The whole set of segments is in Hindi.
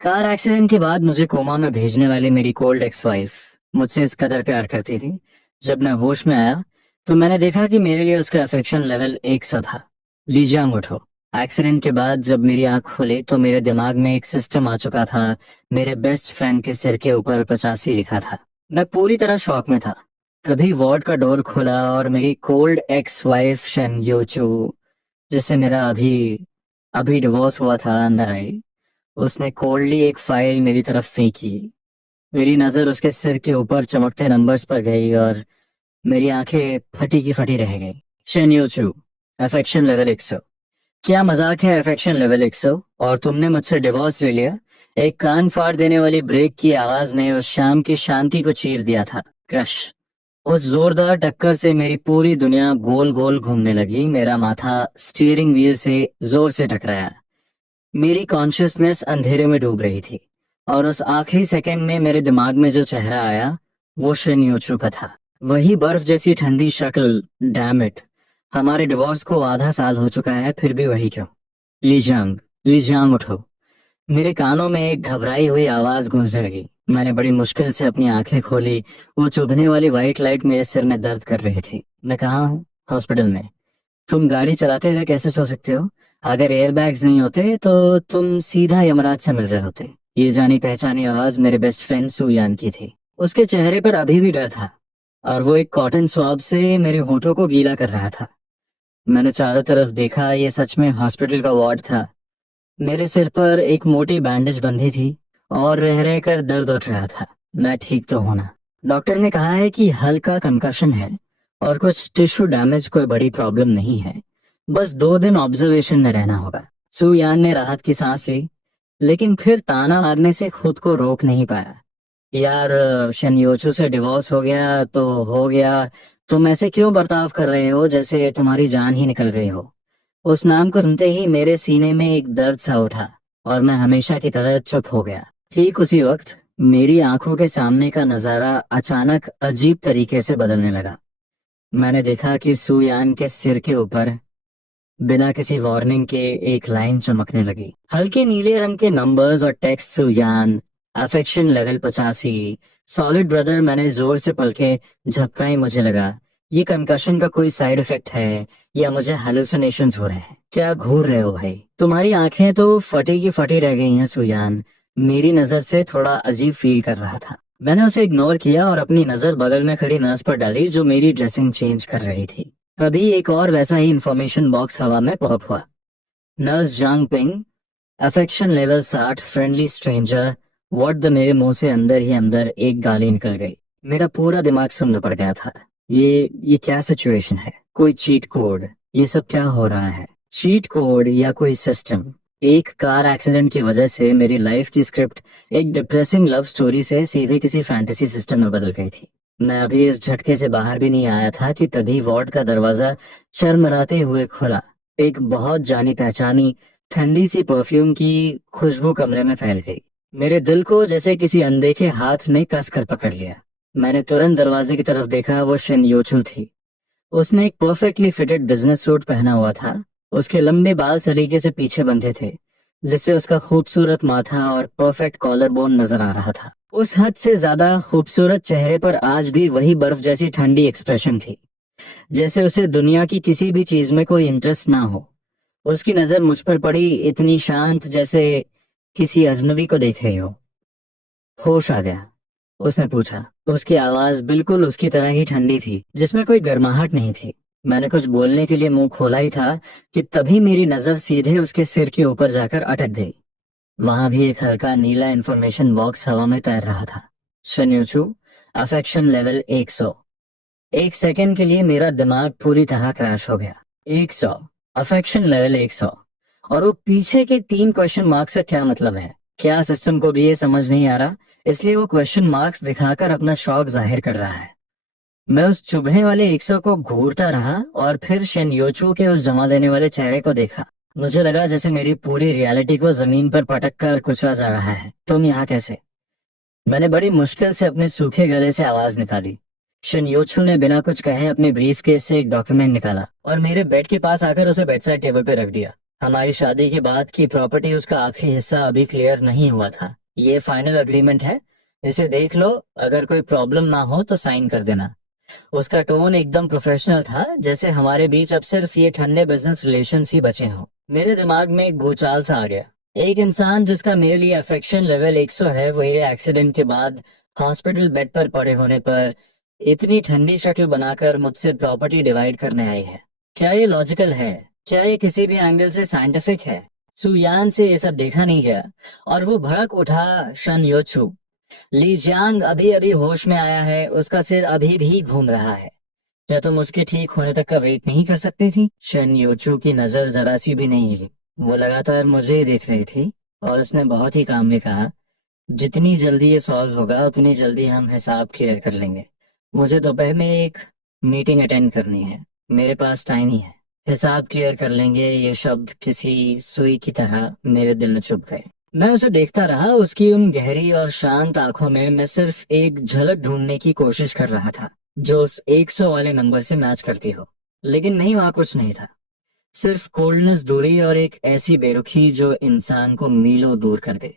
कार एक्सीडेंट के बाद मुझे कोमा में भेजने वाली मेरी कोल्ड एक्स वाइफ मुझसे इस कदर प्यार करती थी। जब मैं होश में आया तो मैंने देखा कि मेरे लिए उसका अफेक्शन लेवल 100 था। लीजियांग उठो। एक्सीडेंट के बाद जब मेरी आंख खुली तो मेरे दिमाग में एक सिस्टम आ चुका था। मेरे बेस्ट फ्रेंड के सिर के ऊपर 85 लिखा था। मैं पूरी तरह शॉक में था। तभी वार्ड का डोर खुला और मेरी कोल्ड एक्स वाइफ शन योचू, जिससे मेरा अभी अभी डिवोर्स हुआ था, अंदर आई। उसने कोल्डली एक फाइल मेरी तरफ फेंकी। मेरी नजर उसके सिर के ऊपर चमकते नंबर्स पर गई और मेरी आंखें फटी की फटी रह गई। शेन्यूचू, अफेक्शन लेवल 100। क्या मजाक है अफेक्शन लेवल 100? और तुमने मुझसे डिवोर्स ले लिया? एक कान फाड़ देने वाली ब्रेक की आवाज ने उस शाम की शांति को चीर दिया था। क्रश। उस जोरदार टक्कर से मेरी पूरी दुनिया गोल गोल घूमने लगी। मेरा माथा स्टीयरिंग व्हील से जोर से टकराया। मेरी कॉन्शियसनेस अंधेरे में डूब रही थी और उस आखिरी सेकंड में मेरे दिमाग में जो चेहरा आया वो शिन्योचू का था। वही बर्फ जैसी ठंडी शक्ल। डैम इट, हमारे डिवोर्स को आधा साल हो चुका है फिर भी वही क्यों? लीजियांग, लीजियांग उठो। मेरे कानों में एक घबराई हुई आवाज गूंजने लगी। मैंने बड़ी मुश्किल से अपनी आंखें खोली। वो चुभने वाली व्हाइट लाइट मेरे सिर में दर्द कर रही थी। मैं कहाँ हूँ? हॉस्पिटल में। तुम गाड़ी चलाते हुए कैसे सो सकते हो? अगर एयरबैग्स नहीं होते तो तुम सीधा यमराज से मिल रहे होते। ये जानी पहचानी आवाज मेरे बेस्ट फ्रेंड सुयान की थी। उसके चेहरे पर अभी भी डर था और वो एक कॉटन स्वैब से मेरे होठों को गीला कर रहा था। मैंने चारों तरफ देखा, ये सच में हॉस्पिटल का वार्ड था। मेरे सिर पर एक मोटी बैंडेज बंधी थी और रह रह कर दर्द उठ रहा था। मैं ठीक तो होना। डॉक्टर ने कहा है कि हल्का कंकर्शन है और कुछ टिश्यू डैमेज, कोई बड़ी प्रॉब्लम नहीं है। बस 2 दिन ऑब्जर्वेशन में रहना होगा। सुयान ने राहत की सांस ली, लेकिन फिर ताना मारने से खुद को रोक नहीं पाया। यार, शनयोचू से डिवोर्स हो गया तो हो गया। तुम ऐसे क्यों बर्ताव कर रहे हो जैसे तुम्हारी जान ही निकल रही हो? उस नाम को सुनते ही मेरे सीने में एक दर्द सा उठा और मैं हमेशा की तरह चुप हो गया। ठीक उसी वक्त मेरी आंखों के सामने का नजारा अचानक अजीब तरीके से बदलने लगा। मैंने देखा कि सुयान के सिर के ऊपर बिना किसी वार्निंग के एक लाइन चमकने लगी। हल्के नीले रंग के नंबर्स और text: Suyan, affection level 85, solid brother. मैंने जोर से पलके झपकाई। मुझे लगा ये कंकशन का कोई साइड इफेक्ट है या मुझे हेलुसिनेशंस हो रहे हैं। क्या घूर रहे हो भाई? तुम्हारी आंखें तो फटी की फटी रह गई हैं सुयान। मेरी नजर से थोड़ा अजीब फील कर रहा था। मैंने उसे इग्नोर किया और अपनी नजर बगल में खड़ी नर्स पर डाली जो मेरी ड्रेसिंग चेंज कर रही थी। तभी एक और वैसा ही इंफॉर्मेशन बॉक्स हवा में पॉप हुआ। Nurse Zhang Ping, affection level 60, friendly stranger. What the, मेरे मुंह से अंदर ही अंदर एक गाली निकल गई। मेरा पूरा दिमाग सुन्न पड़ गया था। ये क्या सिचुएशन है? कोई चीट कोड? ये सब क्या हो रहा है? चीट कोड या कोई सिस्टम? एक कार एक्सीडेंट की वजह से मेरी लाइफ की स्क्रिप्ट एक डिप्रेसिंग लव स्टोरी से सीधे किसी फैंटेसी सिस्टम में बदल गई थी। मैं अभी इस झटके से बाहर भी नहीं आया था कि तभी वार्ड का दरवाजा चरमराते हुए खुला। एक बहुत जानी पहचानी ठंडी सी परफ्यूम की खुशबू कमरे में फैल गई। मेरे दिल को जैसे किसी अनदेखे हाथ ने कस कर पकड़ लिया। मैंने तुरंत दरवाजे की तरफ देखा। वो शिन योचुल थी। उसने एक परफेक्टली फिटेड बिजनेस सूट पहना हुआ था। उसके लंबे बाल सलीके से पीछे बंधे थे, जिससे उसका खूबसूरत माथा और परफेक्ट कॉलर बोन नजर आ रहा था। उस हद से ज्यादा खूबसूरत चेहरे पर आज भी वही बर्फ जैसी ठंडी एक्सप्रेशन थी, जैसे उसे दुनिया की किसी भी चीज में कोई इंटरेस्ट ना हो। उसकी नजर मुझ पर पड़ी, इतनी शांत जैसे किसी अजनबी को देख रही हो। होश आ गया? उसने पूछा। उसकी आवाज बिल्कुल उसकी तरह ही ठंडी थी, जिसमें कोई गर्माहट नहीं थी। मैंने कुछ बोलने के लिए मुंह खोला ही था कि तभी मेरी नजर सीधे उसके सिर के ऊपर जाकर अटक गई। वहां भी एक हल्का नीला इंफॉर्मेशन बॉक्स हवा में तैर रहा था। शन्यूचू, अफेक्शन लेवल 100। एक सेकंड के लिए मेरा दिमाग पूरी तरह क्रैश हो गया। 100, अफेक्शन लेवल 100, और वो पीछे के 3 क्वेश्चन मार्क्स का क्या मतलब है? क्या सिस्टम को भी ये समझ नहीं आ रहा, इसलिए वो क्वेश्चन मार्क्स दिखाकर अपना शौक जाहिर कर रहा है? मैं उस चुभने वाले 100 को घूरता रहा और फिर शेनयोचू के उस जमा देने वाले चेहरे को देखा। मुझे लगा जैसे मेरी पूरी रियलिटी को जमीन पर पटक कर कुचला जा रहा है। तुम यहाँ कैसे? मैंने बड़ी मुश्किल से अपने सूखे गले से आवाज निकाली। शिनयोचू ने बिना कुछ कहे अपने ब्रीफ केस से एक डॉक्यूमेंट निकाला और मेरे बेड के पास आकर उसे बेडसाइड टेबल पर रख दिया। हमारी शादी के बाद की प्रॉपर्टी उसका आखिरी हिस्सा अभी क्लियर नहीं हुआ था। ये फाइनल अग्रीमेंट है, इसे देख लो। अगर कोई प्रॉब्लम ना हो तो साइन कर देना। उसका टोन एकदम प्रोफेशनल था, जैसे हमारे बीच अब सिर्फ ये ठंडे बिजनेस रिलेशंस ही बचे हों। मेरे दिमाग में एक भूचाल सा आ गया। एक इंसान जिसका मेरे लिए अफेक्शन लेवल 100 है, वो ये एक्सीडेंट के बाद हॉस्पिटल बेड पर पड़े होने पर इतनी ठंडी शक्ल बनाकर मुझसे प्रॉपर्टी डिवाइड करने आई है। क्या ये लॉजिकल है? क्या ये किसी भी एंगल से साइंटिफिक है? सुयान से ये सब देखा नहीं गया और वो भड़क उठा। शन योचू, ली जियांग अभी अभी होश में आया है, उसका सिर अभी भी घूम रहा है। क्या तुम उसके ठीक होने तक का वेट नहीं कर सकती थी? शन योचू की नजर जरा सी भी नहीं हिली। वो लगातार मुझे ही देख रही थी और उसने बहुत ही काम में कहा, जितनी जल्दी ये सॉल्व होगा उतनी जल्दी हम हिसाब क्लियर कर लेंगे। मुझे दोपहर में एक मीटिंग अटेंड करनी है, मेरे पास टाइम ही है। हिसाब क्लियर कर लेंगे, ये शब्द किसी सुई की तरह मेरे दिल में चुभ गए। मैं उसे देखता रहा। उसकी उन गहरी और शांत आंखों में मैं सिर्फ एक झलक ढूंढने की कोशिश कर रहा था जो उस 100 वाले नंबर से मैच करती हो। लेकिन नहीं, वहां कुछ नहीं था। सिर्फ कोल्डनेस, दूरी और एक ऐसी बेरुखी जो इंसान को मीलों दूर कर दे।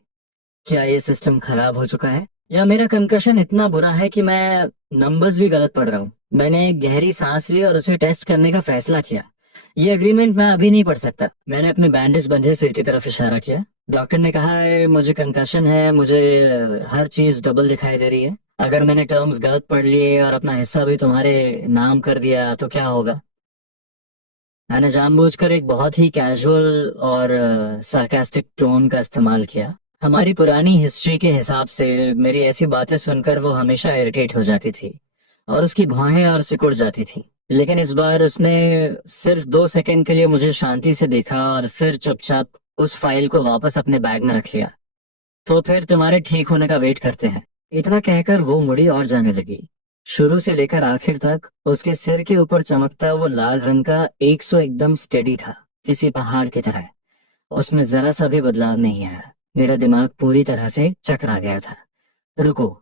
क्या ये सिस्टम खराब हो चुका है या मेरा कंकशन इतना बुरा है कि मैं नंबर्स भी गलत पढ़ रहा हूँ? मैंने एक गहरी सांस ली और उसे टेस्ट करने का फैसला किया। ये एग्रीमेंट मैं अभी नहीं पढ़ सकता। मैंने अपने बैंडेज बंधे सिर की तरफ इशारा किया। डॉक्टर ने कहा है मुझे कंकशन है, मुझे हर चीज डबल दिखाई दे रही है। अगर मैंने टर्म्स गलत पढ़ लिए और अपना हिस्सा भी तुम्हारे नाम कर दिया तो क्या होगा? मैंने जानबूझकर एक बहुत ही कैजुअल और सार्कास्टिक टोन का इस्तेमाल किया। हमारी पुरानी हिस्ट्री के हिसाब से मेरी ऐसी बातें सुनकर वो हमेशा इरिटेट हो जाती थी और उसकी भौहें और सिकुड़ जाती थी। लेकिन इस बार उसने सिर्फ 2 सेकंड के लिए मुझे शांति से देखा और फिर चुपचाप उस फाइल को वापस अपने बैग में रख लिया। तो फिर तुम्हारे ठीक होने का वेट करते हैं। इतना कहकर वो मुड़ी और जाने लगी। शुरू से लेकर आखिर तक उसके सिर के ऊपर चमकता वो लाल रंग का 100 एकदम स्टेडी था, किसी पहाड़ की तरह। उसमें जरा सा भी बदलाव नहीं आया। मेरा दिमाग पूरी तरह से चकरा गया था। रुको।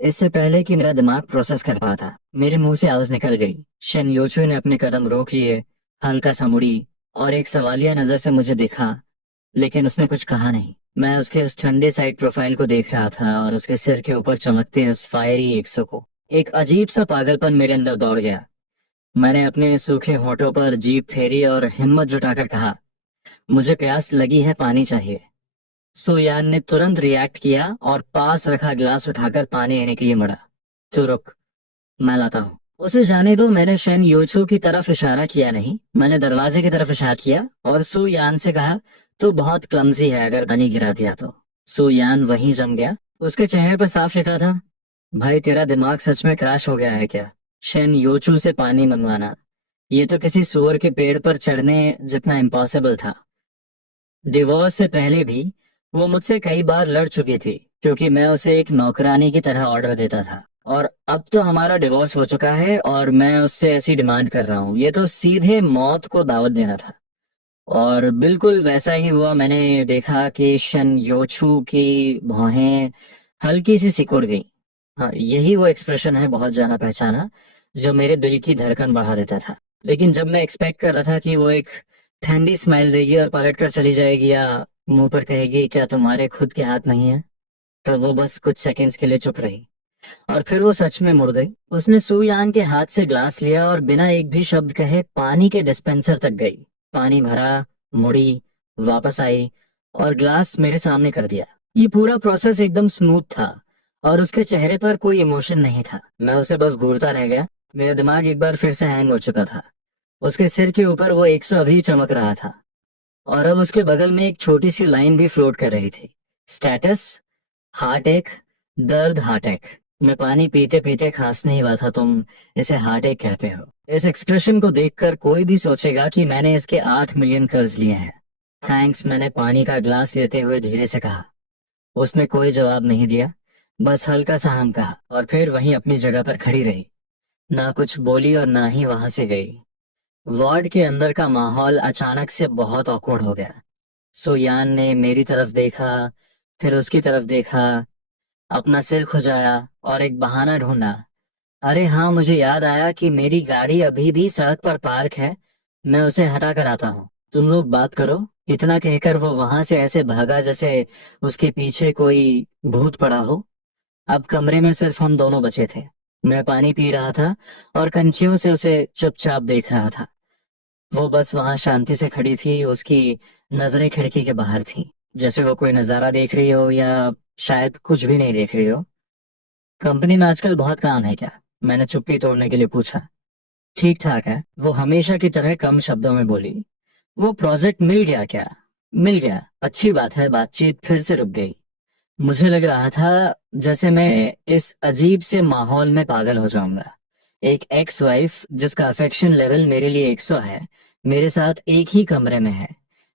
इससे पहले कि मेरा दिमाग प्रोसेस कर पाता, मेरे मुंह से आवाज निकल गई। शन योचू ने अपने कदम रोक लिए, हल्का सा मुड़ी और एक सवालिया नजर से मुझे देखा, लेकिन उसने कुछ कहा नहीं। मैं उसके उस ठंडे साइड प्रोफाइल को देख रहा था और उसके सिर के ऊपर चमकते उस फायरी 100 को। एक अजीब सा पागलपन मेरे अंदर दौड़ गया। मैंने अपने सूखे होठों पर जीभ फेरी और हिम्मत जुटाकर कहा, मुझे प्यास लगी है, पानी चाहिए। सुयान ने तुरंत रिएक्ट किया और पास रखा गिलास उठाकर पानी लेने के लिए मुड़ा। तू रुक, मैं लाता हूँ। उसे जाने दो। मैंने शेन योचू की तरफ इशारा किया नहीं, मैंने दरवाजे की तरफ इशारा किया और सु यान से कहा, तू बहुत क्लमजी है, अगर पानी गिरा दिया तो। सु यान वहीं जम गया। उसके चेहरे पर साफ लिखा था, भाई तेरा दिमाग सच में क्रैश हो गया है क्या? शेन योचू से पानी मंगवाना, ये तो किसी सुअर के पेड़ पर चढ़ने जितना इम्पॉसिबल था। डिवोर्स से पहले भी वो मुझसे कई बार लड़ चुकी थी क्योंकि मैं उसे एक नौकरानी की तरह ऑर्डर देता था। और अब तो हमारा डिवोर्स हो चुका है और मैं उससे ऐसी डिमांड कर रहा हूँ, ये तो सीधे मौत को दावत देना था। और बिल्कुल वैसा ही हुआ। मैंने देखा कि शन योचू की भौहें हल्की सी सिकुड़ गई। हाँ, यही वो एक्सप्रेशन है, बहुत जाना पहचाना, जो मेरे दिल की धड़कन बढ़ा देता था। लेकिन जब मैं एक्सपेक्ट कर रहा था कि वो एक ठंडी स्माइल देगी और पलट कर चली जाएगी या मुंह पर कहेगी क्या तुम्हारे खुद के हाथ नहीं है, तो वो बस कुछ सेकंड्स के लिए चुप रही। और फिर वो सच में मुड़ गई। उसने सुयान के हाथ से ग्लास लिया और बिना एक भी शब्द कहे पानी के डिस्पेंसर तक गई। पानी भरा, मुड़ी, वापस आई और ग्लास मेरे सामने कर दिया। ये पूरा प्रोसेस एकदम स्मूथ था और उसके चेहरे पर कोई इमोशन नहीं था। मैं उसे बस घूरता रह गया। मेरा दिमाग एक बार फिर से हैंग हो चुका था। उसके सिर के ऊपर वो 100 अभी चमक रहा था और अब उसके बगल में एक छोटी सी लाइन भी फ्लोट कर रही थी, स्टेटस हार्ट एक, दर्द हार्ट एक। मैं पानी पीते पीते खांसने ही वाला था, तुम इसे हार्ट एक कहते हो। इस एक्सप्रेशन को देखकर कोई भी सोचेगा कि मैंने इसके 8 मिलियन कर्ज लिए हैं। थैंक्स, मैंने पानी का ग्लास लेते हुए धीरे से कहा। उसने कोई जवाब नहीं दिया, बस हल्का सा हम कहा और फिर वहीं अपनी जगह पर खड़ी रही। ना कुछ बोली और ना ही वहां से गई। वार्ड के अंदर का माहौल अचानक से बहुत ऑकवर्ड हो गया। सुयान ने मेरी तरफ देखा, फिर उसकी तरफ देखा, अपना सिर खुजाया और एक बहाना ढूंढा। अरे हाँ, मुझे याद आया कि मेरी गाड़ी अभी भी सड़क पर पार्क है, मैं उसे हटा कर आता हूँ। तुम लोग बात करो। इतना कहकर वो वहां से ऐसे भागा जैसे उसके पीछे कोई भूत पड़ा हो। अब कमरे में सिर्फ हम दोनों बचे थे। मैं पानी पी रहा था और कनखियों से उसे चुपचाप देख रहा था। वो बस वहां शांति से खड़ी थी, उसकी नजरें खिड़की के बाहर थी, जैसे वो कोई नजारा देख रही हो या शायद कुछ भी नहीं देख रही हो। कंपनी में आजकल बहुत काम है क्या? मैंने चुप्पी तोड़ने के लिए पूछा। ठीक ठाक है, वो हमेशा की तरह कम शब्दों में बोली। वो प्रोजेक्ट मिल गया क्या? मिल गया, अच्छी बात है। बातचीत फिर से रुक गई। मुझे लग रहा था जैसे मैं इस अजीब से माहौल में पागल हो जाऊंगा। एक एक्स वाइफ जिसका अफेक्शन लेवल मेरे लिए 100 है, मेरे साथ एक ही कमरे में है,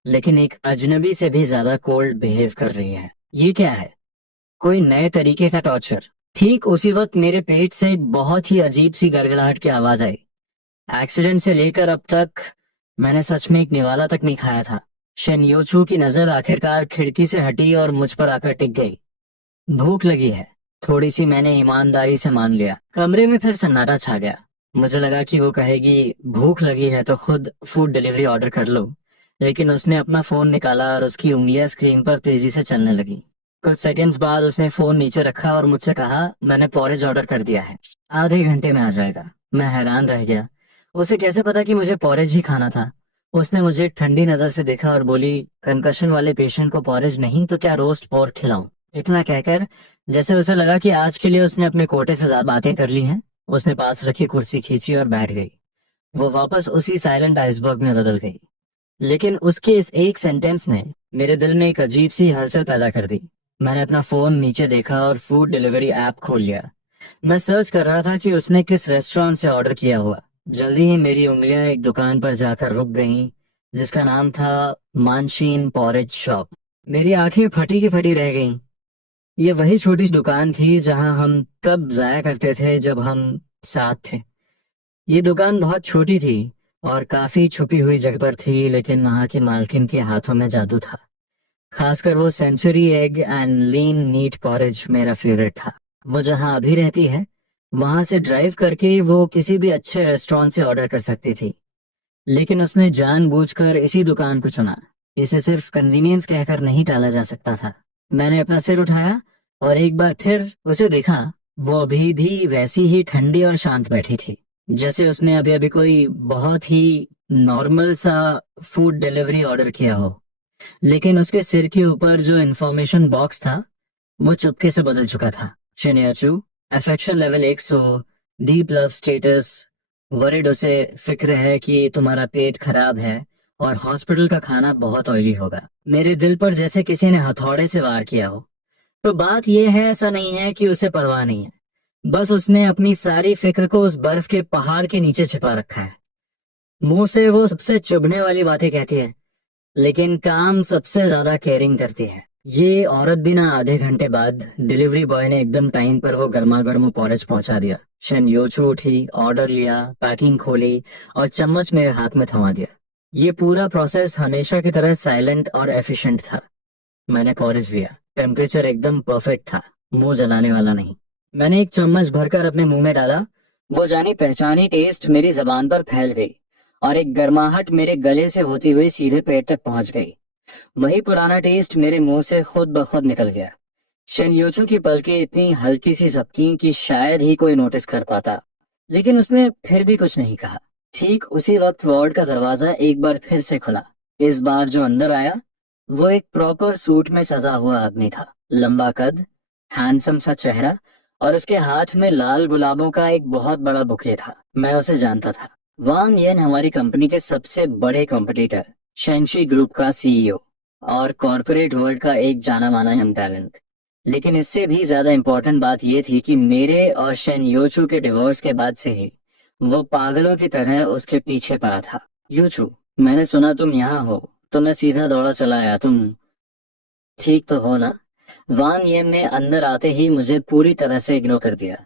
लेकिन एक अजनबी से भी ज्यादा कोल्ड बिहेव कर रही है। ये क्या है? कोई नए तरीके का टॉर्चर? ठीक उसी वक्त मेरे पेट से एक बहुत ही अजीब सी गड़गड़ाहट की आवाज आई। एक्सीडेंट से लेकर अब तक मैंने सच में एक निवाला तक नहीं खाया था। शेनयोचू की नजर आखिरकार खिड़की से हटी और मुझ पर आकर टिक गई। भूख लगी है, थोड़ी सी मैंने ईमानदारी से मान लिया। कमरे में फिर सन्नाटा छा गया। मुझे लगा कि वो कहेगी भूख लगी है तो खुद फूड डिलीवरी ऑर्डर कर लो, लेकिन उसने अपना फोन निकाला और उसकी उंगलियां स्क्रीन पर तेजी से चलने लगी। कुछ सेकंड्स बाद उसने फोन नीचे रखा और मुझसे कहा, मैंने पॉरेज ऑर्डर कर दिया है, आधे घंटे में आ जाएगा। मैं हैरान रह गया। उसे कैसे पता कि मुझे पॉरेज ही खाना था? उसने मुझे ठंडी नजर से देखा और बोली, कंकशन वाले पेशेंट को पॉरेज नहीं तो क्या रोस्ट पोर्क खिलाऊं? इतना कहकर जैसे उसे लगा कि आज के लिए उसने अपने कोटे से ज्यादा बातें कर ली हैं, उसने पास रखी कुर्सी खींची और बैठ गई। वो वापस उसी साइलेंट आइसबर्ग में बदल गई। लेकिन उसके इस एक सेंटेंस ने मेरे दिल में एक अजीब सी हलचल पैदा कर दी। मैंने अपना फोन नीचे देखा और फूड डिलीवरी ऐप खोल लिया। मैं सर्च कर रहा था कि उसने किस रेस्टोरेंट से ऑर्डर किया हुआ। जल्दी ही मेरी उंगलियां एक दुकान पर जाकर रुक गईं, जिसका नाम था मानशीन पॉरेज शॉप। मेरी आंखें फटी की फटी रह गईं। ये वही छोटी सी दुकान थी जहां हम तब जाया करते थे जब हम साथ थे। ये दुकान बहुत छोटी थी और काफी छुपी हुई जगह पर थी, लेकिन वहां की मालकिन के हाथों में जादू था। खासकर वो century egg and lean meat porridge मेरा फेवरेट था। वो जहां अभी रहती है, वहां से ड्राइव करके वो किसी भी अच्छे रेस्टोरेंट से ऑर्डर कर सकती थी, लेकिन उसने जानबूझकर इसी दुकान को चुना। इसे सिर्फ कन्वीनियंस कहकर नहीं टाला जा सकता था। मैंने अपना सिर उठाया और एक बार फिर उसे देखा। वो अभी भी वैसी ही ठंडी और शांत बैठी थी, जैसे उसने अभी अभी कोई बहुत ही नॉर्मल सा फूड डिलीवरी ऑर्डर किया हो। लेकिन उसके सिर के ऊपर जो इन्फॉर्मेशन बॉक्स था, वो चुपके से बदल चुका था। शिन्याचू, affection level 100, deep love status, worried, उसे फिक्र है कि तुम्हारा पेट खराब है और हॉस्पिटल का खाना बहुत ऑयली होगा। मेरे दिल पर जैसे किसी ने हथौड़े से वार किया हो। तो बात यह है, ऐसा नहीं है कि उसे परवाह नहीं है, बस उसने अपनी सारी फिक्र को उस बर्फ के पहाड़ के नीचे छिपा रखा है। मुंह से वो सबसे चुभने वाली बातें कहती है, लेकिन काम सबसे ज्यादा केयरिंग करती है। ये औरत भी ना आधे घंटे बाद डिलीवरी बॉय ने एकदम टाइम पर वो गर्मा गर्म पॉरेज पहुंचा दिया। शन योचू उठी, ऑर्डर लिया, पैकिंग खोली और चम्मच मेरे हाथ में थमा दिया। ये पूरा प्रोसेस हमेशा की तरह साइलेंट और एफिशिएंट था। मैंने पॉरेज लिया। टेम्परेचर एकदम परफेक्ट था, मुंह जलाने वाला नहीं। मैंने एक चम्मच भरकर अपने मुंह में डाला। वो जानी पहचानी टेस्ट मेरी जबान पर फैल गई और एक गर्माहट मेरे गले से होती हुई सीधे पेट तक पहुंच गई। वही पुराना टेस्ट मेरे मुंह से खुद ब खुद निकल गया। शिनयोचू की पलकें इतनी हल्की सी झपकी कि शायद ही कोई नोटिस कर पाता, लेकिन उसने फिर भी कुछ नहीं कहा। ठीक उसी वक्त वार्ड का दरवाजा एक बार फिर से खुला। इस बार जो अंदर आया वो एक प्रॉपर सूट में सजा हुआ आदमी था। लंबा कद, हैंडसम सा चेहरा और उसके हाथ में लाल गुलाबों का एक बहुत बड़ा बुके था। मैं उसे जानता था। वांग येन हमारी कंपनी के सबसे बड़े कॉम्पिटिटर, शेंशी ग्रुप का सीईओ और कॉरपोरेट वर्ल्ड का एक जाना माना यंग टैलेंट। लेकिन इससे भी ज्यादा इम्पोर्टेंट बात यह थी कि मेरे और शेन योचू के डिवोर्स के बाद से ही वो पागलों की तरह उसके पीछे पड़ा था। योचू, मैंने सुना तुम यहाँ हो, तो मैं सीधा दौड़ा चला आया। तुम ठीक तो हो ना? वांग येन ने अंदर आते ही मुझे पूरी तरह से इग्नोर कर दिया।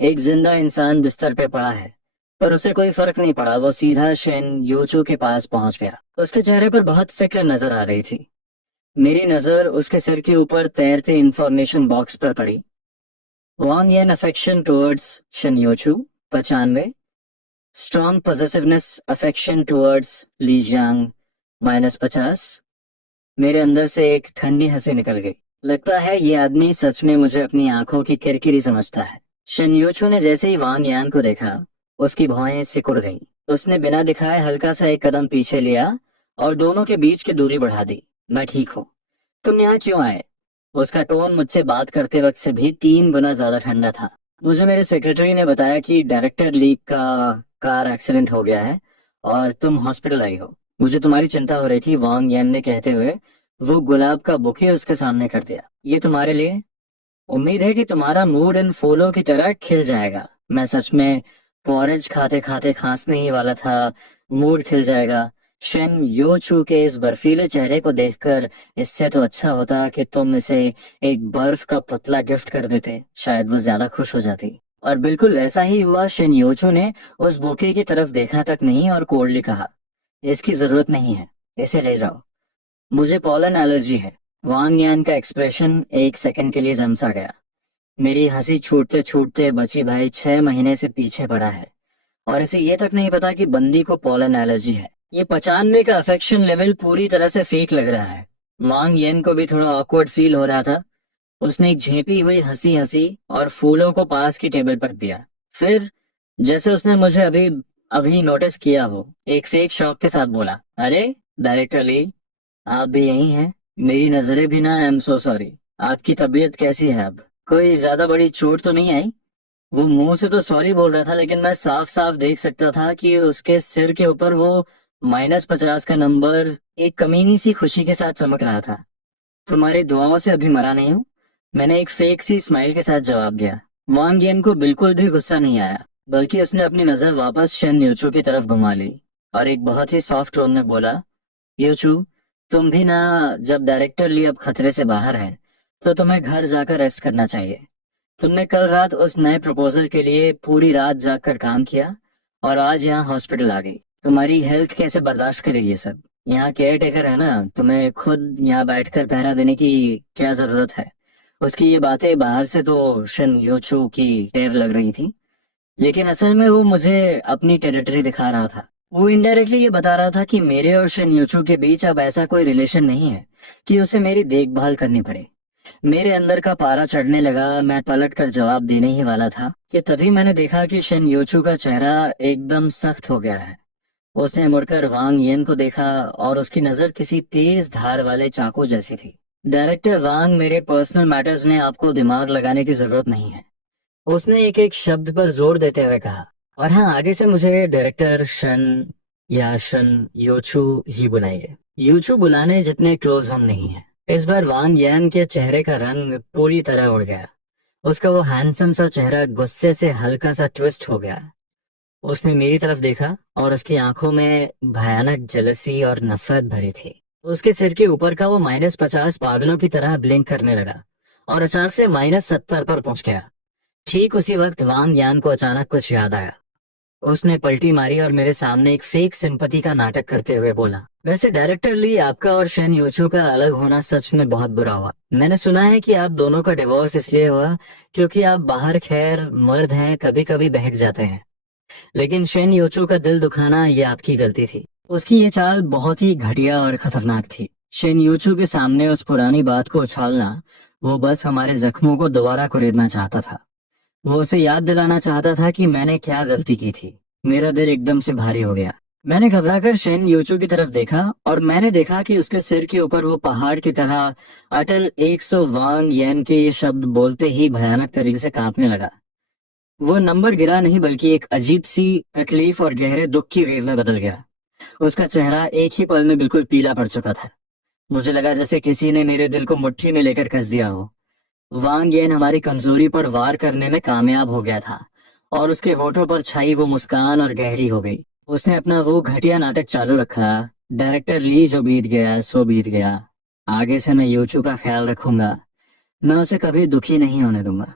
एक जिंदा इंसान बिस्तर पे पड़ा है, पर उसे कोई फर्क नहीं पड़ा। वो सीधा शेन योचू के पास पहुंच गया। उसके चेहरे पर बहुत फिक्र नजर आ रही थी। मेरी नजर उसके सिर के ऊपर तैरते इंफॉर्मेशन बॉक्स पर पड़ी। Wang Yan affection towards Shen Yuchu 95, strong positiveness affection towards Li Jiang -50। मेरे अंदर से एक ठंडी हंसी निकल गई। लगता है ये आदमी सच में मुझे अपनी आंखों की किरकिरी समझता है। शिनयूचू ने जैसे ही वांग यान को देखा, उसकी भौहें सिकुड़ गईं। उसने बिना दिखाए हल्का सा एक कदम पीछे लिया और दोनों के बीच की दूरी बढ़ा दी। मैं ठीक हूँ, तुम यहाँ क्यों आए? उसका टोन मुझसे बात करते वक्त से भी 3 गुना ज्यादा ठंडा था। मुझे मेरे सेक्रेटरी ने बताया कि डायरेक्टर ली का कार एक्सीडेंट हो गया है और तुम हॉस्पिटल आई हो। मुझे तुम्हारी चिंता हो रही थी, वांग यन ने कहते हुए वो गुलाब का बुके उसके सामने कर दिया। ये तुम्हारे लिए। उम्मीद है कि तुम्हारा मूड इन फूलों की तरह खिल जाएगा। मैं सच में पॉरेज खाते खाते खांसने ही वाला था। मूड खिल जाएगा। शेन योचू के इस बर्फीले चेहरे को देखकर इससे तो अच्छा होता कि तुम इसे एक बर्फ का पुतला गिफ्ट कर देते, शायद वो ज्यादा खुश हो जाती। और बिल्कुल वैसा ही हुआ। शेन योचू ने उस बुके की तरफ देखा तक नहीं और कोल्डली कहा, इसकी जरूरत नहीं है, इसे ले जाओ। मुझे पॉलन एलर्जी है। वांग यान का एक्सप्रेशन एक सेकंड के लिए जम सा गया। मेरी हंसी छूटते छूटते बची भाई 6 महीने से पीछे पड़ा है और इसे ये तक नहीं पता कि बंदी को पॉलन एलर्जी है। ये 95 का अफेक्शन लेवल पूरी तरह से फेक लग रहा है। वांग येन को भी थोड़ा ऑकवर्ड फील हो रहा था। उसने एक झेपी हुई हंसी हंसी और फूलों को पास की टेबल पर दिया। फिर जैसे उसने मुझे अभी अभी नोटिस किया हो, एक फेक शौक के साथ बोला, अरे डायरेक्टर ली, आप भी यही हैं? मेरी नजरें भी ना। आई एम सो सॉरी। आपकी तबीयत कैसी है अब? कोई ज्यादा बड़ी चोट तो नहीं आई? वो मुंह से तो सॉरी बोल रहा था, लेकिन मैं साफ साफ देख सकता था कि उसके सिर के ऊपर वो -50 का नंबर एक कमीनी सी खुशी के साथ चमक रहा था। तुम्हारी दुआओं से अभी मरा नहीं हूँ, मैंने एक फेक सी स्माइल के साथ जवाब दिया। वांग येन को बिल्कुल भी गुस्सा नहीं आया, बल्कि उसने अपनी नजर वापस शेन यूचू की तरफ घुमा ली और एक बहुत ही सॉफ्ट टोन में बोला, यूचू, तुम भी ना, जब डायरेक्टर ली अब खतरे से बाहर है तो तुम्हें घर जाकर रेस्ट करना चाहिए। तुमने कल रात उस नए प्रपोजल के लिए पूरी रात जागकर काम किया और आज यहाँ हॉस्पिटल आ गई। तुम्हारी हेल्थ कैसे बर्दाश्त करेगी ये सब? यहाँ केयर टेकर है ना, तुम्हें खुद यहाँ बैठकर पहरा देने की क्या जरूरत है? उसकी ये बातें बाहर से तो शिन योचू की टेर लग रही थी, लेकिन असल में वो मुझे अपनी टेरिटरी दिखा रहा था। वो इनडायरेक्टली ये बता रहा था कि मेरे और शिन योचू के बीच अब ऐसा कोई रिलेशन नहीं है कि उसे मेरी देखभाल करनी पड़े। मेरे अंदर का पारा चढ़ने लगा। मैं पलट कर जवाब देने ही वाला था कि तभी मैंने देखा कि शिन योचू का चेहरा एकदम सख्त हो गया है। उसने मुड़कर वांग येन को देखा और उसकी नजर किसी तेज धार वाले चाकू जैसी थी। डायरेक्टर वांग, मेरे पर्सनल मैटर्स में आपको दिमाग लगाने की जरूरत नहीं है, उसने एक एक शब्द पर जोर देते हुए कहा। और हाँ, आगे से मुझे डायरेक्टर शन या शन योचू ही बुलाइए। योचू बुलाने जितने क्लोज हम नहीं हैं। इस बार वांग यान के चेहरे का रंग पूरी तरह उड़ गया। उसका वो हैंडसम सा चेहरा गुस्से से हल्का सा ट्विस्ट हो गया। उसने मेरी तरफ देखा और उसकी आंखों में भयानक जेलसी और नफरत भरी थी। उसके सिर के ऊपर का वो -50 पागलों की तरह ब्लिंक करने लगा और अचानक से -70 पर पहुंच गया। ठीक उसी वक्त वांग यान को अचानक कुछ याद आया। उसने पलटी मारी और मेरे सामने एक फेक सिंपैथी का नाटक करते हुए बोला, वैसे डायरेक्टर ली, आपका और शेन योचू का अलग होना सच में बहुत बुरा हुआ। मैंने सुना है कि आप दोनों का डिवोर्स इसलिए हुआ क्योंकि आप बाहर, खैर मर्द हैं, कभी कभी बहक जाते हैं, लेकिन शेन योचू का दिल दुखाना ये आपकी गलती थी। उसकी ये चाल बहुत ही घटिया और खतरनाक थी। शेन योचू के सामने उस पुरानी बात को उछालना, वो बस हमारे जख्मों को दोबारा कुरेदना चाहता था। वो उसे याद दिलाना चाहता था कि मैंने क्या गलती की थी। मेरा दिल एकदम से भारी हो गया। मैंने घबराकर शेन योचू की तरफ देखा और मैंने देखा कि उसके सिर के ऊपर वो पहाड़ की तरह अटल 100 वांग येन के ये शब्द बोलते ही भयानक तरीके से कांपने लगा। वो नंबर गिरा नहीं, बल्कि एक अजीब सी तकलीफ और गहरे दुख की वेव में बदल गया। उसका चेहरा एक ही पल में बिल्कुल पीला पड़ चुका था। मुझे लगा जैसे किसी ने मेरे दिल को मुट्ठी में लेकर कस दिया हो। वांग येन हमारी कमजोरी पर वार करने में कामयाब हो गया था और उसके होठों पर छाई वो मुस्कान और गहरी हो गई। उसने अपना वो घटिया नाटक चालू रखा, डायरेक्टर ली, जो बीत गया सो बीत गया। आगे से मैं योचू का ख्याल रखूंगा, मैं उसे कभी दुखी नहीं होने दूंगा।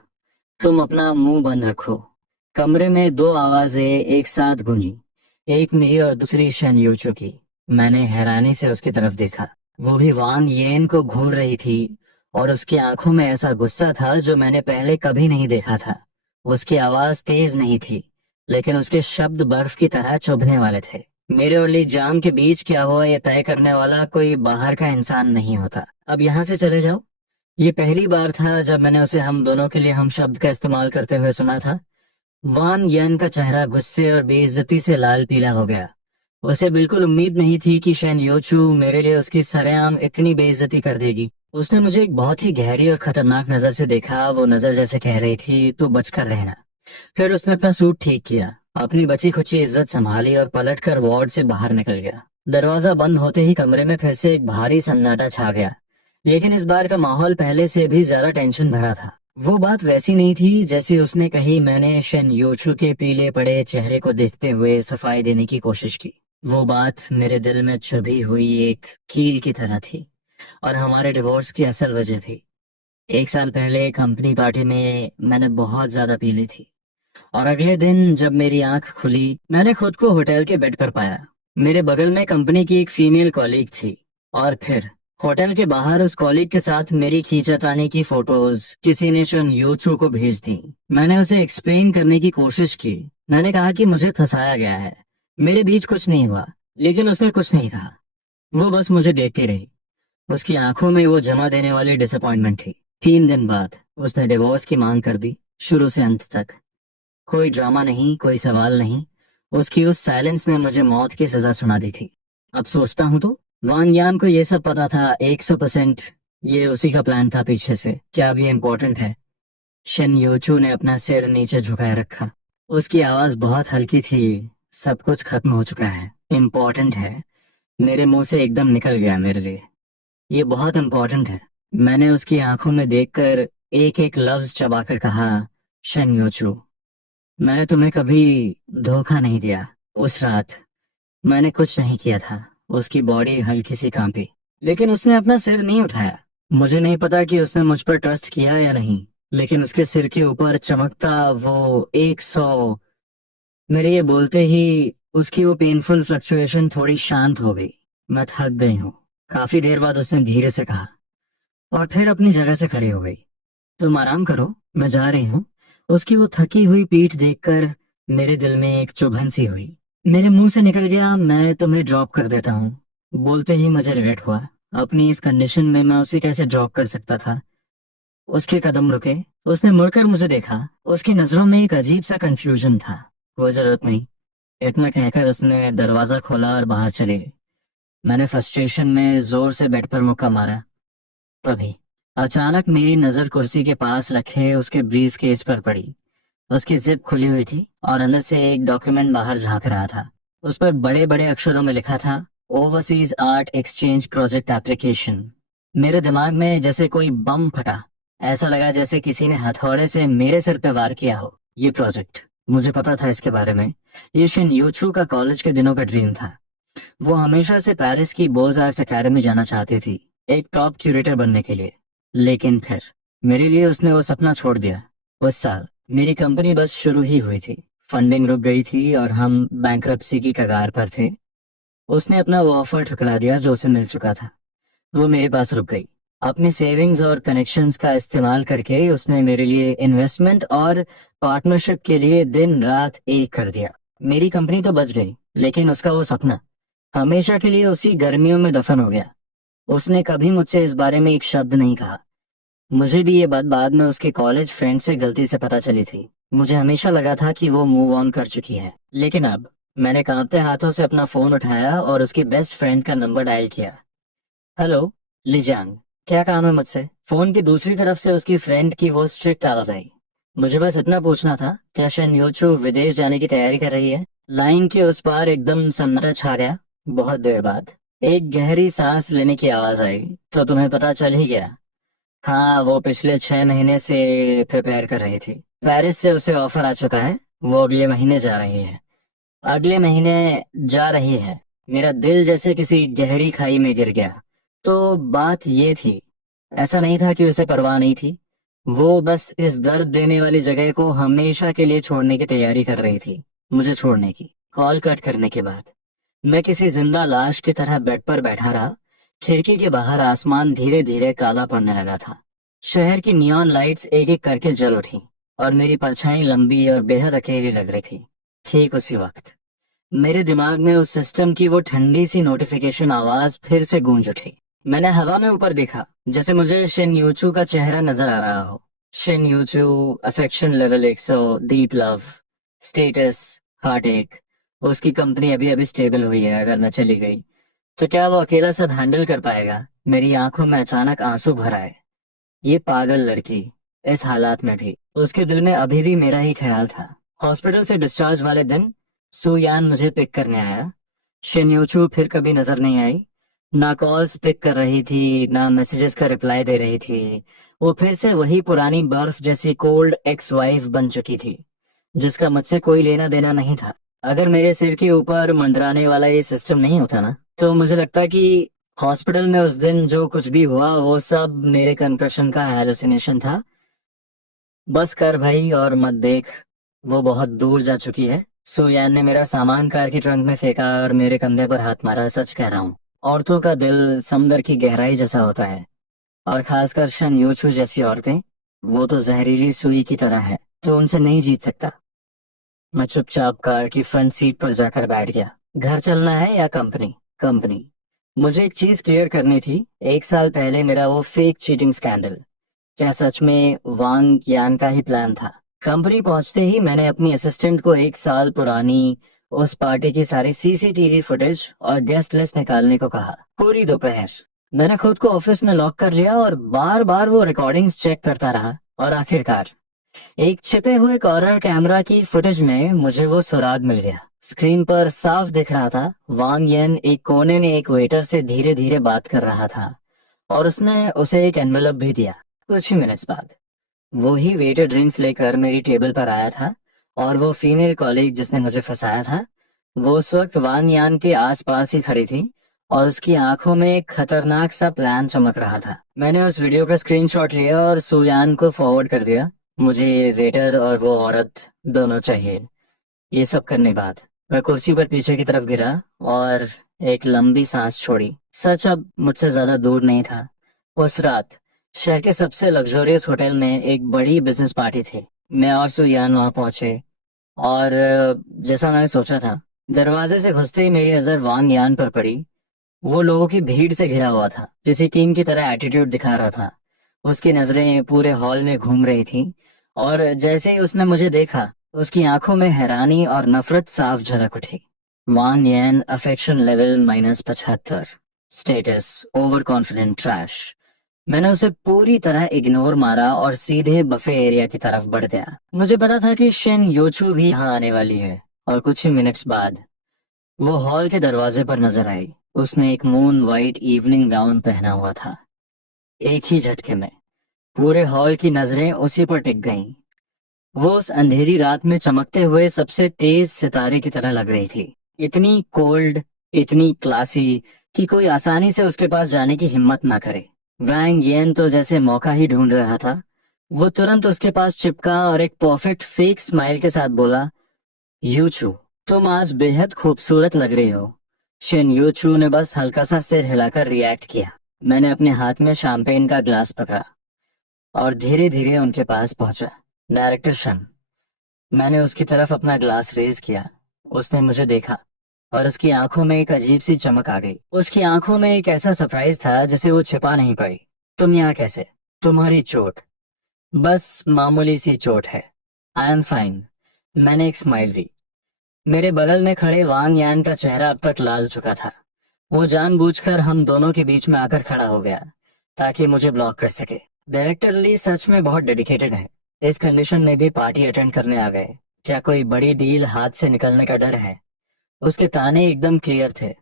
तुम अपना मुंह बंद रखो। कमरे में 2 आवाजें एक साथ गूंजी, एक मेरी और दूसरी शन योचू की। मैंने हैरानी से उसकी तरफ देखा। वो भी वांग येन को घूर रही थी और उसकी आंखों में ऐसा गुस्सा था जो मैंने पहले कभी नहीं देखा था। उसकी आवाज तेज नहीं थी, लेकिन उसके शब्द बर्फ की तरह चुभने वाले थे। मेरे और ली जाम के बीच क्या हुआ ये तय करने वाला कोई बाहर का इंसान नहीं होता। अब यहाँ से चले जाओ। ये पहली बार था जब मैंने उसे हम दोनों के लिए हम शब्द का इस्तेमाल करते हुए सुना था। वान यन का चेहरा गुस्से और बेइज्जती से लाल पीला हो गया। उसे बिल्कुल उम्मीद नहीं थी कि शेन योचू मेरे लिए उसकी सरेआम इतनी बेइज्जती कर देगी। उसने मुझे एक बहुत ही गहरी और खतरनाक नजर से देखा। वो नजर जैसे कह रही थी तू बचकर रहना। फिर उसने अपना सूट ठीक किया, अपनी बची खुची इज्जत संभाली और पलटकर वार्ड से बाहर निकल गया। दरवाजा बंद होते ही कमरे में फिर से एक भारी सन्नाटा छा गया, लेकिन इस बार का माहौल पहले से भी ज्यादा टेंशन भरा था। वो बात वैसी नहीं थी जैसी उसने कही। मैंने शेन योचू के पीले पड़े चेहरे को देखते हुए सफाई देने की कोशिश की। वो बात मेरे दिल में चुभी हुई एक कील की तरह थी, और हमारे डिवोर्स की असल वजह भी। 1 साल पहले कंपनी पार्टी में मैंने बहुत ज्यादा पी ली थी, और अगले दिन जब मेरी आंख खुली मैंने खुद को होटल के बेड पर पाया। मेरे बगल में कंपनी की एक फीमेल कॉलीग थी, और फिर होटल के बाहर उस कॉलीग के साथ मेरी खींचातानी की फोटोज किसी ने शन यूचू को भेज दी। मैंने उसे एक्सप्लेन करने की कोशिश की। मैंने कहा कि मुझे फंसाया गया है, मेरे बीच कुछ नहीं हुआ, लेकिन उसने कुछ नहीं कहा। वो बस मुझे देखती रही। उसकी आंखों में वो जमा देने वाली डिसअपॉइंटमेंट थी। 3 दिन बाद उसने डिवोर्स की मांग कर दी, शुरू से अंत तक। कोई ड्रामा नहीं, कोई सवाल नहीं। उसकी उस साइलेंस ने मुझे मौत की सजा सुना दी थी। अब सोचता हूँ तो वांग यान को ये सब पता था 100%। ये उसी का प्लान था पीछे से। क्या अब ये इम्पोर्टेंट है? शन योचू ने अपना सिर नीचे झुकाए रखा। उसकी आवाज बहुत हल्की थी। सब कुछ खत्म हो चुका है। इम्पोर्टेंट है, मेरे मुंह से एकदम निकल गया। मेरे लिए ये बहुत इम्पोर्टेंट है। मैंने उसकी आंखों में देखकर एक एक लफ्ज चबाकर कहा, शन योचू, मैंने तुम्हें कभी धोखा नहीं दिया। उस रात मैंने कुछ नहीं किया था। उसकी बॉडी हल्की सी कांपी, लेकिन उसने अपना सिर नहीं उठाया। मुझे नहीं पता कि उसने मुझ पर ट्रस्ट किया या नहीं, लेकिन उसके सिर के ऊपर चमकता वो 100। मेरे ये बोलते ही उसकी वो पेनफुल फ्लक्चुएशन थोड़ी शांत हो गई। मैं थक गई हूँ, काफी देर बाद उसने धीरे से कहा, और फिर अपनी जगह से खड़ी हो गई। तुम आराम करो, मैं जा रही हूँ। उसकी वो थकी हुई पीठ देखकर मेरे दिल में एक चुभन सी हुई। मेरे मुंह से निकल गया, मैं तुम्हें ड्रॉप कर देता हूँ। बोलते ही मुझे रिग्रेट हुआ। अपनी इस कंडीशन में मैं उसे कैसे ड्रॉप कर सकता था? उसके कदम रुके। उसने मुड़कर मुझे देखा। उसकी नजरों में एक अजीब सा कंफ्यूजन था। वो जरूरत नहीं, इतना कहकर उसने दरवाजा खोला और बाहर चले गई। मैंने फ्रस्ट्रेशन में जोर से बेड पर मुक्का मारा। तभी अचानक मेरी नजर कुर्सी के पास रखे उसके ब्रीफ केस पर पड़ी। उसकी जिप खुली हुई थी और अंदर से एक डॉक्यूमेंट बाहर झांक रहा था। उस पर बड़े बड़े अक्षरों में लिखा था, overseas art exchange project application. मेरे दिमाग में जैसे कोई बम फटा। ऐसा लगा जैसे किसी ने हथौड़े से मेरे सिर पे वार किया हो। ये प्रोजेक्ट, मुझे पता था इसके बारे में। ये शिन यूचू का कॉलेज के दिनों का ड्रीम था। वो हमेशा से पेरिस की बोज आर्ट्स एकेडमी जाना चाहती थी, एक टॉप क्यूरेटर बनने के लिए। लेकिन फिर मेरे लिए उसने वो सपना छोड़ दिया। उस साल मेरी कंपनी बस शुरू ही हुई थी। फंडिंग रुक गई थी और हम बैंक्रप्सी की कगार पर थे। उसने अपना वो ऑफर ठुकरा दिया जो उसे मिल चुका था। वो मेरे पास रुक गई। अपनी सेविंग्स और कनेक्शंस का इस्तेमाल करके उसने मेरे लिए इन्वेस्टमेंट और पार्टनरशिप के लिए दिन रात एक कर दिया। मेरी कंपनी तो बच गई, लेकिन उसका वो सपना हमेशा के लिए उसी गर्मियों में दफन हो गया। उसने कभी मुझसे इस बारे में एक शब्द नहीं कहा। मुझे भी ये बात बाद में उसके कॉलेज फ्रेंड से गलती से पता चली थी। मुझे हमेशा लगा था कि वो मूव ऑन कर चुकी है, लेकिन अब मैंने कांपते हाथों से अपना फोन उठाया और उसकी बेस्ट फ्रेंड का नंबर डायल किया। हेलो लिजांग, क्या काम है मुझसे? फोन की दूसरी तरफ से उसकी फ्रेंड की वो स्ट्रिक्ट आवाज आई। मुझे बस इतना पूछना था, क्या शन योचू विदेश जाने की तैयारी कर रही है? लाइन के उस पार एकदम सन्नाटा छा गया। बहुत देर बाद एक गहरी सांस लेने की आवाज आई। तो तुम्हें पता चल ही गया? हाँ, वो पिछले 6 महीने से प्रिपेयर कर रही थी। पेरिस से उसे ऑफर आ चुका है। वो अगले महीने जा रही है। अगले महीने जा रही है। मेरा दिल जैसे किसी गहरी खाई में गिर गया। तो बात ये थी, ऐसा नहीं था कि उसे परवाह नहीं थी। वो बस इस दर्द देने वाली जगह को हमेशा के लिए छोड़ने की तैयारी कर रही थी। मुझे छोड़ने की। कॉल कट करने के बाद मैं किसी जिंदा लाश की तरह बेड पर बैठा रहा। खिड़की के बाहर आसमान धीरे धीरे काला पड़ने लगा था। शहर की नियॉन लाइट्स एक एक करके जल उठी और मेरी परछाई लंबी और बेहद अकेली लग रही थी। ठीक उसी वक्त मेरे दिमाग में उस सिस्टम की वो ठंडी सी नोटिफिकेशन आवाज फिर से गूंज उठी। मैंने हवा में ऊपर देखा, जैसे मुझे शिन यूचू का चेहरा नजर आ रहा हो। Shen Yuchu, affection level 100, deep love, status, heartache. उसकी कंपनी अभी अभी स्टेबल हुई है, अगर मैं चली गई तो क्या वो अकेला सब हैंडल कर पाएगा? मेरी आंखों में अचानक आंसू भर आए। ये पागल लड़की, इस हालात में भी उसके दिल में अभी भी मेरा ही ख्याल था। हॉस्पिटल से डिस्चार्ज वाले दिन सुयान मुझे पिक करने आया। शिन्यूचू फिर कभी नजर नहीं आई। ना कॉल्स पिक कर रही थी, ना मैसेजेस का रिप्लाई दे रही थी। वो फिर से वही पुरानी बर्फ जैसी कोल्ड एक्स वाइफ बन चुकी थी, जिसका मुझसे कोई लेना देना नहीं था। अगर मेरे सिर के ऊपर मंडराने वाला ये सिस्टम नहीं होता ना, तो मुझे लगता कि हॉस्पिटल में उस दिन जो कुछ भी हुआ वो सब मेरे कंकशन का हैलुसिनेशन था। बस कर भाई और मत देख, वो बहुत दूर जा चुकी है। सुयान ने मेरा सामान कार की ट्रंक में फेंका और मेरे कंधे पर हाथ मारा। सच कह रहा हूँ, औरतों का दिल समुंदर की गहराई जैसा होता है, और खासकर शन यूचू जैसी औरतें, वो तो जहरीली सुई की तरह है, तो उनसे नहीं जीत सकता। मैं चुपचाप कार की फ्रंट सीट पर जाकर बैठ गया। घर चलना है या कंपनी? कंपनी। मुझे एक चीज क्लियर करनी थी। 1 साल पहले मेरा वो फेक चीटिंग स्कैंडल क्या सच में वांग यान का ही प्लान था? कंपनी पहुंचते ही मैंने अपनी असिस्टेंट को 1 साल पुरानी उस पार्टी की सारी सीसीटीवी फुटेज और गेस्ट लिस्ट निकालने को कहा। पूरी दोपहर मैंने खुद को ऑफिस में लॉक कर लिया और बार बार वो रिकॉर्डिंग्स चेक करता रहा, और आखिरकार एक छिपे हुए कॉर्नर कैमरा की फुटेज में मुझे वो सुराग मिल गया। स्क्रीन पर साफ दिख रहा था, वांग येन एक कोने में एक वेटर से धीरे धीरे बात कर रहा था, और उसने उसे एक एनवेलप भी दिया। कुछ ही मिनट्स बाद वो ही वेटर ड्रिंक्स लेकर मेरी टेबल पर आया था, और वो फीमेल कॉलीग जिसने मुझे फंसाया था, वो उस वक्त वांग यान के आसपास ही खड़ी थी, और उसकी आंखों में एक खतरनाक सा प्लान चमक रहा था। मैंने उस वीडियो का स्क्रीनशॉट लिया और सुयान को फॉरवर्ड कर दिया। मुझे ये वेटर और वो औरत दोनों चाहिए। ये सब करने के बाद मैं कुर्सी पर पीछे की तरफ गिरा और एक लंबी सांस छोड़ी। सच अब मुझसे ज्यादा दूर नहीं था। उस रात शहर के सबसे लग्जरियस होटल में एक बड़ी बिजनेस पार्टी थी। मैं और सुयान वहां पहुंचे, और जैसा मैंने सोचा था, दरवाजे से घुसते ही मेरी नजर वांग यान पर पड़ी। वो लोगों की भीड़ से घिरा हुआ था, किसी टीम की तरह एटीट्यूड दिखा रहा था। उसकी नजरें पूरे हॉल में घूम रही थी, और जैसे ही उसने मुझे देखा, उसकी आंखों में हैरानी और नफरत साफ झलक उठी। Wang Yan, affection level -75, status overconfident trash. मैंने उसे पूरी तरह इग्नोर मारा और सीधे बफे एरिया की तरफ बढ़ गया। मुझे पता था कि शेन योचू भी यहाँ आने वाली है, और कुछ ही मिनट्स बाद वो हॉल के दरवाजे पर नजर आई। उसने एक मून वाइट इवनिंग गाउन पहना हुआ था। एक ही झटके में पूरे हॉल की नजरें उसी पर टिक गईं। वो उस अंधेरी रात में चमकते हुए सबसे तेज सितारे की तरह लग रही थी। इतनी कोल्ड, इतनी क्लासी, कि कोई आसानी से उसके पास जाने की हिम्मत ना करे। वैंग येन तो जैसे मौका ही ढूंढ रहा था। वो तुरंत उसके पास चिपका और एक परफेक्ट फेक स्माइल के साथ बोला, यूचू, तुम आज बेहद खूबसूरत लग रही हो। शिन यूचू ने बस हल्का सा सिर हिलाकर रिएक्ट किया। मैंने अपने हाथ में शैंपेन का ग्लास पकड़ा और धीरे धीरे उनके पास पहुंचा। डायरेक्टर शन। मैंने उसकी तरफ अपना ग्लास रेज किया। उसने मुझे देखा, और उसकी आंखों में एक अजीब सी चमक आ गई। उसकी आंखों में एक ऐसा सरप्राइज था जिसे वो छिपा नहीं पाई। तुम यहाँ कैसे? तुम्हारी चोट? बस मामूली सी चोट है। I am fine. मैंने एक स्माइल दी। मेरे बगल में खड़े वांग यान का चेहरा अब तक लाल चुका था। वो जानबूझकर हम दोनों के बीच में आकर खड़ा हो गया, ताकि मुझे ब्लॉक कर सके। डायरेक्टर ली सच में बहुत डेडिकेटेड है। इस कंडीशन में भी पार्टी अटेंड करने आ गए। क्या कोई बड़ी डील हाथ से निकलने का डर है? उसके ताने एकदम क्लियर थे,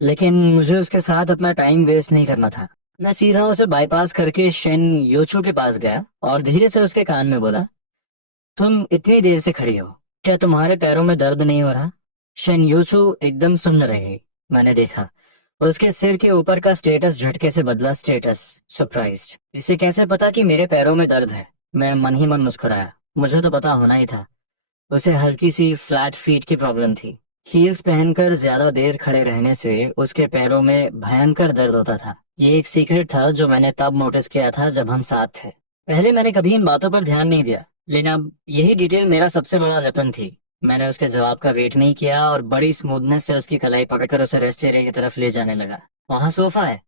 लेकिन मुझे उसके साथ अपना टाइम वेस्ट नहीं करना था। मैं सीधा उसे बाईपास करके शेन योचू के पास गया और धीरे से उसके कान में बोला, तुम इतनी देर से खड़ी हो, क्या तुम्हारे पैरों में दर्द नहीं हो रहा? शेन यूचू एकदम सुन्न रही। मैंने देखा उसके सिर के ऊपर का स्टेटस झटके से बदला। Status surprised. इसे कैसे पता कि मेरे पैरों में दर्द है? मैं मन ही मन मुस्कुराया। मुझे तो पता होना ही था। उसे हल्की सी फ्लैट फीट की प्रॉब्लम थी। हील्स पहनकर ज्यादा देर खड़े रहने से उसके पैरों में भयंकर दर्द होता था। ये एक सीक्रेट था जो मैंने तब नोटिस किया था जब हम साथ थे। पहले मैंने कभी इन बातों पर ध्यान नहीं दिया, लेकिन अब यही डिटेल मेरा सबसे बड़ा वेपन थी। मैंने उसके जवाब का वेट नहीं किया और बड़ी स्मूथनेस से उसकी कलाई पकड़कर उसे रेस्ट एरिया की तरफ ले जाने लगा। वहां सोफा है,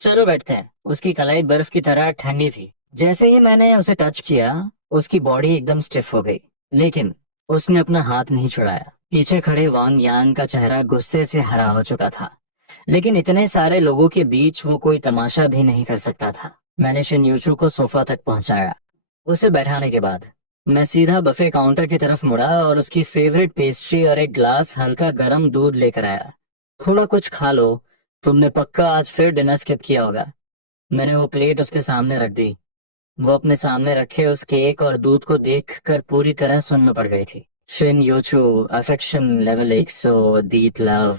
चलो बैठते हैं। उसकी कलाई बर्फ की तरह ठंडी थी। जैसे ही मैंने उसे टच किया, उसकी बॉडी एकदम स्टिफ हो गई, लेकिन उसने अपना हाथ नहीं छुड़ाया। पीछे खड़े वांग यांग का चेहरा गुस्से से हरा हो चुका था, लेकिन इतने सारे लोगों के बीच वो कोई तमाशा भी नहीं कर सकता था। मैंने शिन यूचू को सोफा तक पहुंचाया। उसे बैठाने के बाद मैं सीधा बफे काउंटर की तरफ मुड़ा और उसकी फेवरेट पेस्ट्री और एक ग्लास हल्का गर्म दूध लेकर आया। थोड़ा कुछ खा लो, तुमने पक्का आज फिर डिनर स्किप किया होगा। मैंने वो प्लेट उसके सामने रख दी। वो अपने सामने रखे उस केक और दूध को देखकर पूरी तरह सुन्न में पड़ गई थी। Shen Yuchu, affection level 100, deep love,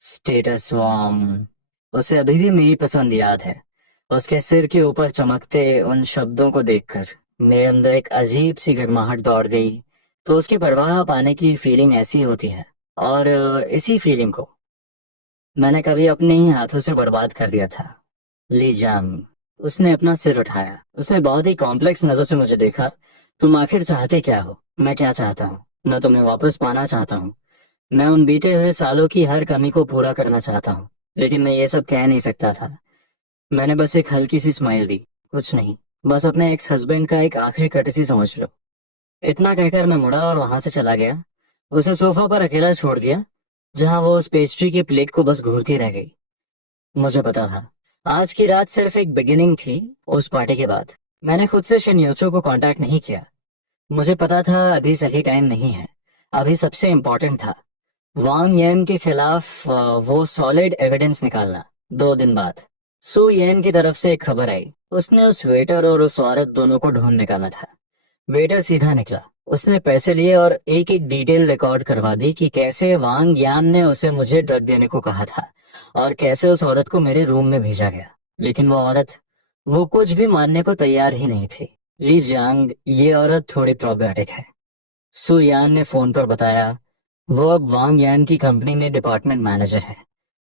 status warm. उसे अभी भी मेरी पसंद याद है। उसके सिर के ऊपर चमकते उन शब्दों को देखकर मेरे अंदर एक अजीब सी गर्माहट दौड़ गई। तो उसकी परवाह पाने की फीलिंग ऐसी होती है, और इसी फीलिंग को मैंने कभी अपने ही हाथों से बर्बाद कर दिया था। ली जांग। उसने अपना सिर उठाया। उसने बहुत ही कॉम्प्लेक्स नजर से मुझे देखा। तुम आखिर चाहते क्या हो? मैं क्या चाहता हूँ? मैं तुम्हें वापस पाना चाहता हूँ। मैं उन बीते हुए सालों की हर कमी को पूरा करना चाहता हूँ, लेकिन मैं ये सब कह नहीं सकता था। मैंने बस एक हल्की सी स्माइल दी। कुछ नहीं, बस अपने एक्स हस्बैंड का एक आखिरी कर्टसी समझ लो। इतना कहकर मैं मुड़ा और वहां से चला गया। उसे सोफा पर अकेला छोड़ दिया, जहां वो उस पेस्ट्री की प्लेट को बस घूरती रह गई। मुझे पता था आज की रात सिर्फ एक बिगिनिंग थी। उस पार्टी के बाद मैंने खुद से शिन्योचो को कांटेक्ट नहीं किया। मुझे पता था अभी सही टाइम नहीं है। अभी सबसे इम्पोर्टेंट था वांग येन के खिलाफ वो सॉलिड एविडेंस निकालना। 2 दिन बाद सु येन की तरफ से एक खबर आई। उसने उस वेटर और उस औरत दोनों को ढूंढ निकाला था। वेटर सीधा निकला। उसने पैसे लिए और एक एक डिटेल रिकॉर्ड करवा दी कि कैसे वांग यान ने उसे मुझे ड्रग देने को कहा था और कैसे उस औरत को मेरे रूम में भेजा गया। लेकिन वो औरत, वो कुछ भी मानने को तैयार ही नहीं थी। ली जियांग, ये औरत थोड़ी प्रॉब्लमेटिक है। सु यान ने फोन पर बताया। वो अब वांग यान की कंपनी में डिपार्टमेंट मैनेजर है।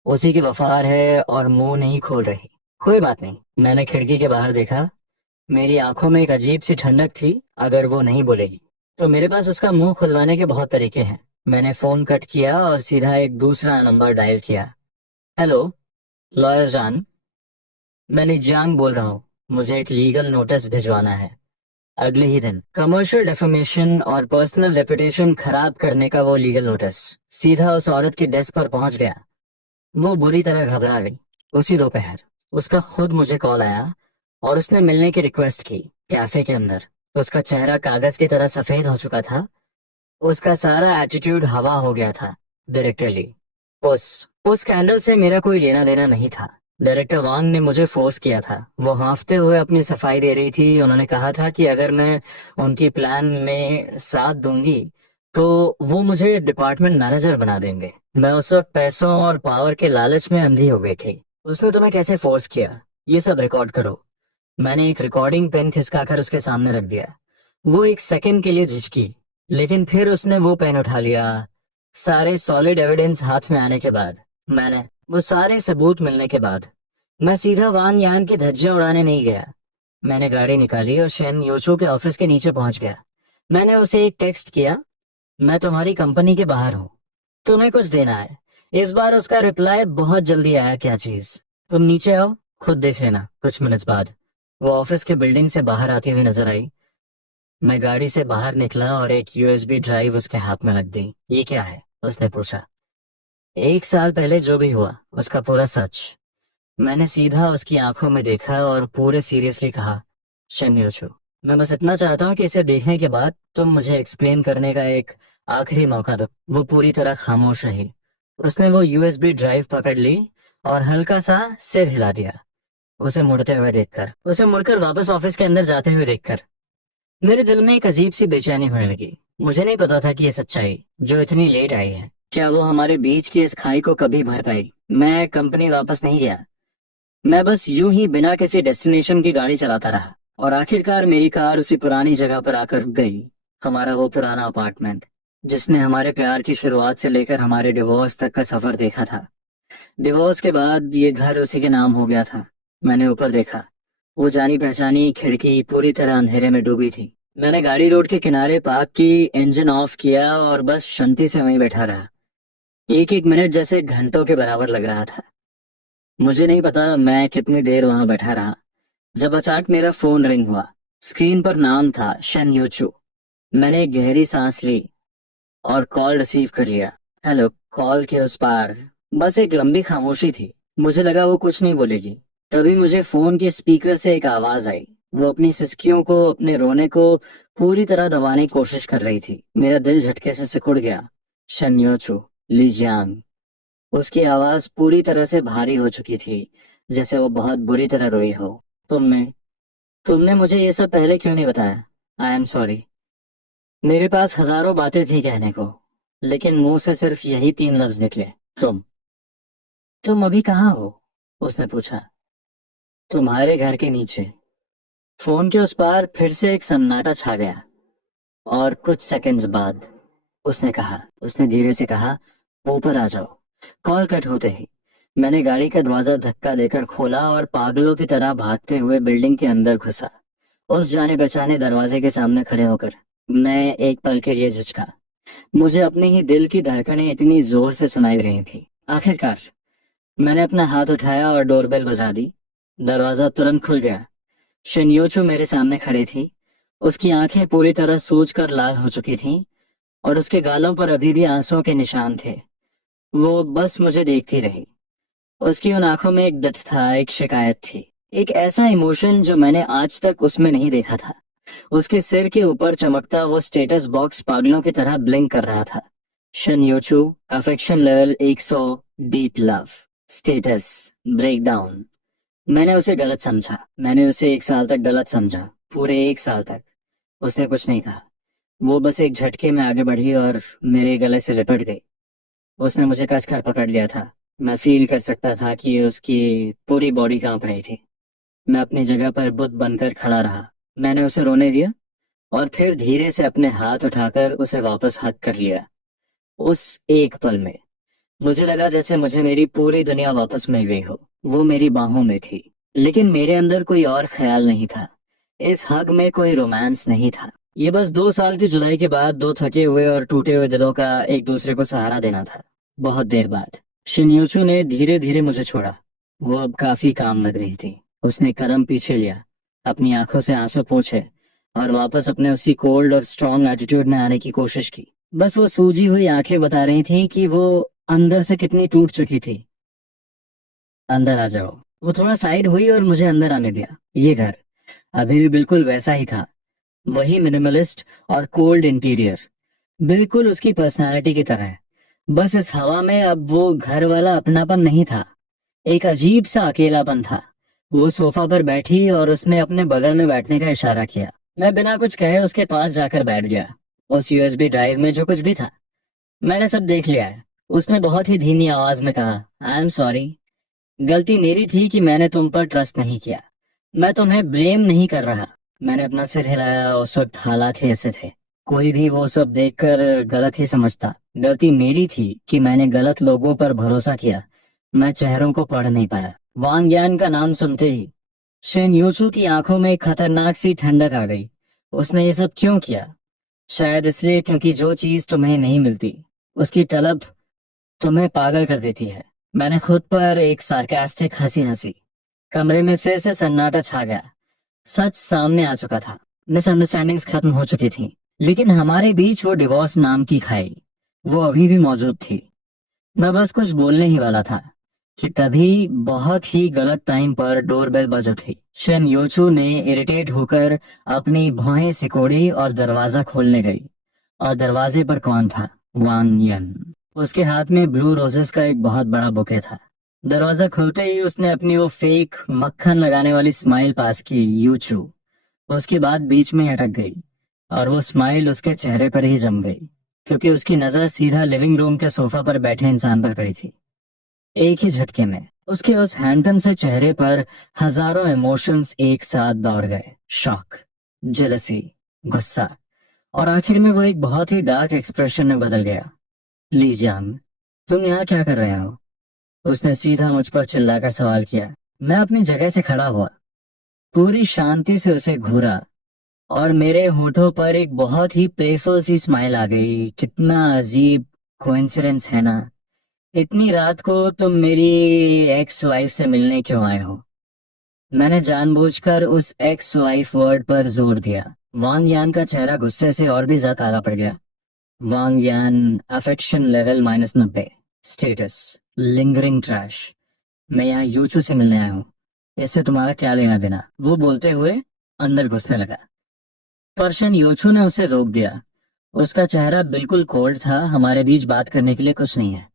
उसी की वफार है और मुंह नहीं खोल रही। कोई बात नहीं, मैंने खिड़की के बाहर देखा। मेरी आंखों में एक अजीब सी ठंडक थी। अगर वो नहीं बोलेगी तो मेरे पास उसका मुंह खुलवाने के बहुत तरीके हैं। मैंने फोन कट किया और सीधा एक दूसरा नंबर डायल किया। हेलो, लॉयर जान, मैं लिजियांग बोल रहा हूँ। मुझे एक लीगल नोटिस भिजवाना है। अगले ही दिन कमर्शियल डेफेमेशन और पर्सनल रेपुटेशन खराब करने का वो लीगल नोटिस सीधा उस औरत की डेस्क पर पहुंच गया। वो बुरी तरह घबरा गई। उसी दोपहर उसका खुद मुझे कॉल आया और उसने मिलने की रिक्वेस्ट की। कैफे के अंदर उसका चेहरा कागज की तरह सफेद हो चुका था। उसका सारा एटीट्यूड हवा हो गया था। डायरेक्टरली उस स्कैंडल से मेरा कोई लेना देना नहीं था। डायरेक्टर वांग ने मुझे फोर्स किया था। वो हाँफते हुए अपनी सफाई दे रही थी। उन्होंने कहा था कि अगर मैं उनकी प्लान में साथ दूंगी तो वो मुझे डिपार्टमेंट मैनेजर बना देंगे। मैं उस वक्त पैसों और पावर के लालच में अंधी हो गई थी। उसने तुम्हें कैसे फोर्स किया, ये सब रिकॉर्ड करो। मैंने एक रिकॉर्डिंग पेन खिसकाकर उसके सामने रख दिया। वो एक सेकंड के लिए झिझकी, लेकिन फिर उसने वो पेन उठा लिया। सारे सॉलिड एविडेंस हाथ में आने के बाद, मैंने वो सारे सबूत मिलने के बाद, मैं सीधा वांग यान की धज्जियां उड़ाने नहीं गया। मैंने गाड़ी निकाली और शेन योचो के ऑफिस के नीचे पहुंच गया। मैंने उसे एक टेक्स्ट किया, मैं तुम्हारी कंपनी के बाहर हूँ, तुम्हें कुछ देना है। इस बार उसका रिप्लाई बहुत जल्दी आया। क्या चीज? तुम नीचे आओ, खुद देख लेना। कुछ मिनट्स बाद वो ऑफिस के बिल्डिंग से बाहर आती हुई नजर आई। मैं गाड़ी से बाहर निकला और एक यूएसबी ड्राइव उसके हाथ में रख दी। ये क्या है? उसने पूछा। 1 साल पहले जो भी हुआ उसका पूरा सच। मैंने सीधा उसकी आंखों में देखा और पूरे सीरियसली कहा, शन्योचू, मैं बस इतना चाहता हूँ कि इसे देखने के बाद तुम मुझे एक्सप्लेन करने का एक आखिरी मौका दो। वो पूरी तरह खामोश रही। उसने वो यूएसबी ड्राइव पकड़ ली और हल्का सा सिर हिला दिया। उसे मुड़ते हुए देखकर, उसे मुड़कर वापस ऑफिस के अंदर जाते हुए देखकर मेरे दिल में एक अजीब सी बेचैनी होने लगी। मुझे नहीं पता था कि ये सच्चाई जो इतनी लेट आई है, क्या वो हमारे बीच की इस खाई को कभी भर पाएगी। मैं कंपनी वापस नहीं गया। मैं बस यूं ही बिना किसी डेस्टिनेशन की गाड़ी चलाता रहा और आखिरकार मेरी कार उसी पुरानी जगह पर आकर रुक गई। हमारा वो पुराना अपार्टमेंट, जिसने हमारे प्यार की शुरुआत से लेकर हमारे डिवोर्स तक का सफर देखा था। डिवोर्स के बाद ये घर उसी के नाम हो गया था। मैंने ऊपर देखा। वो जानी पहचानी खिड़की पूरी तरह अंधेरे में डूबी थी। मैंने गाड़ी रोड के किनारे पार्क की, इंजन ऑफ किया और बस शांति से वहीं बैठा रहा। एक एक मिनट जैसे घंटों के बराबर लग रहा था। मुझे नहीं पता मैं कितनी देर वहां बैठा रहा, जब अचानक मेरा फोन रिंग हुआ। स्क्रीन पर नाम था शन यूचू। मैंने एक गहरी सांस ली और कॉल रिसीव कर लिया। हेलो। कॉल के उस पार बस एक लंबी खामोशी थी। मुझे लगा वो कुछ नहीं बोलेगी। तभी मुझे फोन के स्पीकर से एक आवाज आई। वो अपनी सिसकियों को, अपने रोने को पूरी तरह दबाने की कोशिश कर रही थी। मेरा दिल झटके से सिकुड़ गया। शन्योचू, लीजियांग। उसकी आवाज पूरी तरह से भारी हो चुकी थी, जैसे वो बहुत बुरी तरह रोई हो। तुमने तुमने मुझे ये सब पहले क्यों नहीं बताया? I am sorry. मेरे पास हजारों बातें थी कहने को, लेकिन मुंह से सिर्फ यही 3 लफ्ज निकले। तुम। तुम अभी कहाँ हो? उसने पूछा। तुम्हारे घर के नीचे। फोन के उस पार फिर से एक सन्नाटा छा गया। और कुछ सेकंड्स बाद उसने धीरे से कहा, ऊपर आ जाओ। कॉल कट होते ही मैंने गाड़ी का दरवाजा धक्का देकर खोला और पागलों की तरह भागते हुए बिल्डिंग के अंदर घुसा। उस जाने पहचाने दरवाजे के सामने खड़े होकर मैं एक पल के लिए झिझका। मुझे अपने ही दिल की धड़कनें इतनी जोर से सुनाई रही थी। आखिरकार मैंने अपना हाथ उठाया और डोरबेल बजा दी। दरवाजा तुरंत खुल गया। शिन्योचू मेरे सामने खड़ी थी। उसकी आंखें पूरी तरह सूज कर लाल हो चुकी थीं और उसके गालों पर अभी भी आंसुओं के निशान थे। वो बस मुझे देखती रही। उसकी उन आंखों में एक डर था, एक शिकायत थी, एक ऐसा इमोशन जो मैंने आज तक उसमें नहीं देखा था। उसके सिर के ऊपर चमकता वो स्टेटस बॉक्स पागलों की तरह ब्लिंक कर रहा था। Shen Yuchu, affection level 100, deep love, status breakdown. मैंने उसे गलत समझा। मैंने उसे 1 साल तक गलत समझा। पूरे 1 साल तक। उसने कुछ नहीं कहा। वो बस एक झटके में आगे बढ़ी और मेरे गले से लिपट गई। उसने मुझे कसकर पकड़ लिया था। मैं फील कर सकता था कि उसकी पूरी बॉडी कांप रही थी। मैं अपनी जगह पर बुत बनकर खड़ा रहा। मैंने उसे रोने दिया और फिर धीरे से अपने हाथ उठाकर उसे वापस हक कर लिया। उस एक पल में मुझे लगा जैसे मुझे मेरी पूरी दुनिया वापस मिल गई हो। वो मेरी बाहों में थी, लेकिन मेरे अंदर कोई और ख्याल नहीं था। इस हग में कोई रोमांस नहीं था। ये बस 2 साल की जुदाई के बाद दो थके हुए और टूटे हुए दिलों का एक दूसरे को सहारा देना था। बहुत देर बाद शिन्यूचू ने धीरे धीरे मुझे छोड़ा। वो अब काफी काम लग रही थी। उसने कदम पीछे लिया, अपनी आंखों से आंसू पोंछे और वापस अपने उसी कोल्ड और स्ट्रॉन्ग एटीट्यूड में आने की कोशिश की। बस वो सूजी हुई आंखें बता रही थी कि वो अंदर से कितनी टूट चुकी थी। अंदर आ जाओ। वो थोड़ा साइड हुई और मुझे अंदर आने दिया। ये घर अभी भी बिल्कुल वैसा ही था। वही मिनिमलिस्ट और कोल्ड इंटीरियर, बिल्कुल उसकी पर्सनालिटी की तरह। बस इस हवा में अब वो घर वाला अपनापन नहीं था, एक अजीब सा अकेलापन था। वो सोफा पर बैठी और उसने अपने बगल में बैठने का इशारा किया। मैं बिना कुछ कहे उसके पास जाकर बैठ गया। उस यूएसबी ड्राइव में जो कुछ भी था मैंने सब देख लिया है। उसने बहुत ही धीमी आवाज में कहा, आई एम सॉरी। गलती मेरी थी कि मैंने तुम पर ट्रस्ट नहीं किया। मैं तुम्हें ब्लेम नहीं कर रहा। मैंने अपना सिर हिलाया। उस वक्त हालात ही ऐसे थे। कोई भी वो सब देखकर गलत ही समझता। गलती मेरी थी कि मैंने गलत लोगों पर भरोसा किया। मैं चेहरों को पढ़ नहीं पाया। वांग यान का नाम सुनते ही शेन यूसू की आंखों में एक खतरनाक सी ठंडक आ गई। उसने ये सब क्यों किया? शायद इसलिए क्योंकि जो चीज तुम्हें नहीं मिलती उसकी तलब तुम्हें पागल कर देती है। मैंने खुद पर एक सार्कास्टिक हंसी हंसी। कमरे में फिर से सन्नाटा छा गया। सच सामने आ चुका था। मिसअंडरस्टैंडिंग्स खत्म हो चुकी थी, लेकिन हमारे बीच वो डिवोर्स नाम की खाई, वो अभी भी मौजूद थी। मैं बस कुछ बोलने ही वाला था कि तभी बहुत ही गलत टाइम पर डोरबेल बज उठी। शन योचू ने इरिटेट होकर अपनी भौहें सिकोड़ी और दरवाजा खोलने गई। और दरवाजे पर कौन था? वांग यन। उसके हाथ में ब्लू रोजेस का एक बहुत बड़ा बुके था। दरवाजा खुलते ही उसने अपनी वो फेक मक्खन लगाने वाली स्माइल पास की, यूचू। उसके बाद बीच में अटक गई और वो स्माइल उसके चेहरे पर ही जम गई, क्योंकि उसकी नजर सीधा लिविंग रूम के सोफा पर बैठे इंसान पर पड़ी थी। एक ही झटके में उसके उस हैंडसम से चेहरे पर हजारों इमोशंस एक साथ दौड़ गए। शॉक, जेलसी, गुस्सा और आखिर में वो एक बहुत ही डार्क एक्सप्रेशन में बदल गया। लीजियांग, तुम यहाँ क्या कर रहे हो? उसने सीधा मुझ पर चिल्लाकर सवाल किया। मैं अपनी जगह से खड़ा हुआ, पूरी शांति से उसे घूरा और मेरे होठों पर एक बहुत ही प्लेफुल सी स्माइल आ गई। कितना अजीब कोइंसिडेंस है ना। इतनी रात को तुम मेरी एक्स वाइफ से मिलने क्यों आए हो? मैंने जानबूझकर उस एक्स वाइफ वर्ड पर जोर दिया। वांग यान का चेहरा गुस्से से और भी ज्यादा काला पड़ गया। वांग Yan, affection level -90, status lingering trash. मैं यहाँ यूचू से मिलने आया हूँ, इससे तुम्हारा क्या लेना देना? वो बोलते हुए अंदर घुसने लगा। पर्शन योचू ने उसे रोक दिया। उसका चेहरा बिल्कुल कोल्ड था। हमारे बीच बात करने के लिए कुछ नहीं है।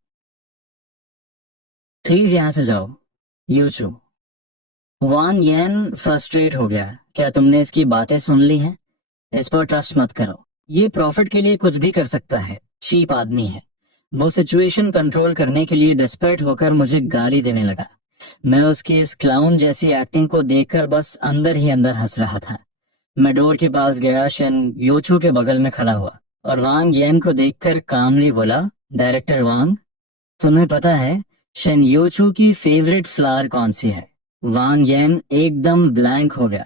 प्लीज यहाँ से जाओ, यूचू। वांग येन फ्रस्ट्रेट हो गया। क्या तुमने इसकी बातें सुन ली हैं? इस पर ट्रस्ट मत करो। ये प्रॉफिट के लिए कुछ भी कर सकता है। चीप आदमी है। वो सिचुएशन कंट्रोल करने के लिए डेस्परेट होकर मुझे गाली देने लगा। मैं उसकी इस क्लाउन जैसी एक्टिंग को देखकर बस अंदर ही अंदर हंस रहा था। मैं डोर के पास गया, शन योचू के बगल में खड़ा हुआ और वांग येन को देखकर कामली बोला, डायरेक्टर वांग, तुम्हें पता है शन योचू की फेवरेट फ्लावर कौन सी है? वांग येन एकदम ब्लैंक हो गया।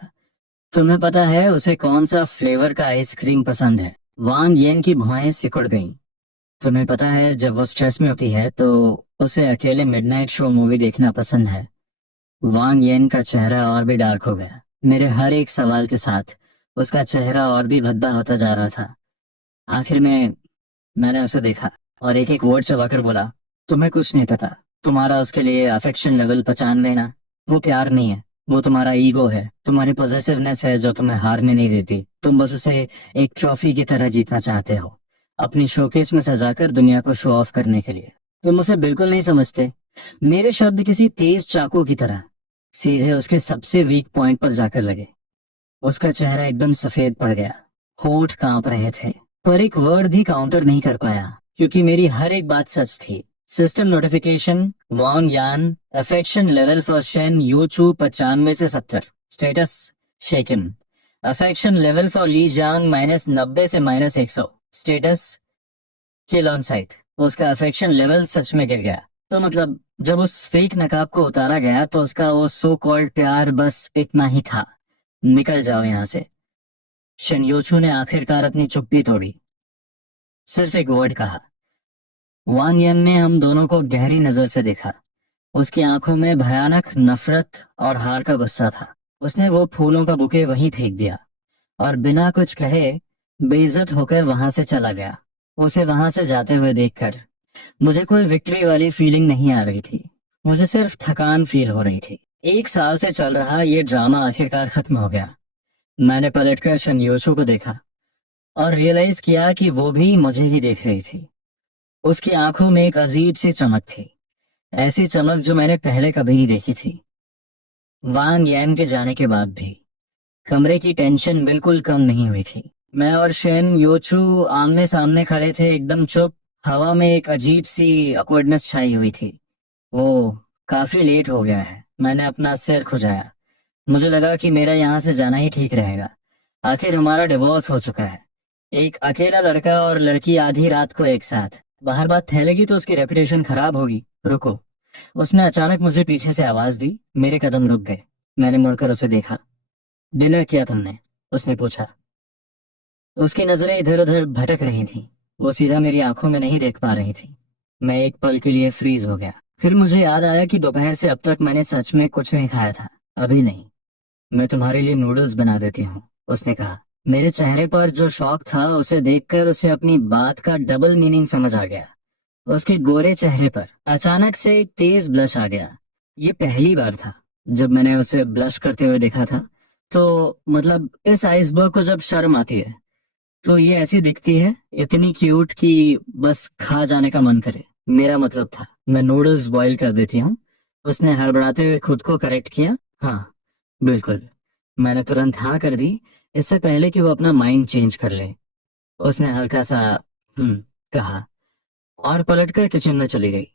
तुम्हें पता है उसे कौन सा फ्लेवर का आइसक्रीम पसंद है? वांग येन की भौहें सिकुड़ गईं। तुम्हें पता है जब वो स्ट्रेस में होती है तो उसे अकेले मिडनाइट शो मूवी देखना पसंद है। वांग येन का चेहरा और भी डार्क हो गया। मेरे हर एक सवाल के साथ उसका चेहरा और भी भद्दा होता जा रहा था। आखिर में मैंने उसे देखा और एक एक वर्ड चबाकर बोला, तुम्हें कुछ नहीं पता। तुम्हारा उसके लिए अफेक्शन लेवल पहचान लेना। वो प्यार नहीं है, वो तुम्हारा ईगो है, तुम्हारी पॉजिटिवनेस है जो तुम्हें हारने नहीं देती। तुम बस उसे एक ट्रॉफी की तरह जीतना चाहते हो, अपनी शोकेस में सजाकर दुनिया को शो ऑफ करने के लिए। तुम उसे बिल्कुल नहीं समझते। मेरे शब्द किसी तेज चाकू की तरह सीधे उसके सबसे वीक पॉइंट पर जाकर लगे। उसका चेहरा एकदम सफेद पड़ गया। होठ कांप रहे थे, पर एक वर्ड भी काउंटर नहीं कर पाया क्योंकि मेरी हर एक बात सच थी। System notification, Wang Yan, affection level for Shen Yuchu 95 से 70, status shaken. Affection level for Li Jiang -90 से -100, स्टेटस किल ऑन साइट। उसका अफेक्शन लेवल सच में गिर गया। तो मतलब जब उस फेक नकाब को उतारा गया तो उसका वो सो कॉल्ड प्यार बस इतना ही था। निकल जाओ यहाँ से। शिनयोचू ने आखिरकार अपनी चुप्पी तोड़ी। सिर्फ एक वर्ड कहा। वांग यन ने हम दोनों को गहरी नजर से देखा। उसकी आंखों में भयानक नफरत और हार का गुस्सा था। उसने वो फूलों का बुके वहीं फेंक दिया और बिना कुछ कहे बेइज्जत होकर वहां से चला गया। उसे वहां से जाते हुए देखकर मुझे कोई विक्ट्री वाली फीलिंग नहीं आ रही थी। मुझे सिर्फ थकान फील हो रही थी। 1 साल से चल रहा ये ड्रामा आखिरकार खत्म हो गया। मैंने पलटकर शनयोशो को देखा और रियलाइज किया कि वो भी मुझे ही देख रही थी। उसकी आंखों में एक अजीब सी चमक थी, ऐसी चमक जो मैंने पहले कभी नहीं देखी थी। वांग यैन के जाने के बाद भी कमरे की टेंशन बिल्कुल कम नहीं हुई थी। मैं और शेन योचू आमने सामने खड़े थे, एकदम चुप। हवा में एक अजीब सी अकवर्डनेस छाई हुई थी। वो काफी लेट हो गया है। मैंने अपना सिर खुजाया। मुझे लगा कि मेरा यहाँ से जाना ही ठीक रहेगा। आखिर हमारा डिवोर्स हो चुका है। एक अकेला लड़का और लड़की आधी रात को एक साथ। बाहर बात फैलेगी तो उसकी रेपुटेशन खराब होगी। रुको। उसने अचानक मुझे पीछे से आवाज दी। मेरे कदम रुक गए। मैंने मुड़कर उसे देखा। डिनर किया तुमने? उसने पूछा। उसकी नजरें इधर उधर भटक रही थीं। वो सीधा मेरी आंखों में नहीं देख पा रही थी। मैं एक पल के लिए फ्रीज हो गया। फिर मुझे याद आया कि दोपहर से अब तक मैंने सच में कुछ नहीं खाया था। अभी नहीं। मैं तुम्हारे लिए नूडल्स बना देती हूँ, उसने कहा। मेरे चेहरे पर जो शौक था उसे देखकर उसे अपनी बात का डबल मीनिंग समझ आ गया। उसके गोरे चेहरे पर अचानक से एक तेज ब्लश आ गया। ये पहली बार था जब मैंने उसे ब्लश करते हुए देखा था। तो मतलब इस आइसबर्ग को जब शर्म आती है तो ये ऐसी दिखती है, इतनी क्यूट कि बस खा जाने का मन करे। मेरा मतलब था मैं नूडल्स बॉईल कर देती हूँ। उसने हड़बड़ाते हुए खुद को करेक्ट किया। हाँ बिल्कुल। मैंने तुरंत हाँ कर दी, इससे पहले कि वो अपना माइंड चेंज कर ले। उसने हल्का सा कहा और पलटकर किचन में चली गई।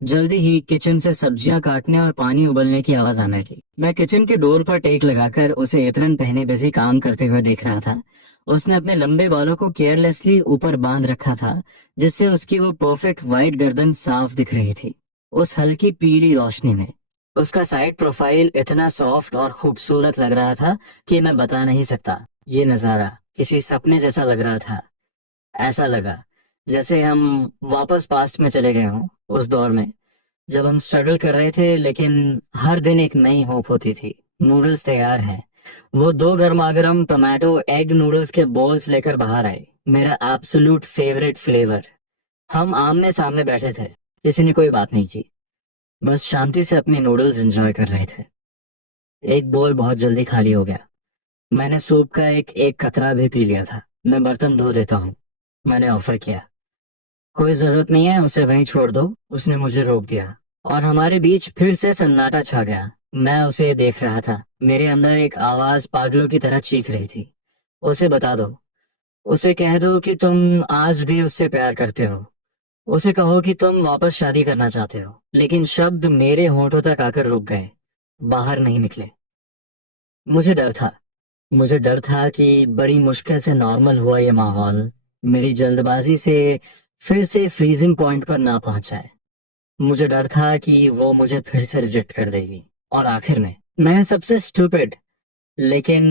जल्दी ही किचन से सब्जियां काटने और पानी उबलने की आवाज आने लगी। मैं किचन के डोर पर टेक लगाकर उसे एप्रन पहने बिजी काम करते हुए देख रहा था। उसने अपने लंबे बालों को केयरलेसली ऊपर बांध रखा था, जिससे उसकी वो परफेक्ट वाइट गर्दन साफ दिख रही थी उस हल्की पीली रोशनी में। उसका साइड प्रोफाइल इतना सॉफ्ट और खूबसूरत लग रहा था कि मैं बता नहीं सकता। ये नज़ारा किसी सपने जैसा लग रहा था। ऐसा लगा जैसे हम वापस पास्ट में चले गए हों, उस दौर में जब हम स्ट्रगल कर रहे थे, लेकिन हर दिन एक नई होप होती थी। नूडल्स तैयार हैं। वो दो गर्मा गर्म टोमेटो एग नूडल्स के बॉल्स लेकर बाहर आए, मेरा एब्सोल्यूट फेवरेट फ्लेवर। हम आमने सामने बैठे थे, किसी ने कोई बात नहीं की, बस शांति से अपने नूडल्स एंजॉय कर रहे थे। एक बोल बहुत जल्दी खाली हो गया। मैंने सूप का एक एक कतरा भी पी लिया था। मैं बर्तन धो देता हूँ, मैंने ऑफर किया। कोई जरूरत नहीं है, उसे वहीं छोड़ दो, उसने मुझे रोक दिया। और हमारे बीच फिर से सन्नाटा छा गया। मैं उसे देख रहा था, मेरे अंदर एक आवाज पागलों की तरह चीख रही थी, उसे बता दो, उसे कह दो कि तुम आज भी उससे प्यार करते हो, उसे कहो कि तुम वापस शादी करना चाहते हो। लेकिन शब्द मेरे होंठों तक आकर रुक गए, बाहर नहीं निकले। मुझे डर था, मुझे डर था कि बड़ी मुश्किल से नॉर्मल हुआ ये माहौल मेरी जल्दबाजी से फिर से फ्रीजिंग पॉइंट पर ना पहुंच जाए। मुझे डर था कि वो मुझे फिर से रिजेक्ट कर देगी। और आखिर में मैंने सबसे स्टूपिड लेकिन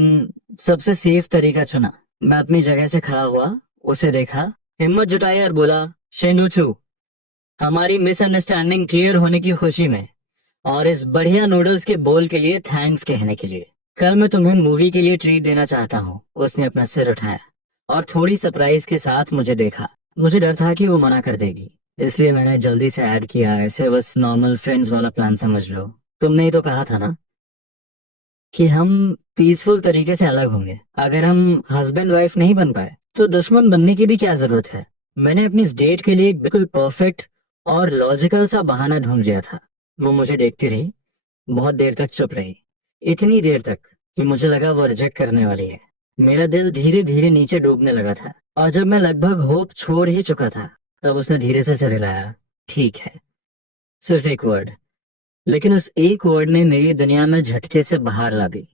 सबसे सेफ तरीका चुना। मैं अपनी जगह से खड़ा हुआ, उसे देखा, हिम्मत जुटाई और बोला, शेनुचू, हमारी मिसअंडरस्टैंडिंग क्लियर होने की खुशी में और इस बढ़िया नूडल्स के बोल के लिए थैंक्स कहने के लिए, कल मैं तुम्हें मूवी के लिए ट्रीट देना चाहता हूँ। उसने अपना सिर उठाया और थोड़ी सरप्राइज के साथ मुझे देखा। मुझे डर था कि वो मना कर देगी, इसलिए मैंने जल्दी से ऐड किया, ऐसे बस नॉर्मल फ्रेंड्स वाला प्लान समझ लो। तुमने ही तो कहा था ना कि हम पीसफुल तरीके से अलग होंगे। अगर हम हस्बैंड वाइफ नहीं बन पाए तो दुश्मन बनने की भी क्या जरूरत है। मैंने अपनी इस डेट के लिए एक बिल्कुल परफेक्ट और लॉजिकल सा बहाना ढूंढ लिया था। वो मुझे देखती रही, बहुत देर तक चुप रही, इतनी देर तक कि मुझे लगा वो रिजेक्ट करने वाली है। मेरा दिल धीरे धीरे नीचे डूबने लगा था और जब मैं लगभग होप छोड़ ही चुका था, तब उसने धीरे से सिर हिलाया। ठीक है, सिर्फ एक वर्ड, लेकिन उस एक वर्ड ने मेरी दुनिया में झटके से बाहर ला दी।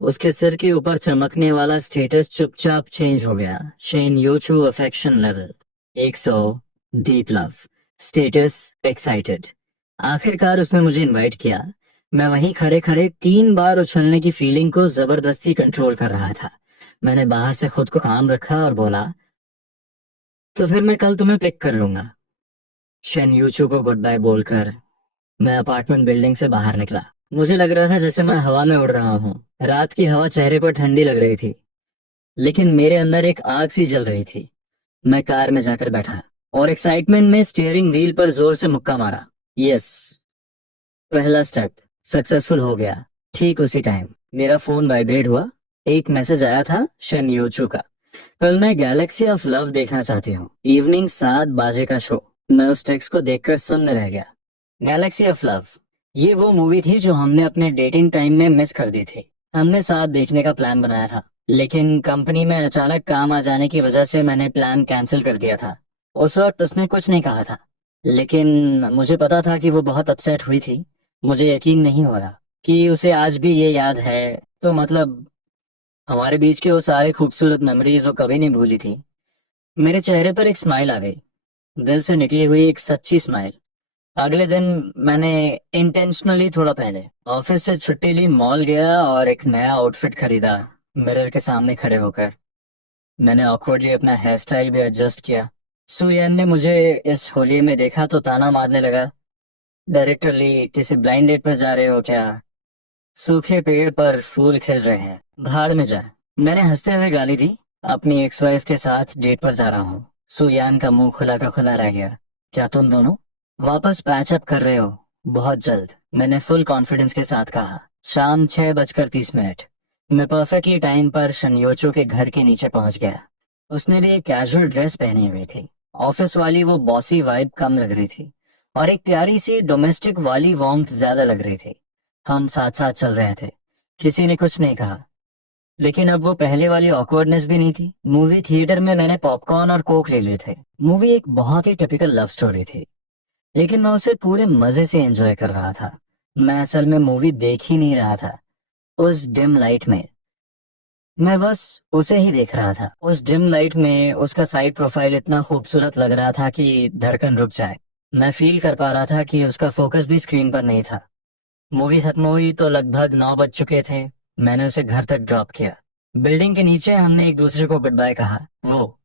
उसके सिर के ऊपर चमकने वाला स्टेटस चुपचाप चेंज हो गया। Shen Yochu affection level 100, deep love status excited. आखिरकार उसने मुझे इनवाइट किया। मैं वहीं खड़े खड़े 3 बार उछलने की फीलिंग को जबरदस्ती कंट्रोल कर रहा था। मैंने बाहर से खुद को काम रखा और बोला, तो फिर मैं कल तुम्हें पिक कर लूंगा। शेन यूचू को गुड बाय बोलकर मैं अपार्टमेंट बिल्डिंग से बाहर निकला। मुझे लग रहा था जैसे मैं हवा में उड़ रहा हूँ। रात की हवा चेहरे पर ठंडी लग रही थी, लेकिन मेरे अंदर एक आग सी जल रही थी। मैं कार में जाकर बैठा और एक्साइटमेंट में स्टीयरिंग व्हील पर जोर से मुक्का मारा। यस, पहला स्टेप सक्सेसफुल हो गया। ठीक उसी टाइम मेरा फोन वाइब्रेट हुआ। एक मैसेज आया था शन योचू का, कल मैं गैलेक्सी ऑफ लव देखना चाहती हूँ, इवनिंग 7 बजे का शो। मैं उस टेक्स्ट को देखकर सुन्न रह गया। गैलेक्सी ऑफ लव, ये वो मूवी थी जो हमने अपने डेटिंग टाइम में मिस कर दी थी। हमने साथ देखने का प्लान बनाया था, लेकिन कंपनी में अचानक काम आ जाने की वजह से मैंने प्लान कैंसिल कर दिया था। उस वक्त उसने कुछ नहीं कहा था, लेकिन मुझे पता था कि वो बहुत अपसेट हुई थी। मुझे यकीन नहीं हो रहा कि उसे आज भी ये याद है। तो मतलब हमारे बीच के वो सारे खूबसूरत मेमोरीज वो कभी नहीं भूली थी। मेरे चेहरे पर एक स्माइल आ गई, दिल से निकली हुई एक सच्ची स्माइल। अगले दिन मैंने इंटेंशनली थोड़ा पहले ऑफिस से छुट्टी ली, मॉल गया और एक नया आउटफिट खरीदा। मिरर के सामने खड़े होकर मैंने ऑकवर्डली अपना हेयर स्टाइल भी एडजस्ट किया। सुयन ने मुझे इस होली में देखा तो ताना मारने लगा, डायरेक्टरली किसी ब्लाइंड डेट पर जा रहे हो क्या? सूखे पेड़ पर फूल खिल रहे हैं, भाड़ में जा। मैंने हंसते हुए गाली दी, अपनी एक्स वाइफ के साथ डेट पर जा रहा हूँ। सुयान का मुंह खुला का खुला रह गया। क्या तुम दोनों वापस पैचअप कर रहे हो? बहुत जल्द, मैंने फुल कॉन्फिडेंस के साथ कहा। शाम 6:30 मैं परफेक्टली टाइम पर शनियोचो के घर के नीचे पहुंच गया। उसने भी एक कैजुअल ड्रेस पहनी हुई थी। ऑफिस वाली वो बॉसी वाइब कम लग रही थी और एक प्यारी सी डोमेस्टिक वाली वार्मथ ज्यादा लग रही थी। हम साथ साथ चल रहे थे, किसी ने कुछ नहीं कहा, लेकिन अब वो पहले वाली ऑकवर्डनेस भी नहीं थी। मूवी थिएटर में मैंने पॉपकॉर्न और कोक ले लिए थे। मूवी एक बहुत ही टिपिकल लव स्टोरी थी, लेकिन मैं उसे पूरे मजे से एंजॉय कर रहा था। मैं असल में मूवी देख ही नहीं रहा था, उस डिम लाइट में मैं बस उसे ही देख रहा था। उस डिम लाइट में उसका साइड प्रोफाइल इतना खूबसूरत लग रहा था कि धड़कन रुक जाए। मैं फील कर पा रहा था कि उसका फोकस भी स्क्रीन पर नहीं था। मूवी खत्म हुई तो लगभग 9 बज चुके थे। मैंने उसे घर तक ड्रॉप किया। बिल्डिंग के नीचे हमने एक दूसरे को गुड बाय कहा। वो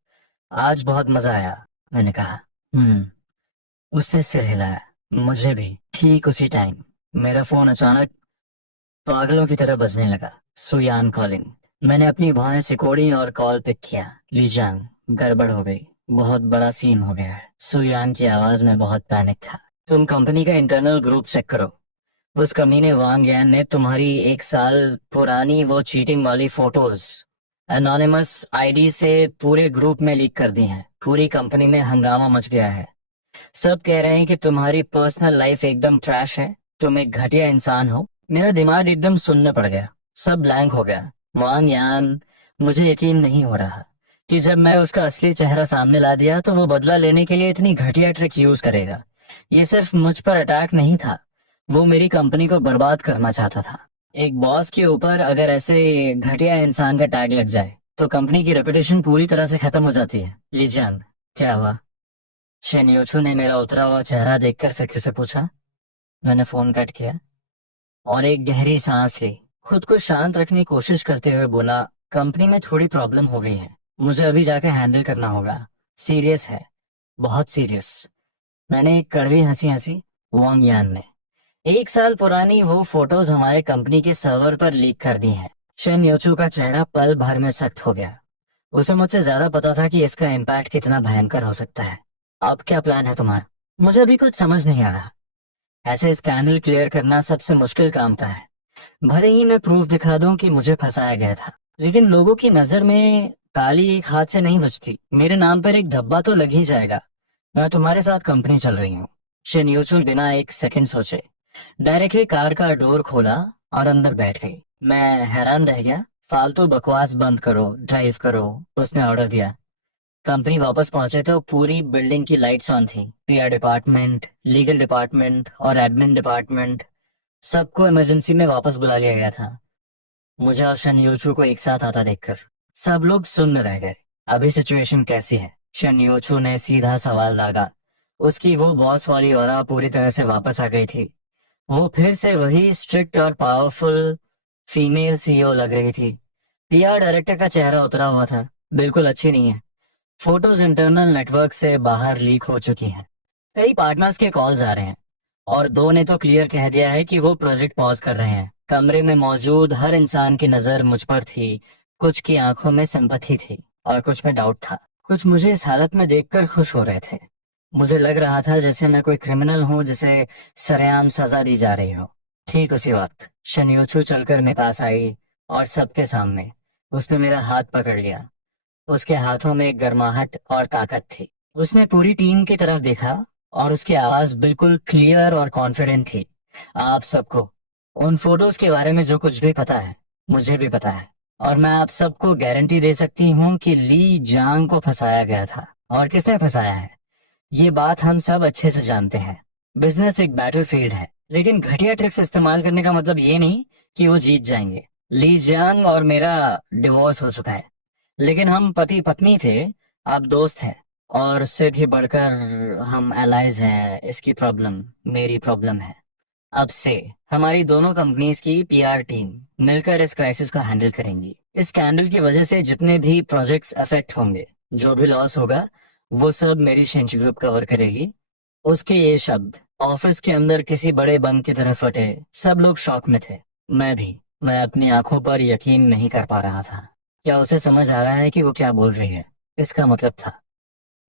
आज बहुत मजा आया, मैंने कहा। उसने सिर हिलाया। मुझे भी। ठीक उसी टाइम मेरा फोन अचानक पागलों की तरह बजने लगा। सुयान कॉलिंग। मैंने अपनी भौहें सिकोड़ी और कॉल पिक किया। लीजांग, गड़बड़ हो गई। बहुत बड़ा सीन हो गया है। सुयान की आवाज में बहुत पैनिक था। तुम कंपनी का इंटरनल ग्रुप चेक करो। उस कमीने वांग यान ने तुम्हारी 1 साल पुरानी वो चीटिंग वाली फोटोज एनोनिमस आईडी से पूरे ग्रुप में लीक कर दी हैं। पूरी कंपनी में हंगामा मच गया है। सब कह रहे हैं कि तुम्हारी पर्सनल लाइफ एकदम ट्रैश है। तुम एक घटिया इंसान हो। मेरा दिमाग एकदम सुन्न पड़ गया। सब ब्लैंक हो गया। वांग यान, मुझे यकीन नहीं हो रहा कि जब मैं उसका असली चेहरा सामने ला दिया तो वो बदला लेने के लिए इतनी घटिया ट्रिक यूज करेगा। ये सिर्फ मुझ पर अटैक नहीं था, वो मेरी कंपनी को बर्बाद करना चाहता था। एक बॉस के ऊपर अगर ऐसे घटिया इंसान का टैग लग जाए तो कंपनी की रेपुटेशन पूरी तरह से खत्म हो जाती है। लीजान, क्या हुआ? शेनयोचू ने मेरा उतरा हुआ चेहरा देखकर फिक्र से पूछा। मैंने फोन कट किया और एक गहरी सांस ली। खुद को शांत रखने की कोशिश करते हुए बोला, कंपनी में थोड़ी प्रॉब्लम हो गई है। मुझे अभी जाके हैंडल करना होगा। सीरियस है, बहुत सीरियस। मैंने एक कड़वी हंसी हंसी। वांग यान ने 1 साल पुरानी वो फोटोज हमारे कंपनी के सर्वर पर लीक कर दी हैं। शन योचू का चेहरा पल भर में सख्त हो गया। उसे मुझसे ज्यादा पता था कि इसका इम्पैक्ट कितना भयंकर हो सकता है। अब क्या प्लान है तुम्हारा? मुझे अभी कुछ समझ नहीं आ रहा। ऐसे स्कैंडल क्लियर करना सबसे मुश्किल काम था है। भले ही मैं प्रूफ दिखा दूं कि मुझे फंसाया गया था, लेकिन लोगों की नजर में ताली एक हाथ से नहीं बजती। मेरे नाम पर एक धब्बा तो लग ही जाएगा। मैं तुम्हारे साथ कंपनी चल रही हूँ। शिनयूचुल बिना एक सेकंड सोचे डायरेक्टली कार का डोर खोला और अंदर बैठ गई। मैं हैरान रह गया। फालतू बकवास बंद करो, ड्राइव करो, उसने ऑर्डर दिया। कंपनी वापस पहुंचे तो पूरी बिल्डिंग की लाइट्स ऑन थी। पीआर डिपार्टमेंट, लीगल डिपार्टमेंट और एडमिन डिपार्टमेंट, सबको इमरजेंसी में वापस बुला लिया गया था। मुझे और शन योचू को एक साथ आता देखकर सब लोग सुन्न रह गए। अभी सिचुएशन कैसी है? शन योचू ने सीधा सवाल दागा। उसकी वो बॉस वाली ऑरा पूरी तरह से वापस आ गई थी। वो फिर से वही स्ट्रिक्ट और पावरफुल फीमेल सीईओ लग रही थी। पीआर डायरेक्टर का चेहरा उतरा हुआ था। बिल्कुल अच्छी नहीं है। फोटोज इंटरनल नेटवर्क से बाहर लीक हो चुकी हैं। कई पार्टनर्स के कॉल्स आ रहे हैं और दो ने तो क्लियर कह दिया है कि वो प्रोजेक्ट पॉज कर रहे हैं। कमरे में मौजूद हर इंसान की नजर मुझ पर थी। कुछ की आंखों में सिंपैथी थी और कुछ में डाउट था। कुछ मुझे इस हालत में देखकर खुश हो रहे थे। मुझे लग रहा था जैसे मैं कोई क्रिमिनल हूँ जिसे सरेआम सजा दी जा रही हो। ठीक उसी वक्त शनियोचू चलकर मेरे पास आई और सबके सामने उसने मेरा हाथ पकड़ लिया। उसके हाथों में गर्माहट और ताकत थी। उसने पूरी टीम की तरफ देखा और उसकी आवाज बिल्कुल क्लियर और कॉन्फिडेंट थी। आप सबको उन फोटोज के बारे में जो कुछ भी पता है, मुझे भी पता है। और मैं आप सबको गारंटी दे सकती हूँ कि ली जांग को फंसाया गया था। और किसने फंसाया है, ये बात हम सब अच्छे से जानते हैं। बिजनेस एक बैटलफील्ड है, लेकिन घटिया ट्रिक्स इस्तेमाल करने का मतलब ये नहीं कि वो जीत जाएंगे। ली जियांग और मेरा डिवोर्स हो चुका है, लेकिन हम पति पत्नी थे। आप दोस्त हैं और उससे भी बढ़कर हम एलाइज हैं। इसकी प्रॉब्लम मेरी प्रॉब्लम है। अब से हमारी दोनों कंपनीज की पीआर टीम मिलकर इस क्राइसिस को हैंडल करेंगी। इस स्कैंडल की वजह से जितने भी प्रोजेक्ट्स अफेक्ट होंगे, जो भी लॉस होगा, वो सब मेरी शेंच ग्रुप कवर करेगी। उसके ये शब्द ऑफिस के अंदर किसी बड़े बम की तरह फटे। सब लोग शॉक में थे, मैं भी। मैं अपनी आंखों पर यकीन नहीं कर पा रहा था। क्या उसे समझ आ रहा है कि वो क्या बोल रही है? इसका मतलब था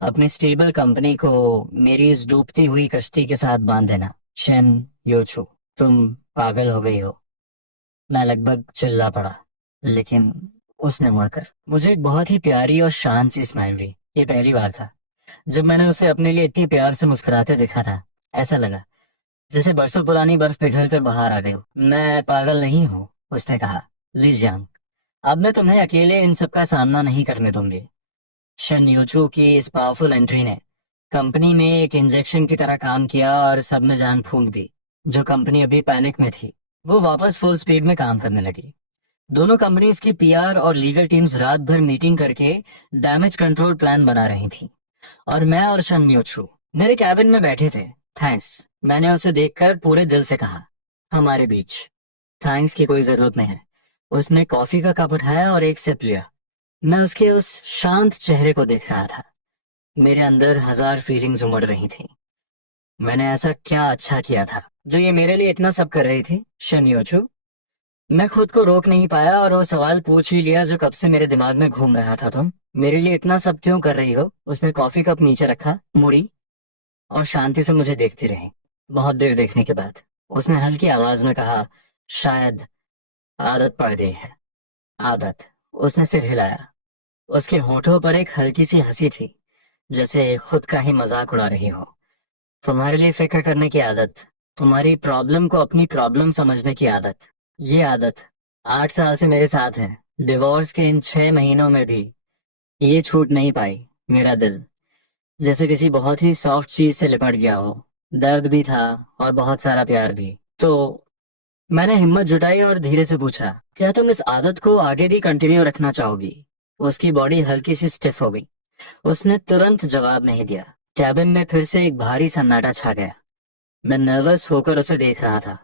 अपनी स्टेबल कंपनी को मेरी इस डूबती हुई कश्ती के साथ बांध देना। शेन योचू, तुम पागल हो गई हो। मैं लगभग चिल्ला पड़ा, लेकिन उसने मुड़कर मुझे एक बहुत ही प्यारी और शांत सी स्माइल दी। ये पहली बार था जब मैंने उसे अपने लिए इतनी प्यार से मुस्कुराते देखा था। ऐसा लगा जैसे बरसों पुरानी बर्फ पिघल कर बाहर आ गई हो। मैं पागल नहीं हूँ, उसने कहा। लीजियांग, अब मैं तुम्हें अकेले इन सब का सामना नहीं करने दूंगी। शन यूचू की इस पावरफुल एंट्री ने कंपनी में एक इंजेक्शन की तरह काम किया और सबने जान फूंक दी। जो कंपनी अभी पैनिक में थी, वो वापस फुल स्पीड में काम करने लगी। दोनों कंपनीज की पीआर और लीगल टीम्स रात भर मीटिंग करके डैमेज कंट्रोल प्लान बना रही थी। और मैं और शन यूचू मेरे कैबिन में बैठे थे। थैंक्स, मैंने उसे देखकर पूरे दिल से कहा। हमारे बीच थैंक्स की कोई जरूरत नहीं है। उसने कॉफी का कप उठाया और एक सिप लिया। मैं उसके उस शांत चेहरे को देख रहा था। मेरे अंदर हजार फीलिंग्स उमड़ रही थी। मैंने ऐसा क्या अच्छा किया था जो ये मेरे लिए इतना सब कर रही थी, शनियोचू? मैं खुद को रोक नहीं पाया और वो सवाल पूछ ही लिया जो कब से मेरे दिमाग में घूम रहा था। तुम मेरे लिए इतना सब क्यों कर रही हो? उसने कॉफी कप नीचे रखा, मुड़ी और शांति से मुझे देखती रही। बहुत देर देखने के बाद उसने हल्की आवाज में कहा, शायद आदत पड़ गई है। आदत? उसने सिर हिलाया। उसके होठों पर एक हल्की सी हंसी थी, जैसे खुद का ही मजाक उड़ा रही हो। तुम्हारे लिए फिक्र करने की आदत, तुम्हारी प्रॉब्लम को अपनी प्रॉब्लम समझने की आदत, ये आदत 8 साल से मेरे साथ है। डिवोर्स के इन 6 महीनों में भी ये छूट नहीं पाई। मेरा दिल जैसे किसी बहुत ही सॉफ्ट चीज से लिपट गया हो। दर्द भी था और बहुत सारा प्यार भी। तो मैंने हिम्मत जुटाई और धीरे से पूछा, क्या तुम इस आदत को आगे भी कंटिन्यू रखना चाहोगी? उसकी बॉडी हल्की सी स्टिफ हो गई। उसने तुरंत जवाब नहीं दिया। कैबिन में फिर से एक भारी सन्नाटा छा गया। मैं नर्वस होकर उसे देख रहा था।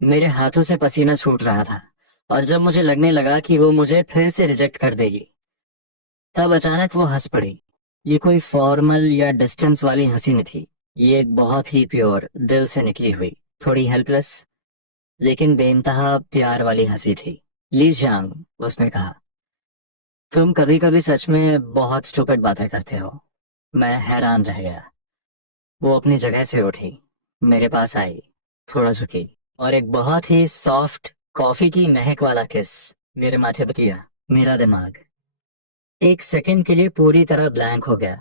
मेरे हाथों से पसीना छूट रहा था और जब मुझे लगने लगा कि वो मुझे फिर से रिजेक्ट कर देगी, तब अचानक वो हंस पड़ी। ये कोई फॉर्मल या डिस्टेंस वाली हंसी नहीं थी। ये एक बहुत ही प्योर, दिल से निकली हुई, थोड़ी हेल्पलेस लेकिन बेइंतहा प्यार वाली हंसी थी। ली जांग, उसने कहा, तुम कभी कभी सच में बहुत स्टूपिड बातें करते हो। मैं हैरान रह गया। वो अपनी जगह से उठी, मेरे पास आई, थोड़ा झुकी और एक बहुत ही सॉफ्ट कॉफी की महक वाला किस मेरे माथे पर किया। मेरा दिमाग एक सेकंड के लिए पूरी तरह ब्लैंक हो गया।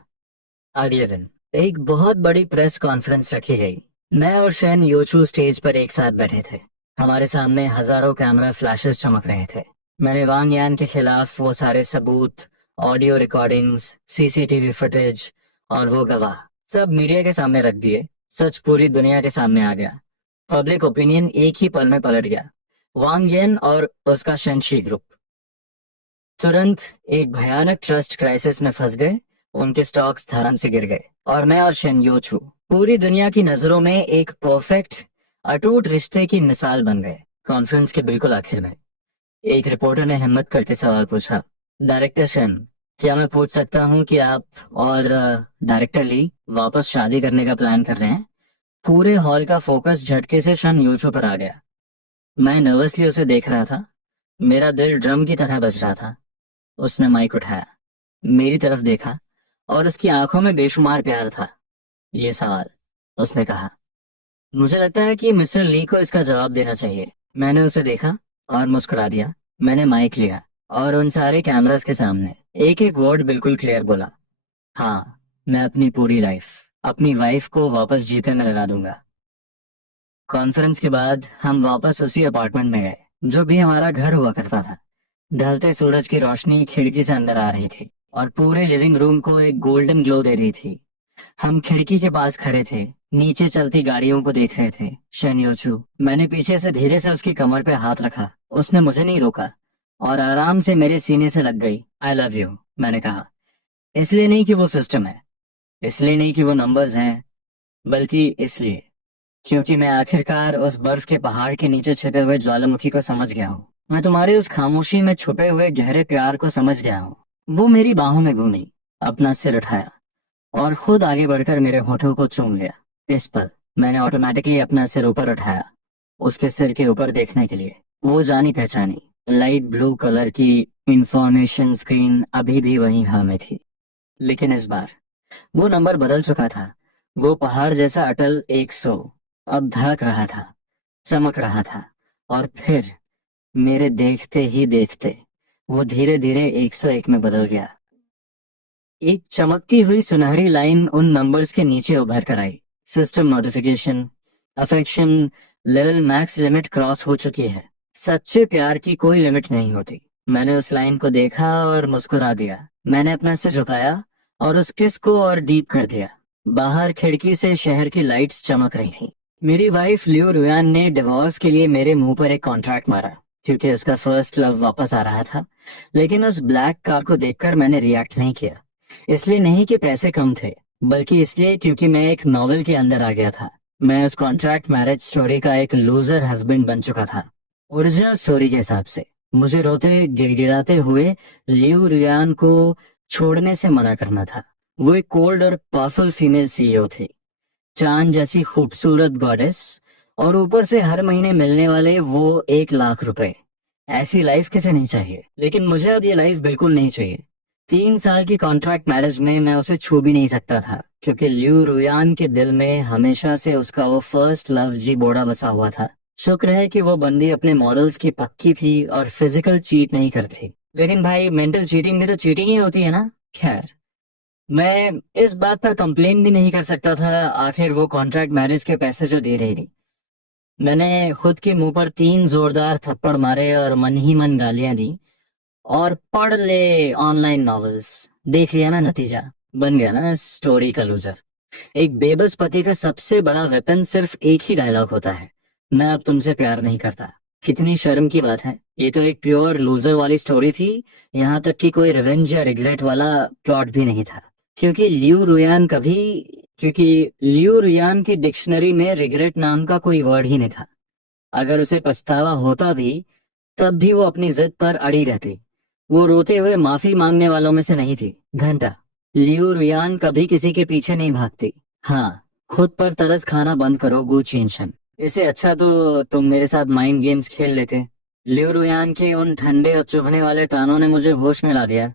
अगले दिन एक बहुत बड़ी प्रेस कॉन्फ्रेंस रखी गई। मैं और शेन योचू स्टेज पर एक साथ बैठे थे। हमारे सामने हजारों कैमरा फ्लैशेस चमक रहे थे। मैंने वांग यान के खिलाफ वो सारे सबूत, ऑडियो रिकॉर्डिंग्स, सीसीटीवी फुटेज और वो गवाह सब मीडिया के सामने रख दिए। सच पूरी दुनिया के सामने आ गया। पब्लिक ओपिनियन एक ही पल में पलट गया। वांग येन और उसका शेंशी ग्रुप तुरंत एक भयानक ट्रस्ट क्राइसिस में फंस गए। उनके स्टॉक्स धड़ाम से गिर गए और मैं और शेन योचू पूरी दुनिया की नजरों में एक परफेक्ट, अटूट रिश्ते की मिसाल बन गए। कॉन्फ्रेंस के बिल्कुल आखिर में एक रिपोर्टर ने हिम्मत करके सवाल पूछा, डायरेक्टर शेन, क्या मैं पूछ सकता हूँ कि आप और डायरेक्टर ली वापस शादी करने का प्लान कर रहे हैं? पूरे हॉल का फोकस झटके से शन यूचू पर आ गया। मैं नर्वसली उसे देख रहा था। मेरा दिल ड्रम की तरह बज रहा था। उसने माइक उठाया, मेरी तरफ देखा और उसकी आंखों में बेशुमार प्यार था। ये सवाल, उसने कहा, मुझे लगता है कि मिस्टर ली को इसका जवाब देना चाहिए। मैंने उसे देखा और मुस्कुरा दिया। मैंने माइक लिया और उन सारे कैमरास के सामने एक एक वर्ड बिल्कुल क्लियर बोला, हाँ, मैं अपनी पूरी लाइफ अपनी वाइफ को वापस जीते में लगा दूंगा। कॉन्फ्रेंस के बाद हम वापस उसी अपार्टमेंट में गए जो भी हमारा घर हुआ करता था। ढलते सूरज की रोशनी खिड़की से अंदर आ रही थी और पूरे लिविंग रूम को एक गोल्डन ग्लो दे रही थी। हम खिड़की के पास खड़े थे, नीचे चलती गाड़ियों को देख रहे थे। शनियोचू, मैंने पीछे से धीरे से उसकी कमर पे हाथ रखा। उसने मुझे नहीं रोका और आराम से मेरे सीने से लग गई। आई लव यू, मैंने कहा। इसलिए नहीं कि वो सिस्टम है, इसलिए नहीं कि वो नंबर्स हैं, बल्कि इसलिए क्योंकि मैं आखिरकार उस बर्फ के पहाड़ के नीचे छिपे हुए ज्वालामुखी को समझ गया हूँ। मैं तुम्हारी उस खामोशी में छुपे हुए गहरे प्यार को समझ गया हूँ। वो मेरी बाहों में घूमी, अपना सिर उठाया और खुद आगे बढ़कर मेरे होठों को चूम लिया। इस पर मैंने ऑटोमेटिकली अपना सिर ऊपर उठाया, उसके सिर के ऊपर देखने के लिए। वो जानी पहचानी लाइट ब्लू कलर की इंफॉर्मेशन स्क्रीन अभी भी वहीं हां थी, लेकिन इस बार वो नंबर बदल चुका था। वो पहाड़ जैसा अटल 100 अब धड़क रहा था, चमक रहा था और फिर मेरे देखते ही देखते वो धीरे धीरे 101 में बदल गया। एक चमकती हुई सुनहरी लाइन उन नंबर्स के नीचे उभर कर आई, system notification, affection level max limit cross हो चुकी है। सच्चे प्यार की कोई लिमिट नहीं होती। मैंने उस लाइन को देखा और मुस्कुरा दिया। मैंने अपना सिर झुकाया और उस किस को और डीप कर दिया। बाहर खिड़की से शहर की लाइट्स चमक रही थी। मेरी वाइफ लियो रुयान ने डिवोर्स के लिए मेरे मुंह पर एक कॉन्ट्रैक्ट मारा क्योंकि उसका फर्स्ट लव वापस आ रहा था। लेकिन उस ब्लैक कार को देखकर मैंने रिएक्ट नहीं किया। इसलिए नहीं कि पैसे कम थे, बल्कि इसलिए क्योंकि मैं एक नॉवेल के अंदर आ गया था। मैं उस कॉन्ट्रैक्ट मैरिज स्टोरी का एक लूजर हस्बैंड बन चुका था, ओरिजिनल स्टोरी के हिसाब से। मुझे रोते गिड़गिड़ाते हुए लियू रियान को छोड़ने से मना करना था। वो एक कोल्ड और पावरफुल फीमेल सीईओ थी, चांद जैसी खूबसूरत गॉडेस, और ऊपर से हर महीने मिलने वाले वो 1 लाख रुपए। ऐसी लाइफ किसे नहीं चाहिए, लेकिन मुझे अब ये लाइफ बिल्कुल नहीं चाहिए। 3 साल की कॉन्ट्रैक्ट मैरिज में मैं उसे छू भी नहीं सकता था, क्योंकि लियू रुयान के दिल में हमेशा से उसका वो फर्स्ट लव जी बोड़ा बसा हुआ था। शुक्र है कि वो बंदी अपने मॉडल्स की पक्की थी और फिजिकल चीट नहीं करती। लेकिन भाई, मेंटल चीटिंग भी तो चीटिंग ही होती है ना। खैर, मैं इस बात पर कंप्लेन भी नहीं कर सकता था। आखिर वो कॉन्ट्रैक्ट मैरिज के पैसे जो दे रही थी। मैंने खुद के मुंह पर 3 जोरदार थप्पड़ मारे और मन ही मन गालियां दी। और पढ़ ले ऑनलाइन नॉवेल्स, देख लिया ना नतीजा। बन गया ना स्टोरी का लूजर। एक बेबस पति का सबसे बड़ा वेपन सिर्फ एक ही डायलॉग होता है, मैं अब तुमसे प्यार नहीं करता। कितनी शर्म की बात है, ये तो एक प्योर लूजर वाली स्टोरी थी। यहाँ तक कि कोई रिवेंज या रिग्रेट वाला प्लॉट भी नहीं था। क्योंकि लियू रुयान कभी क्योंकि लियू रुयान की डिक्शनरी में रिग्रेट नाम का कोई वर्ड ही नहीं था। अगर उसे पछतावा होता भी, तब भी वो अपनी जिद पर अड़ी रहती। वो रोते हुए माफी मांगने वालों में से नहीं थी। घंटा, लियू रुयान कभी किसी के पीछे नहीं भागती। हाँ, खुद पर तरस खाना बंद करो गु चेंशन। इससे अच्छा तो तुम मेरे साथ माइंड गेम्स खेल लेते। लियू रुयान के उन ठंडे और चुभने वाले तानों ने मुझे होश में ला दिया।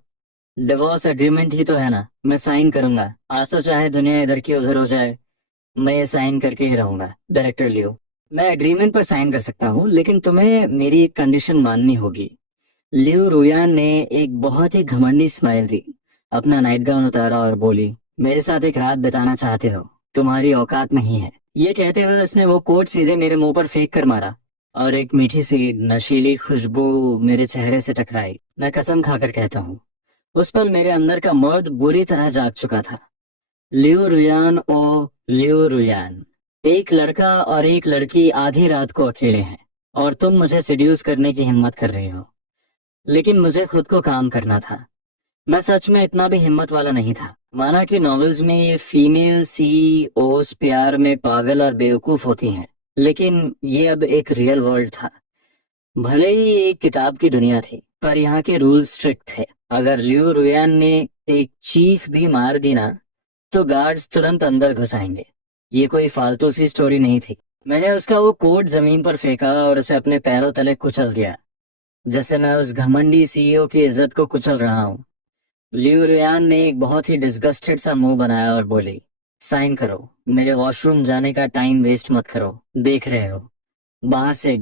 डिवोर्स एग्रीमेंट ही तो है ना, मैं साइन करूंगा। आज तो चाहे दुनिया इधर की उधर हो जाए, मैं ये साइन करके ही रहूंगा। डायरेक्टर लियो, मैं एग्रीमेंट पर साइन कर सकता हूँ, लेकिन तुम्हें मेरी एक कंडीशन माननी होगी। लियो रुयान ने एक बहुत ही घमंडी स्माइल दी, अपना नाइट गाउन उतारा और बोली, मेरे साथ एक रात बिताना चाहते हो? तुम्हारी औकात नहीं है। ये कहते हुए उसने वो कोट सीधे मेरे मुंह पर फेंक कर मारा और एक मीठी सी नशीली खुशबू मेरे चेहरे से टकराई। मैं कसम खाकर कहता हूँ, उस पल मेरे अंदर का मर्द बुरी तरह जाग चुका था। लियो रुयान ओ लियो रुयान, एक लड़का और एक लड़की आधी रात को अकेले हैं, और तुम मुझे सिड्यूस करने की हिम्मत कर रहे हो। लेकिन मुझे खुद को काम करना था। मैं सच में इतना भी हिम्मत वाला नहीं था। माना कि नॉवेल्स में ये फीमेल सीईओज प्यार में पागल और बेवकूफ होती हैं, लेकिन ये अब एक रियल वर्ल्ड था। भले ही एक किताब की दुनिया थी, पर यहाँ के रूल स्ट्रिक्ट थे। अगर लियो रुयान ने एक चीख भी मार दी ना, तो गार्ड्स तुरंत अंदर घुस आएंगे। ये कोई फालतू सी स्टोरी नहीं थी। मैंने उसका वो कोट जमीन पर फेंका और उसे अपने पैरों तले कुचल दिया, जैसे मैं उस घमंडी सीईओ की इज्जत को कुचल रहा हूँ। लियू रियान ने एक बहुत ही डिस्गस्टेड सा मुंह बनाया और बोली, साइन करो। मेरे वॉशरूम जाने का टाइम वेस्ट मत करो। देख रहे हो, बाहर से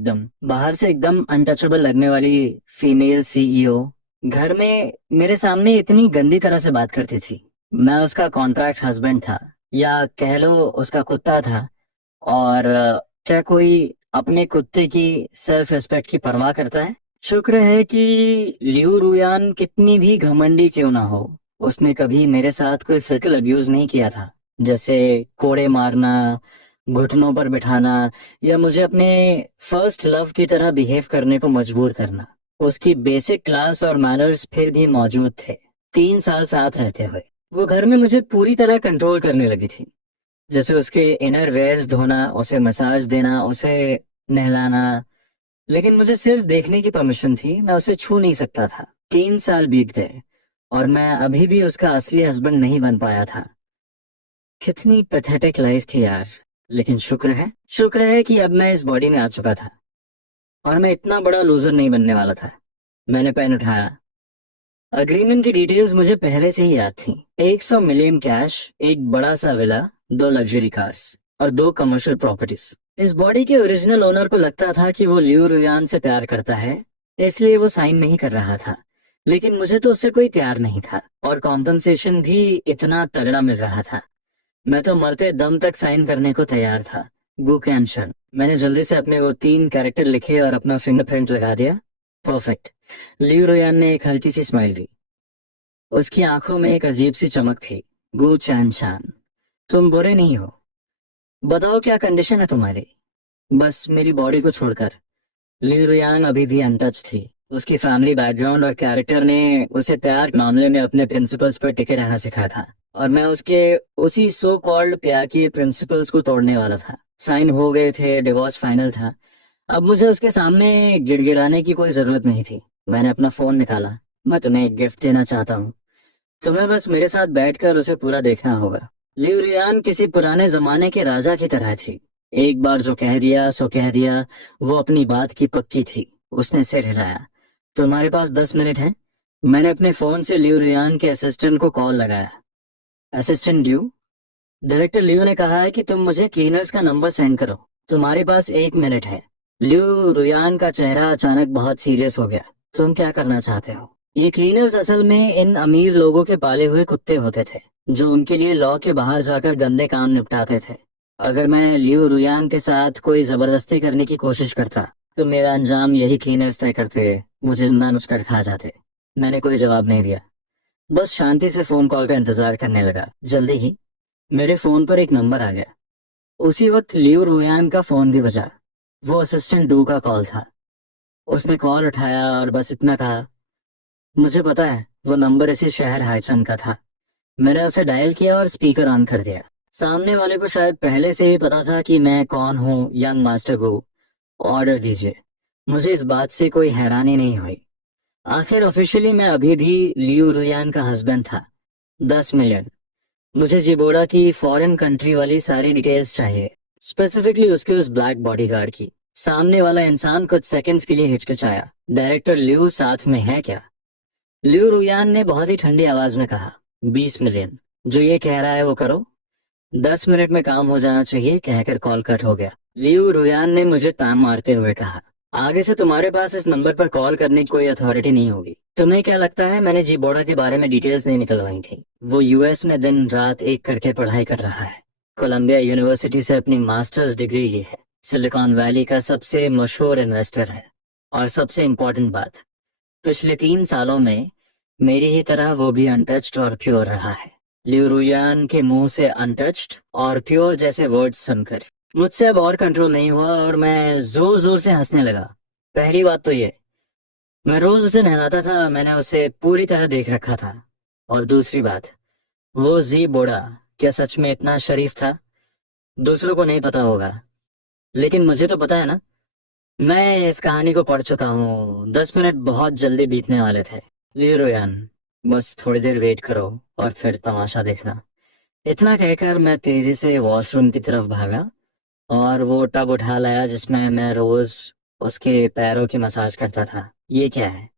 एकदम अनटचेबल लगने वाली फीमेल सीईओ घर में मेरे सामने इतनी गंदी तरह से बात करती थी। मैं उसका कॉन्ट्रैक्ट हस्बैंड था, या कह लो उसका कुत्ता था। और क्या कोई अपने कुत्ते की सेल्फ रिस्पेक्ट की परवाह करता है? शुक्र है कि लियू रुयान कितनी भी घमंडी क्यों ना हो, उसने कभी मेरे साथ कोई फिजिकल अब्यूज नहीं किया था, जैसे कोड़े मारना, घुटनों पर बिठाना, या मुझे अपने फर्स्ट लव की तरह बिहेव करने को मजबूर करना। उसकी बेसिक क्लास और मैनर्स फिर भी मौजूद थे। 3 साल साथ रहते हुए वो घर में मुझे पूरी तरह कंट्रोल करने लगी थी। जैसे उसके इनर वेयर्स धोना, उसे मसाज देना, उसे नहलाना। लेकिन मुझे सिर्फ देखने की परमिशन थी, मैं उसे छू नहीं सकता था। 3 साल बीत गए और मैं अभी भी उसका असली हस्बैंड नहीं बन पाया था। कितनी पैथेटिक लाइफ थी यार। लेकिन शुक्र है कि अब मैं इस बॉडी में आ चुका था, और मैं इतना बड़ा लूजर नहीं बनने वाला था। मैंने पेन उठाया। अग्रीमेंट की डिटेल्स मुझे पहले से ही याद थी। 100 मिलियन कैश, एक बड़ा सा विला, 2 लग्जरी कार्स और 2 कमर्शियल प्रॉपर्टीज। इस बॉडी के ओरिजिनल ओनर को लगता था कि वो लियू रुयान से प्यार करता है, इसलिए वो साइन नहीं कर रहा था। लेकिन मुझे तो उससे कोई प्यार नहीं था, और कॉम्पनसेशन भी इतना तगड़ा मिल रहा था। मैं तो मरते दम तक साइन करने को तैयार था। बुक एंड शन। मैंने जल्दी से अपने वो 3 कैरेक्टर लिखे और अपना फिंगरप्रिंट लगा दिया। परफेक्ट। लियू रुयान ने एक हल्की सी स्माइल दी। उसकी आंखों में एक अजीब सी चमक थी। गु चैन शान, तुम बुरे नहीं हो। बताओ क्या कंडीशन है तुम्हारी? बस मेरी बॉडी को छोड़कर। ली रुयान अभी भी अनटच थी। उसकी फैमिली बैकग्राउंड और कैरेक्टर ने उसे प्यार के मामले में अपने प्रिंसिपल्स पर टिके रहना सिखाया था, और मैं उसके उसी सो कॉल्ड प्यार के प्रिंसिपल्स को तोड़ने वाला था। साइन हो गए थे, डिवोर्स फाइनल था। अब मुझे उसके सामने गिड़गिड़ाने की कोई जरूरत नहीं थी। मैंने अपना फोन निकाला। मैं तुम्हें एक गिफ्ट देना चाहता हूँ। तुम्हें बस मेरे साथ बैठकर उसे पूरा देखना होगा। लिu रियान किसी पुराने जमाने के राजा की तरह थी। एक बार जो कह दिया सो कह दिया। वो अपनी बात की पक्की थी। उसने सिर हिलाया। तुम्हारे पास 10 मिनट है। मैंने अपने फोन से लिu रियान के असिस्टेंट को कॉल लगाया। असिस्टेंट लिu, डायरेक्टर लियो ने कहा है कि तुम मुझे क्लीनर्स का नंबर सेंड करो। तुम्हारे पास 1 मिनट है। लियो रुयान का चेहरा अचानक बहुत सीरियस हो गया। तुम क्या करना चाहते हो? ये क्लीनर्स असल में इन अमीर लोगों के पाले हुए कुत्ते होते थे, जो उनके लिए लॉ के बाहर जाकर गंदे काम निपटाते थे। अगर मैं लियो रुयान के साथ कोई जबरदस्ती करने की कोशिश करता तो मेरा अंजाम यही क्लीनर्स तय करते। मुझे जिंदा नुचकर खा जाते। मैंने कोई जवाब नहीं दिया, बस शांति से फोन कॉल का इंतजार करने लगा। जल्दी ही मेरे फोन पर एक नंबर आ गया। उसी वक्त लियो रुयान का फोन भी बजा। वो असिस्टेंट डू का कॉल था। उसने कॉल उठाया और बस इतना कहा, मुझे पता है वो नंबर इसी शहर हाईचंद का था। मैंने उसे डायल किया और स्पीकर ऑन कर दिया। सामने वाले को शायद पहले से ही पता था कि मैं कौन हूँ। यंग मास्टर को ऑर्डर दीजिए। मुझे इस बात से कोई हैरानी नहीं हुई। आखिर ऑफिशियली मैं अभी भी लियो रुयान का हस्बैंड था। 10 मिलियन। मुझे जिबोड़ा की फॉरेन कंट्री वाली सारी डिटेल्स चाहिए, स्पेसिफिकली उसके उस ब्लैक बॉडीगार्ड की। सामने वाला इंसान कुछ सेकंड्स के लिए हिचकिचाया। डायरेक्टर लियो साथ में है क्या? लियो रुयान ने बहुत ही ठंडी आवाज में कहा, 20 मिलियन। जो ये कह रहा है वो करो। 10 मिनट में काम हो जाना चाहिए, कहकर कॉल कट हो गया। लियो रुयान ने मुझे ताम मारते हुए कहा, आगे से तुम्हारे पास इस नंबर पर कॉल करने की कोई अथॉरिटी नहीं होगी। तुम्हें क्या लगता है मैंने जिबोड़ा के बारे में डिटेल्स नहीं निकलवाई थी? वो यूएस में दिन रात एक करके पढ़ाई कर रहा है। कोलंबिया यूनिवर्सिटी से अपनी मास्टर्स डिग्री ली है। सिलिकॉन वैली का सबसे मशहूर इन्वेस्टर है। और सबसे इम्पोर्टेंट बात, पिछले 3 सालों में मेरी ही तरह वो भी अनटच्ड और प्योर रहा है। लियो रुयान के मुंह से अनटच्ड और प्योर जैसे वर्ड्स सुनकर मुझसे अब और कंट्रोल नहीं हुआ और मैं जोर जोर से हंसने लगा। पहली बात तो ये, मैं रोज उसे नहलाता था। मैंने उसे पूरी तरह देख रखा था। और दूसरी बात, वो जी बोड़ा क्या सच में इतना शरीफ था? दूसरों को नहीं पता होगा, लेकिन मुझे तो पता है ना। मैं इस कहानी को पढ़ चुका हूँ। 10 मिनट बहुत जल्दी बीतने वाले थे। लीरोयन, बस थोड़ी देर वेट करो और फिर तमाशा देखना। इतना कहकर मैं तेजी से वॉशरूम की तरफ भागा और वो टब उठा लाया जिसमें मैं रोज उसके पैरों की मसाज करता था। ये क्या है?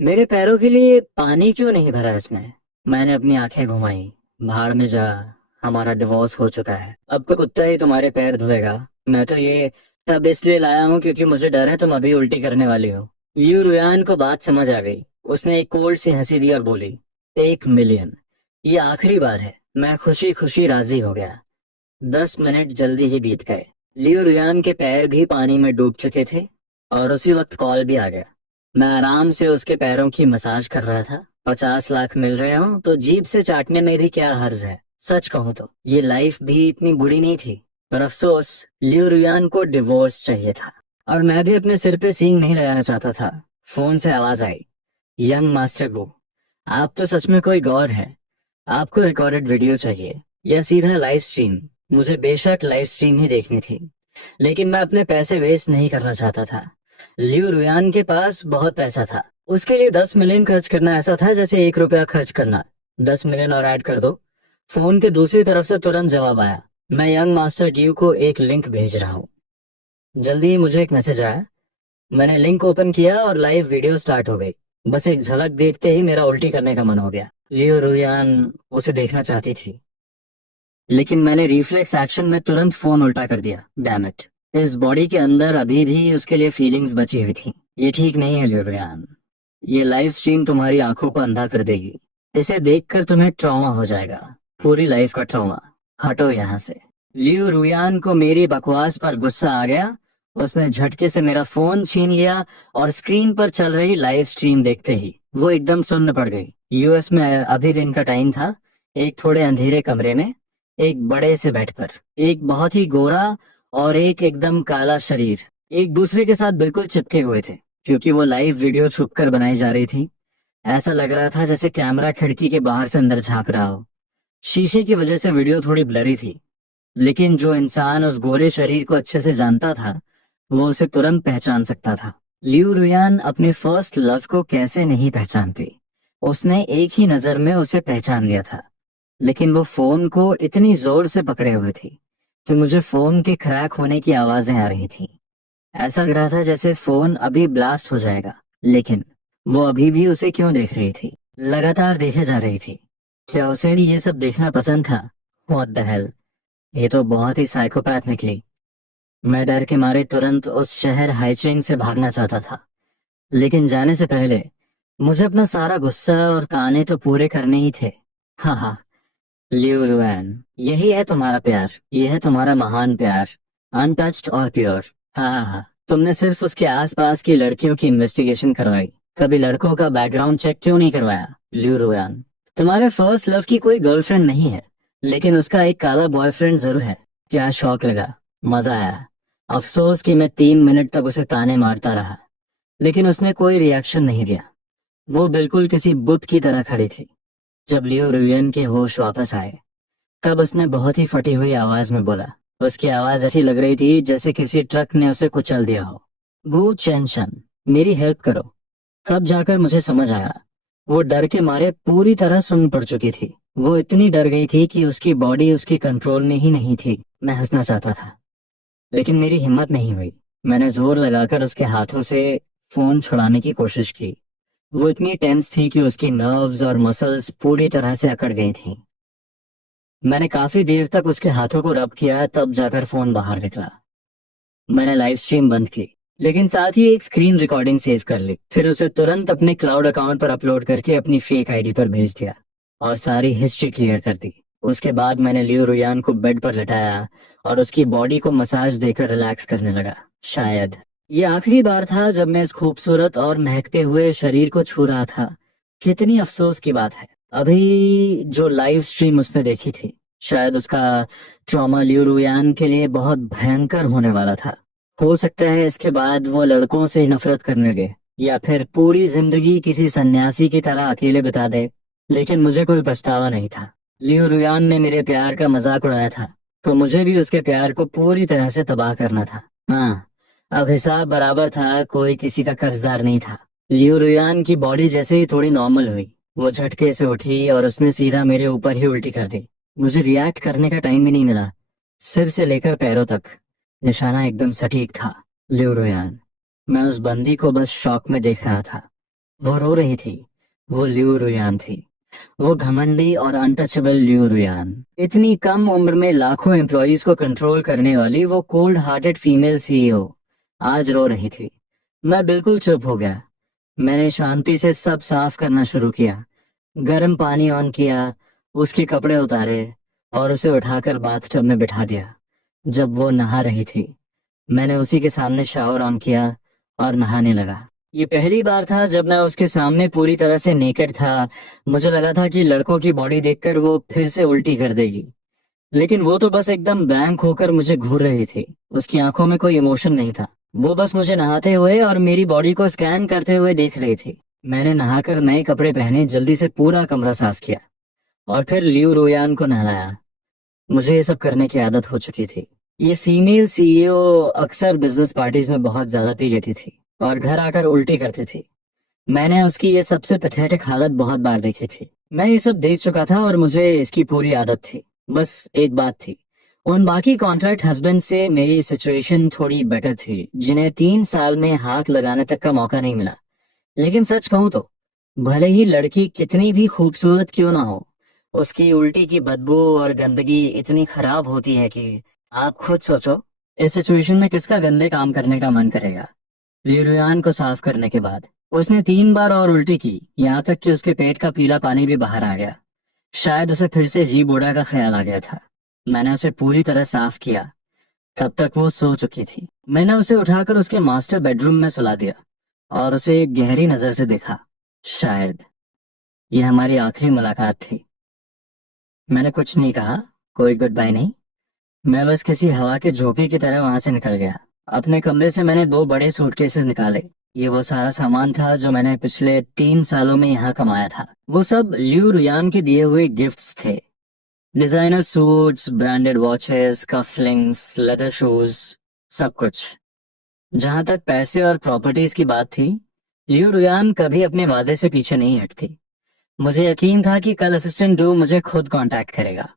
मेरे पैरों के लिए पानी क्यों नहीं भरा इसमें? मैंने अपनी आंखें घुमाई। भाड़ में जा, हमारा डिवोर्स हो चुका है। अब तो कुत्ता ही तुम्हारे पैर धोएगा। मैं तो ये टब इसलिए लाया हूँ क्योंकि मुझे डर है तुम अभी उल्टी करने वाली हो। यू रुयान को बात समझ आ गई। उसने एक कोल्ड सी हंसी दी और बोली, 1 मिलियन, ये आखिरी बार है। मैं खुशी खुशी राजी हो गया। 10 मिनट जल्दी ही बीत गए। लियो रुयान के पैर भी पानी में डूब चुके थे और उसी वक्त कॉल भी आ गया। मैं आराम से उसके पैरों की मसाज कर रहा था। 50 लाख मिल रहे हो तो जीभ से चाटने में भी क्या हर्ज है? सच कहूँ तो ये लाइफ भी इतनी बुरी नहीं थी। पर अफसोस, लियो रुयान को डिवोर्स चाहिए था और मैं भी अपने सिर पे सींग नहीं लगाना चाहता था। फोन से आवाज आई, यंग मास्टर गो, आप तो सच में कोई गौर है। आपको रिकॉर्डेड वीडियो चाहिए या सीधा लाइव स्ट्रीम? मुझे बेशक लाइव स्ट्रीम ही देखनी थी, लेकिन मैं अपने पैसे वेस्ट नहीं करना चाहता था। लियो रुयान के पास बहुत पैसा था। उसके लिए 10 मिलियन खर्च करना ऐसा था जैसे 1 रुपया खर्च करना। 10 मिलियन और ऐड कर दो। फोन के दूसरी तरफ से तुरंत जवाब आया, मैं यंग मास्टर ड्यू को एक लिंक भेज रहा हूँ। जल्दी ही मुझे एक मैसेज आया। मैंने लिंक ओपन किया और लाइव वीडियो स्टार्ट हो गई। बस एक झलक देखते ही मेरा उल्टी करने का मन हो गया। लियो रुयान उसे देखना चाहती थी, लेकिन मैंने रिफ्लेक्स एक्शन में तुरंत फोन उल्टा कर दिया। डैम इट, इस बॉडी के अंदर अभी भी उसके लिए फीलिंग्स बची हुई थी। ये ठीक नहीं है लियो रुयान। ये लाइव स्ट्रीम तुम्हारी आंखों को अंधा कर देगी। इसे देखकर तुम्हें ट्रॉमा हो जाएगा, पूरी लाइफ का ट्रॉमा। हटो यहाँ से। लियो रुयान को मेरी बकवास पर गुस्सा आ गया। उसने झटके से मेरा फोन छीन लिया और स्क्रीन पर चल रही लाइव स्ट्रीम देखते ही वो एकदम सुन्न पड़ गई। यूएस में अभी दिन का टाइम था। एक थोड़े अंधेरे कमरे में एक बड़े से बेड पर एक बहुत ही गोरा और एक एकदम काला शरीर एक दूसरे के साथ बिल्कुल चिपके हुए थे। क्योंकि वो लाइव वीडियो छुपकर बनाई जा रही थी, ऐसा लग रहा था जैसे कैमरा खिड़की के बाहर से अंदर झांक रहा हो। शीशे की वजह से वीडियो थोड़ी ब्लरी थी, लेकिन जो इंसान उस गोरे शरीर को अच्छे से जानता था वो उसे तुरंत पहचान सकता था। लियू रुयान अपने फर्स्ट लव को कैसे नहीं पहचानती। उसने एक ही नजर में उसे पहचान लिया था। लेकिन वो फोन को इतनी जोर से पकड़े हुए थी कि मुझे फोन के क्रैक होने की आवाजें आ रही थी। ऐसा लग रहा था जैसे फोन अभी ब्लास्ट हो जाएगा। लेकिन वो अभी भी उसे क्यों देख रही थी, लगातार देखे जा रही थी। क्या उसे भी ये सब देखना पसंद था? व्हाट द हेल, ये तो बहुत ही साइकोपैथ निकली। मैं डर के मारे तुरंत उस शहर हाइचिंग से भागना चाहता था। लेकिन जाने से पहले मुझे अपना सारा गुस्सा और ताने तो पूरे करने ही थे। हाँ हाँ, लियू रुआन, यही है तुम्हारा प्यार, ये है तुम्हारा महान प्यार, अनटच्ड और प्योर। हाँ हाँ हाँ, तुमने सिर्फ उसके आसपास की लड़कियों की इन्वेस्टिगेशन करवाई, कभी लड़कों का बैकग्राउंड चेक क्यों नहीं करवाया? लियू रुआन, तुम्हारे फर्स्ट लव की कोई गर्लफ्रेंड नहीं है, लेकिन उसका एक काला बॉयफ्रेंड जरूर है। क्या शौक लगा, मजा आया। अफसोस कि मैं 3 मिनट तक उसे ताने मारता रहा, लेकिन उसने कोई रिएक्शन नहीं दिया। वो बिल्कुल किसी बुत की तरह खड़ी थी। जब लियो रुयन के होश वापस आए, तब उसने बहुत ही फटी हुई आवाज में बोला। उसकी आवाज ऐसी लग रही थी जैसे किसी ट्रक ने उसे कुचल दिया हो। वो चैनशन, मेरी हेल्प करो। तब जाकर मुझे समझ आया, वो डर के मारे पूरी तरह सुन्न पड़ चुकी थी। वो इतनी डर गई थी कि उसकी बॉडी उसकी कंट्रोल में ही नहीं थी। मैं हंसना चाहता था, लेकिन मेरी हिम्मत नहीं हुई। मैंने जोर लगाकर उसके हाथों से फोन छुड़ाने की कोशिश की। वो इतनी टेंस थी कि उसकी नर्व्स और मसल्स पूरी तरह से अकड़ गई थीं। मैंने काफी देर तक उसके हाथों को रब किया, तब जाकर फोन बाहर निकला। मैंने लाइव स्ट्रीम बंद की, लेकिन साथ ही एक स्क्रीन रिकॉर्डिंग सेव कर ली। फिर उसे तुरंत अपने क्लाउड अकाउंट पर अपलोड करके अपनी फेक आईडी पर भेज दिया और सारी हिस्ट्री क्लियर कर दी। उसके बाद मैंने लियो रुयान को बेड पर लटाया और उसकी बॉडी को मसाज देकर रिलैक्स करने लगा। शायद ये आखिरी बार था जब मैं इस खूबसूरत और महकते हुए शरीर को छू रहा था। कितनी अफसोस की बात है, अभी जो लाइव स्ट्रीम उसने देखी थी, शायद उसका ट्रॉमा लियो रुयान के लिए बहुत भयंकर होने वाला था। हो सकता है इसके बाद वो लड़कों से नफरत करने लगे, या फिर पूरी जिंदगी किसी सन्यासी की तरह अकेले बिता दे। लेकिन मुझे कोई पछतावा नहीं था। लियो रुयान ने मेरे प्यार का मजाक उड़ाया था, तो मुझे भी उसके प्यार को पूरी तरह से तबाह करना था। हाँ, अब हिसाब बराबर था, कोई किसी का कर्जदार नहीं था। लियो रुयान की बॉडी जैसे ही थोड़ी नॉर्मल हुई, वो झटके से उठी और उसने सीधा मेरे ऊपर ही उल्टी कर दी। मुझे रिएक्ट करने का टाइम भी नहीं मिला। सिर से लेकर पैरों तक निशाना एकदम सटीक था। लियो रुयान, मैं उस बंदी को बस शॉक में देख रहा था। वो रो रही थी। वो लियो रुयान थी, वो घमंडी और अनटचेबल लियो रुयान। इतनी कम उम्र में लाखों एम्प्लॉयज को कंट्रोल करने वाली वो कोल्ड हार्टेड फीमेल सीईओ आज रो रही थी। मैं बिल्कुल चुप हो गया। मैंने शांति से सब साफ करना शुरू किया। गर्म पानी ऑन किया, उसके कपड़े उतारे और उसे उठाकर बाथटब में बिठा दिया। जब वो नहा रही थी, मैंने उसी के सामने शावर ऑन किया और नहाने लगा। ये पहली बार था जब मैं उसके सामने पूरी तरह से नेकेड था। मुझे लगा था कि लड़कों की बॉडी देखकर वो फिर से उल्टी कर देगी, लेकिन वो तो बस एकदम ब्लैंक होकर मुझे घूर रही थी। उसकी आंखों में कोई इमोशन नहीं था। वो बस मुझे नहाते हुए और मेरी बॉडी को स्कैन करते हुए देख रही थी। मैंने नहाकर नए कपड़े पहने, जल्दी से पूरा कमरा साफ किया और फिर लियो रोयान को नहलाया। मुझे ये सब करने की आदत हो चुकी थी। ये फीमेल सीईओ अक्सर बिजनेस पार्टीज में बहुत ज्यादा पी लेती थी और घर आकर उल्टी करती थी। मैंने उसकी ये सबसे पैथेटिक हालत बहुत बार देखी थी। मैं ये सब देख चुका था और मुझे इसकी पूरी आदत थी। बस एक बात थी, उन बाकी कॉन्ट्रैक्ट हस्बैंड से मेरी सिचुएशन थोड़ी बेटर थी, जिन्हें 3 साल में हाथ लगाने तक का मौका नहीं मिला। लेकिन सच कहूं तो, भले ही लड़की कितनी भी खूबसूरत क्यों ना हो, उसकी उल्टी की बदबू और गंदगी इतनी खराब होती है कि आप खुद सोचो, इस सिचुएशन में किसका गंदे काम करने का मन करेगा। लिरुयान को साफ करने के बाद उसने 3 बार और उल्टी की, यहाँ तक कि उसके पेट का पीला पानी भी बाहर आ गया। शायद उसे फिर से जी बूढ़ा का ख्याल आ गया था। मैंने उसे पूरी तरह साफ किया। तब तक वो सो चुकी थी। मैंने उसे उठाकर उसके मास्टर बेडरूम में सुला दिया और उसे एक गहरी नजर से देखा। शायद ये हमारी आखिरी मुलाकात थी। मैंने कुछ नहीं कहा, कोई गुड बाय नहीं। मैं बस किसी हवा के झोंके की तरह वहां से निकल गया। अपने कमरे से मैंने 2 बड़े सूटकेसेस निकाले। ये वो सारा सामान था जो मैंने पिछले 3 सालों में यहाँ कमाया था। वो सब लियू रुयान के दिए हुए गिफ्ट्स थे। Designer suits, branded watches, cufflinks, leather shoes, सब कुछ। जहां तक पैसे और प्रॉपर्टीज की बात थी, लियू रुयान कभी अपने वादे से पीछे नहीं हटती। मुझे यकीन था कि कल असिस्टेंट डू मुझे खुद कांटेक्ट करेगा,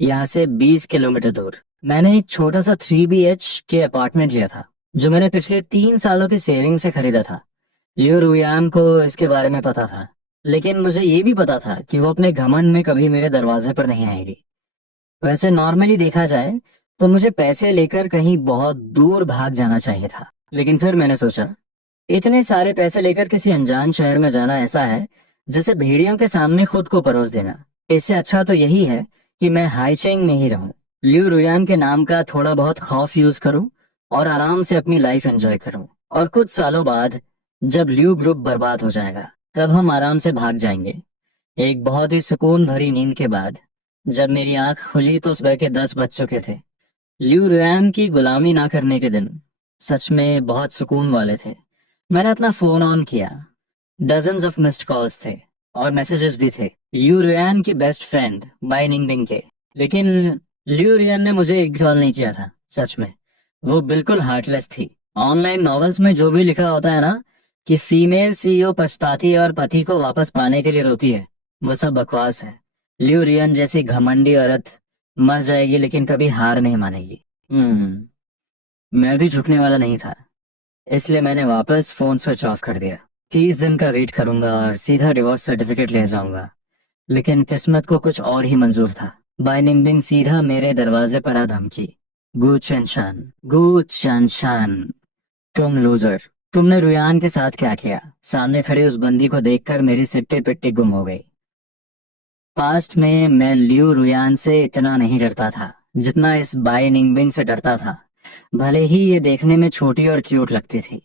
यहाँ से 20 किलोमीटर दूर। मैंने एक छोटा सा 3 BH के अपार्टमेंट लिया था, जो मैंने पिछले 3 सालों की सेविंग से खरीदा था। लियो रुयान को इसके बारे में पता था, लेकिन मुझे ये भी पता था कि वो अपने घमंड में कभी मेरे दरवाजे पर नहीं आएगी। वैसे नॉर्मली देखा जाए तो मुझे पैसे लेकर कहीं बहुत दूर भाग जाना चाहिए था, लेकिन फिर मैंने सोचा, इतने सारे पैसे लेकर किसी अनजान शहर में जाना ऐसा है जैसे भेड़ियों के सामने खुद को परोस देना। इससे अच्छा तो यही है कि मैं हाईचेंग में ही रहूं, लियू रुयान के नाम का थोड़ा बहुत खौफ यूज करूं और आराम से अपनी लाइफ एंजॉय करूं। और कुछ सालों बाद जब लियू ग्रुप बर्बाद हो जाएगा, तब हम आराम से भाग जाएंगे। एक बहुत ही सुकून भरी नींद के बाद जब मेरी आंख खुली तो सुबह के 10 बज चुके थे। लियू रुयान की गुलामी ना करने के दिन सच में बहुत सुकून वाले थे। मैंने अपना फोन ऑन किया। डजन्स ऑफ मिस्ड कॉल्स थे और मैसेजेस भी थे, लियू रियान की बेस्ट फ्रेंड बाय निंगबिंग के। लेकिन लियू रियान ने मुझे एक कॉल नहीं किया था। सच में वो बिल्कुल हार्टलेस थी। ऑनलाइन नॉवेल्स में जो भी लिखा होता है ना कि फीमेल CEO पछताती है और पति को वापस पाने के लिए रोती है, वो सब बकवास है। लियू रियान जैसी घमंडी औरत मर जाएगी लेकिन कभी हार नहीं मानेगी। मैं भी झुकने वाला नहीं था, इसलिए मैंने वापस फोन स्विच ऑफ कर दिया। 30 दिन का वेट करूंगा और सीधा डिवोर्स सर्टिफिकेट ले जाऊंगा। लेकिन किस्मत को कुछ और ही मंजूर था। बाय निंगबिंग सीधा मेरे दरवाजे पर आ धमकी, गू चैनशान, गू चैनशान, तुम लूजर, तुमने रुयान के साथ क्या किया? सामने खड़ी उस बंदी को देखकर मेरी सिट्टी पिट्टी गुम हो गई। पास्ट में मैं लियू रुयान से इतना नहीं डरता था जितना इस बाय निंगबिंग से डरता था। भले ही ये देखने में छोटी और क्यूट लगती थी,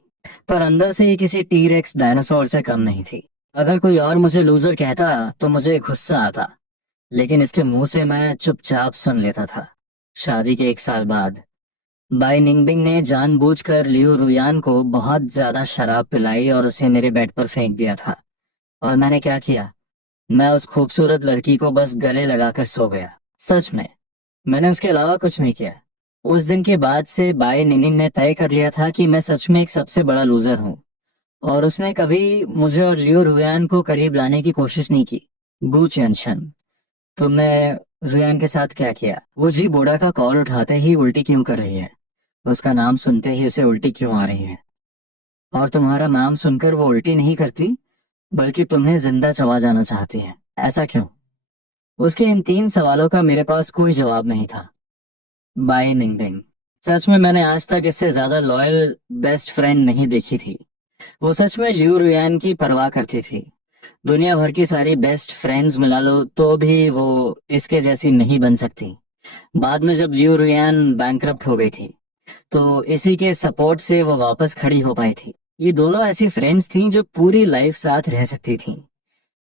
पर अंदर से ये किसी टीरेक्स डायनासोर से कम नहीं थी। अगर कोई और मुझे लूजर कहता तो मुझे गुस्सा आता, लेकिन इसके मुंह से मैं चुपचाप सुन लेता था। शादी के 1 साल बाद बाई निंगबिंग ने जानबूझकर लियू रुयान को बहुत ज्यादा शराब पिलाई और उसे मेरे बेड पर फेंक दिया था। और मैंने क्या किया? मैं उस खूबसूरत लड़की को बस गले लगाकर सो गया। सच में मैंने उसके अलावा कुछ नहीं किया। उस दिन के बाद से बाई निनिंग ने तय कर लिया था कि मैं सच में एक सबसे बड़ा लूजर हूँ, और उसने कभी मुझे और लियो रुयान को करीब लाने की कोशिश नहीं की। गू चैनशन, तुमने रुयान के साथ क्या किया? वो जी बूढ़ा का कॉल उठाते ही उल्टी क्यों कर रही है? उसका नाम सुनते ही उसे उल्टी क्यों आ रही है? और तुम्हारा नाम सुनकर वो उल्टी नहीं करती, बल्कि तुम्हें जिंदा चबा जाना चाहती है। ऐसा क्यों? उसके इन 3 सवालों का मेरे पास कोई जवाब नहीं था। बाय निंगबिंग, सच में मैंने आज तक इससे ज्यादा लॉयल बेस्ट फ्रेंड नहीं देखी थी। वो सच में लियू रुयान की परवाह करती थी। दुनिया भर की सारी बेस्ट फ्रेंड्स मिला लो तो भी वो इसके जैसी नहीं बन सकती। बाद में जब लियू रुयान बैंकरप्ट हो गई थी, तो इसी के सपोर्ट से वो वापस खड़ी हो पाई थी। ये दोनों ऐसी फ्रेंड्स थीं जो पूरी लाइफ साथ रह सकती थीं।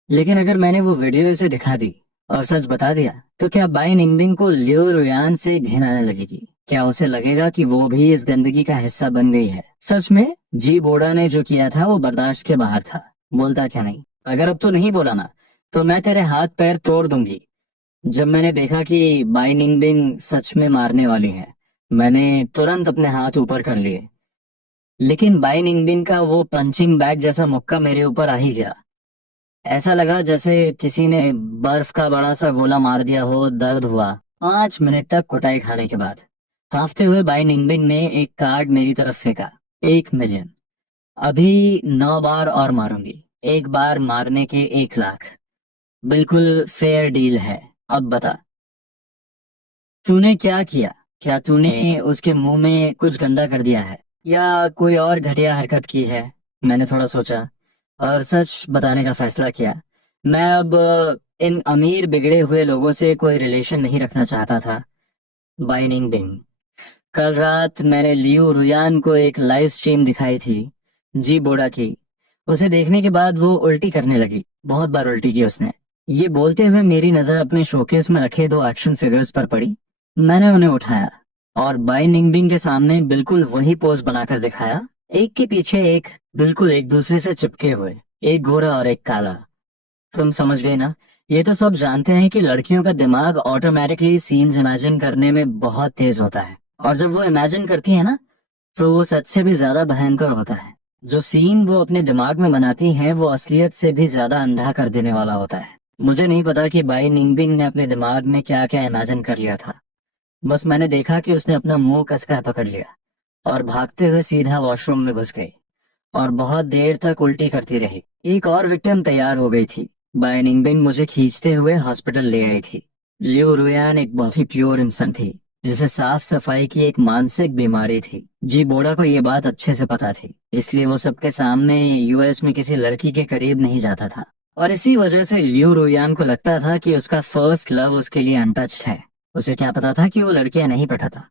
लेकिन अगर मैंने वो वीडियो इसे दिखा दी और सच बता दिया, तो क्या बाय निंगबिंग को लियो रुयान से घिन आने लगेगी? क्या उसे लगेगा कि वो भी इस गंदगी का हिस्सा बन गई है? सच में जी बोड़ा ने जो किया था वो बर्दाश्त के बाहर था। बोलता क्या नहीं? अगर अब तो नहीं बोला ना, तो मैं तेरे हाथ पैर तोड़ दूंगी। जब मैंने देखा कि बाय निंगबिंग सच में मारने वाली है, मैंने तुरंत अपने हाथ ऊपर कर लिए। लेकिन बाय निंगबिंग का वो पंचिंग बैग जैसा मुक्का मेरे ऊपर आ ही गया। ऐसा लगा जैसे किसी ने बर्फ का बड़ा सा गोला मार दिया हो। दर्द हुआ 5 मिनट तक कुटाई खाने के बाद। कांपते हुए बाई निंगबिंग ने एक कार्ड मेरी तरफ फेंका। 1 मिलियन। अभी 9 बार और मारूंगी। एक बार मारने के 1 लाख। बिल्कुल फेयर डील है। अब बता, तूने क्या किया? क्या तूने उसके मुंह में कुछ गंदा कर दिया है या कोई और घटिया हरकत की है? मैंने थोड़ा सोचा और सच बताने का फैसला किया। मैं अब इन अमीर बिगड़े हुए लोगों से कोई रिलेशन नहीं रखना चाहता था। बाइनिंग बिंग, कल रात मैंने लियू रुयान को एक लाइव स्ट्रीम दिखाई थी जी बोड़ा की। उसे देखने के बाद वो उल्टी करने लगी। बहुत बार उल्टी की उसने। ये बोलते हुए मेरी नजर अपने शोकेस में रखे 2 एक्शन फिगर्स पर पड़ी। मैंने उन्हें उठाया और बाई निंगबिंग के सामने बिल्कुल वही पोज बनाकर दिखाया, एक के पीछे एक, बिल्कुल एक दूसरे से चिपके हुए, एक गोरा और एक काला। तुम समझ गए ना? ये तो सब जानते हैं कि लड़कियों का दिमाग ऑटोमेटिकली सीन्स इमेजिन करने में बहुत तेज होता है, और जब वो इमेजिन करती है ना, तो वो सच से भी ज्यादा भयंकर होता है। जो सीन वो अपने दिमाग में बनाती हैं वो असलियत से भी ज्यादा अंधा कर देने वाला होता है। मुझे नहीं पता कि बाई निंगबिंग ने अपने दिमाग में क्या क्या इमेजिन कर लिया था। बस मैंने देखा कि उसने अपना मुंह कसकर पकड़ लिया और भागते हुए सीधा वॉशरूम में घुस गई और बहुत देर तक उल्टी करती रही। एक और विक्टिम तैयार हो गई थी। बाय निंगबिंग मुझे खींचते हुए हॉस्पिटल ले आई थी। लियो रुयान एक बहुत ही प्योर इंसान थी जिसे साफ सफाई की एक मानसिक बीमारी थी। जी बोड़ा को ये बात अच्छे से पता थी, इसलिए वो सबके सामने यूएस में किसी लड़की के करीब नहीं जाता था। और इसी वजह से लियो रुयान को लगता था कि उसका फर्स्ट लव उसके लिए अनटच्ड है। उसे क्या पता था कि वो लड़कियां नहीं पटाता,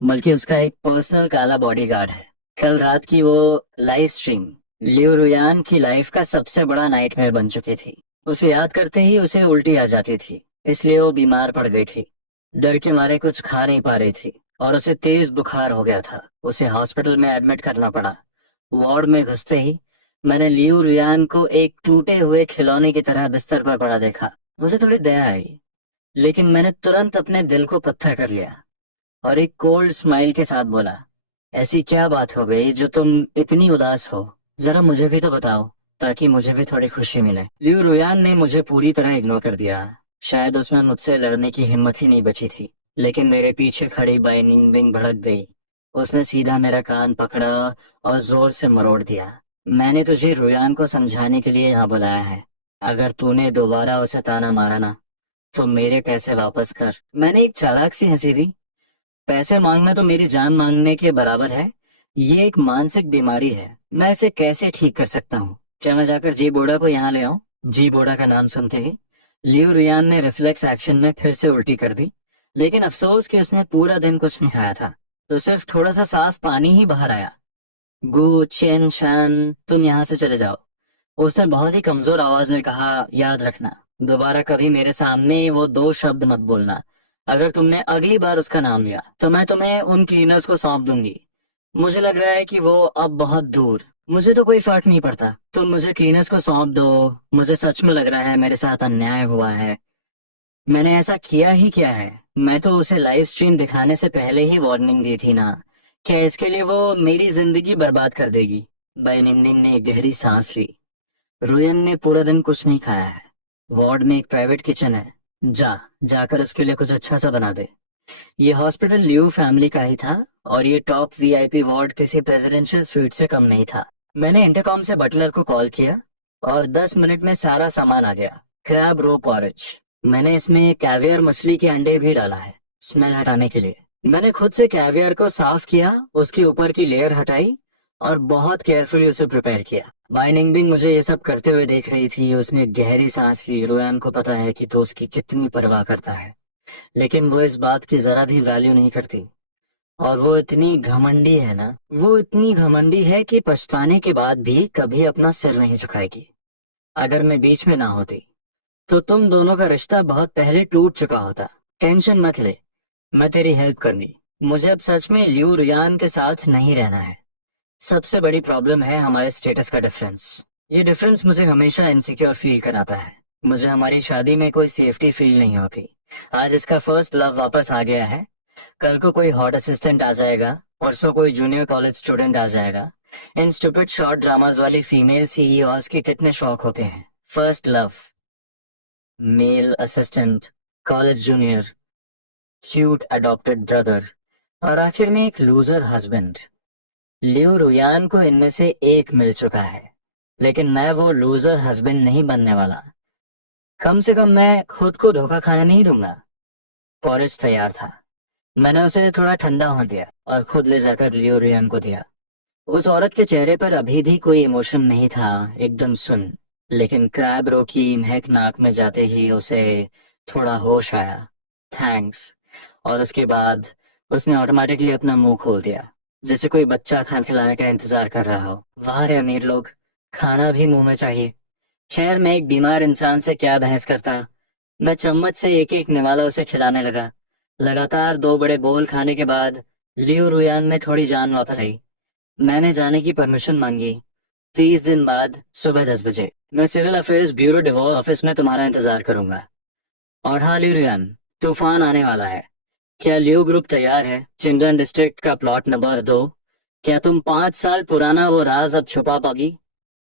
बल्कि उसका एक पर्सनल काला बॉडीगार्ड है। कल रात की वो लाइव स्ट्रीम लियो रुयान की लाइफ का सबसे बड़ा नाइटमेयर बन चुकी थी। उसे याद करते ही उसे उल्टी आ जाती थी, इसलिए वो बीमार पड़ गई थी। डर के मारे कुछ खा नहीं पा रही थी और उसे तेज बुखार हो गया था। उसे हॉस्पिटल में एडमिट करना पड़ा। वार्ड में घुसते ही मैंने लियो रुयान को एक टूटे हुए खिलौने की तरह बिस्तर पर पड़ा देखा। मुझे थोड़ी दया आई, लेकिन मैंने तुरंत अपने दिल को पत्थर कर लिया और एक कोल्ड स्माइल के साथ बोला, ऐसी क्या बात हो गई जो तुम इतनी उदास हो? जरा मुझे भी तो बताओ, ताकि मुझे भी थोड़ी खुशी मिले। लियू रुयान ने मुझे पूरी तरह इग्नोर कर दिया। शायद उसमें मुझसे लड़ने की हिम्मत ही नहीं बची थी। लेकिन मेरे पीछे खड़ी बाई निंगबिंग भड़क गई। उसने सीधा मेरा कान पकड़ा और जोर से मरोड़ दिया। मैंने तुझे रुयान को समझाने के लिए यहाँ बुलाया है। अगर तूने दोबारा उसे ताना मारा ना, तो मेरे पैसे वापस कर। मैंने एक चालाक सी हंसी दी। पैसे मांगना तो मेरी जान मांगने के बराबर है। ये एक मानसिक बीमारी है, मैं इसे कैसे ठीक कर सकता हूँ? क्या मैं जाकर जी बोड़ा को यहाँ ले आऊं? जी बोड़ा का नाम सुनते ही लियो रियान ने रिफ्लेक्स एक्शन में फिर से उल्टी कर दी। लेकिन अफसोस कि उसने पूरा दिन कुछ नहीं खाया था, तो सिर्फ थोड़ा सा साफ पानी ही बाहर आया। गु चेन शान, तुम यहाँ से चले जाओ। उसने बहुत ही कमजोर आवाज में कहा, याद रखना दोबारा कभी मेरे सामने वो दो शब्द मत बोलना। अगर तुमने अगली बार उसका नाम लिया तो मैं तुम्हें उन क्लीनर्स को सौंप दूंगी। मुझे लग रहा है कि वो अब बहुत दूर। मुझे तो कोई फर्क नहीं पड़ता, तुम मुझे क्लीनर्स को सौंप दो। मुझे सच में लग रहा है मेरे साथ अन्याय हुआ है। मैंने ऐसा किया ही क्या है? मैं तो उसे लाइव स्ट्रीम दिखाने से पहले ही वार्निंग दी थी ना। क्या इसके लिए वो मेरी जिंदगी बर्बाद कर देगी? बाई निन्निन ने एक गहरी सांस ली। रुयन ने पूरा दिन कुछ नहीं खाया है। वार्ड में एक प्राइवेट किचन है, जाकर उसके लिए कुछ अच्छा सा बना दे। ये हॉस्पिटल लियू फैमिली का ही था और ये टॉप वीआईपी वार्ड किसी प्रेसिडेंशियल स्वीट से कम नहीं था। मैंने इंटरकॉम से बटलर को कॉल किया और 10 मिनट में सारा सामान आ गया। क्रैब रो पॉरेज। मैंने इसमें कैवियर मछली के अंडे भी डाला है, स्मेल हटाने के लिए। मैंने खुद से कैवियर को साफ किया, उसके ऊपर की लेयर हटाई और बहुत केयरफुली उसे प्रिपेयर किया। बाई निंगबिंग मुझे ये सब करते हुए देख रही थी। उसने गहरी सांस ली। रोयान को पता है कि तो उसकी कितनी परवाह करता है, लेकिन वो इस बात की जरा भी वैल्यू नहीं करती। और वो इतनी घमंडी है ना, वो इतनी घमंडी है कि पछताने के बाद भी कभी अपना सिर नहीं झुकाएगी। अगर मैं बीच में ना होती तो तुम दोनों का रिश्ता बहुत पहले टूट चुका होता। टेंशन मत ले, मैं तेरी हेल्प करनी। मुझे अब सच में लियू रियान के साथ नहीं रहना है। सबसे बड़ी प्रॉब्लम है हमारे स्टेटस का डिफरेंस। ये डिफरेंस मुझे हमेशा इनसिक्योर फील कराता है। मुझे हमारी शादी में कोई सेफ्टी फील नहीं होती। आज इसका फर्स्ट लव वापस आ गया है। कल को कोई हॉट असिस्टेंट आ जाएगा, परसों कोई जूनियर कॉलेज स्टूडेंट आ जाएगा। इन स्टूपिड शॉर्ट ड्रामाज वाली फीमेल सीईओज के कितने शौक होते हैं। First love, male assistant, college junior, cute adopted brother और आखिर में एक लूजर हस्बैंड। लियो रुयान को इनमें से एक मिल चुका है, लेकिन मैं वो लूजर हस्बैंड नहीं बनने वाला। कम से कम मैं खुद को धोखा खाने नहीं दूंगा। पॉरेज तैयार था। मैंने उसे थोड़ा ठंडा होने दिया और खुद ले जाकर लियो रुयान को दिया। उस औरत के चेहरे पर अभी भी कोई इमोशन नहीं था, एकदम सुन। लेकिन क्रैब रो की महक नाक में जाते ही उसे थोड़ा होश आया। थैंक्स। और उसके बाद उसने ऑटोमेटिकली अपना मुंह खोल दिया, जैसे कोई बच्चा खाना खिलाने का इंतजार कर रहा हो। वाह रे अमीर लोग, खाना भी मुंह में चाहिए। खैर, मैं एक बीमार इंसान से क्या बहस करता। मैं चम्मच से एक एक निवाला उसे खिलाने लगा। लगातार 2 बड़े बोल खाने के बाद लियो रुयान में थोड़ी जान वापस आई। मैंने जाने की परमिशन मांगी। 30 दिन बाद सुबह 10 बजे मैं civil affairs bureau divorce office में तुम्हारा इंतजार करूंगा। और हाँ लियो रुयान, तूफान आने वाला है। क्या लियो ग्रुप तैयार है? चिंदन डिस्ट्रिक्ट का प्लॉट नंबर 2। क्या तुम 5 साल पुराना वो राज अब छुपा पाओगी?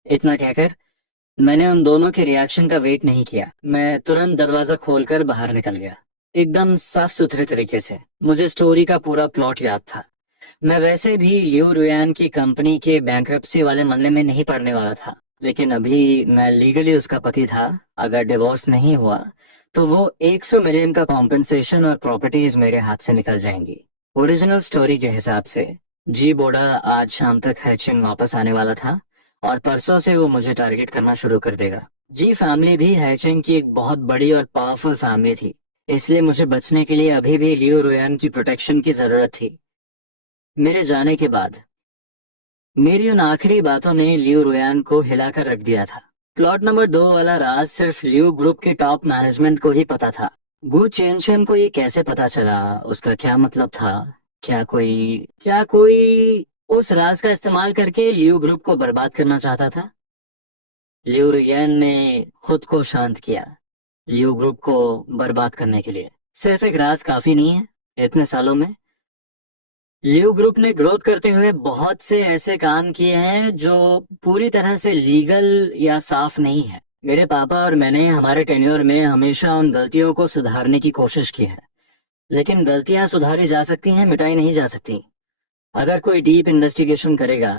इतना कहकर मैंने उन दोनों के रिएक्शन का वेट नहीं किया। मैं तुरंत दरवाजा खोलकर बाहर निकल गया, एकदम साफ सुथरे तरीके से। मुझे स्टोरी का पूरा प्लॉट याद था। मैं वैसे भी लियो रुयान की कंपनी के बैंक्रप्सी वाले मामले में नहीं पड़ने वाला था, लेकिन अभी मैं लीगली उसका पति था। अगर डिवोर्स नहीं हुआ तो वो 100 मिलियन का कॉम्पेंसेशन और प्रॉपर्टीज मेरे हाथ से निकल जाएंगी। ओरिजिनल स्टोरी के हिसाब से जी बोड़ा आज शाम तक हैचिन वापस आने वाला था और परसों से वो मुझे टारगेट करना शुरू कर देगा। जी फैमिली भी हैचिंग की एक बहुत बड़ी और पावरफुल फैमिली थी, इसलिए मुझे बचने के लिए अभी भी लियो रुयान की प्रोटेक्शन की जरूरत थी। मेरे जाने के बाद मेरी उन आखिरी बातों ने लियो रुयान को हिलाकर रख दिया था। प्लॉट नंबर 2 वाला राज सिर्फ लियो ग्रुप के टॉप मैनेजमेंट को ही पता था। गु चेनशन को ये कैसे पता चला? उसका क्या मतलब था? क्या कोई उस राज का इस्तेमाल करके लियो ग्रुप को बर्बाद करना चाहता था? लियो रुयान ने खुद को शांत किया। लियो ग्रुप को बर्बाद करने के लिए सिर्फ एक राज काफी नहीं है। इतने सालों में लियो ग्रुप ने ग्रोथ करते हुए बहुत से ऐसे काम किए हैं जो पूरी तरह से लीगल या साफ नहीं है। मेरे पापा और मैंने हमारे टेन्योर में हमेशा उन गलतियों को सुधारने की कोशिश की है, लेकिन गलतियां सुधारी जा सकती हैं, मिटाई नहीं जा सकती। अगर कोई डीप इन्वेस्टिगेशन करेगा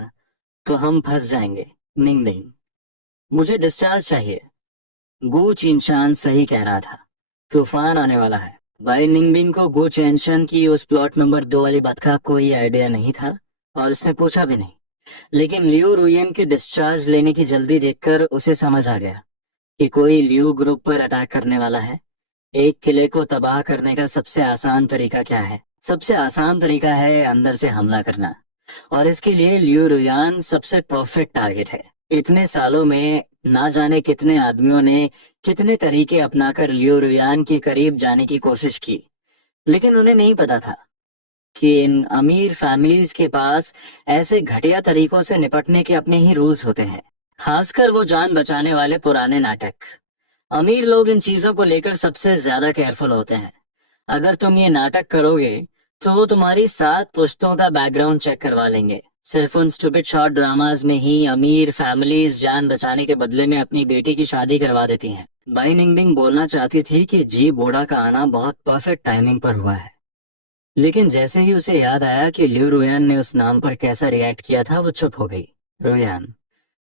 तो हम फंस जाएंगे। निंग निंग, मुझे डिस्चार्ज चाहिए। गु चिनशान सही कह रहा था, तूफान आने वाला है। भाई निंगबिंग को गु चेंशन की उस प्लॉट नंबर 2 वाली बात का कोई आइडिया नहीं था और उसने पूछा भी नहीं। लेकिन लियो रुयन के डिस्चार्ज लेने की जल्दी देखकर उसे समझ आ गया कि कोई लियो ग्रुप पर अटैक करने वाला है। एक किले को तबाह करने का सबसे आसान तरीका क्या है? सबसे आसान तरीका है अंदर से हमला करना, और इसके लिए लियो रुयान सबसे परफेक्ट टारगेट है। इतने सालों में ना जाने कितने आदमियों ने कितने तरीके अपनाकर लियो रुयान के करीब जाने की कोशिश की, लेकिन उन्हें नहीं पता था कि इन अमीर फैमिलीज के पास ऐसे घटिया तरीकों से निपटने के अपने ही रूल्स होते हैं, खासकर वो जान बचाने वाले पुराने नाटक। अमीर लोग इन चीजों को लेकर सबसे ज्यादा केयरफुल होते हैं। अगर तुम ये नाटक करोगे तो वो तुम्हारी 7 पुश्तों का बैकग्राउंड चेक करवा लेंगे। सिर्फ उन स्टूपिड शॉर्ट ड्रामाज में ही अमीर फैमिलीज जान बचाने के बदले में अपनी बेटी की शादी करवा देती हैं। बाई निंगबिंग बोलना चाहती थी कि जी बोड़ा का आना बहुत परफेक्ट टाइमिंग पर हुआ है, लेकिन जैसे ही उसे याद आया कि लियो रुयान ने उस नाम पर कैसा रिएक्ट किया था, वो चुप हो गई। रुयान,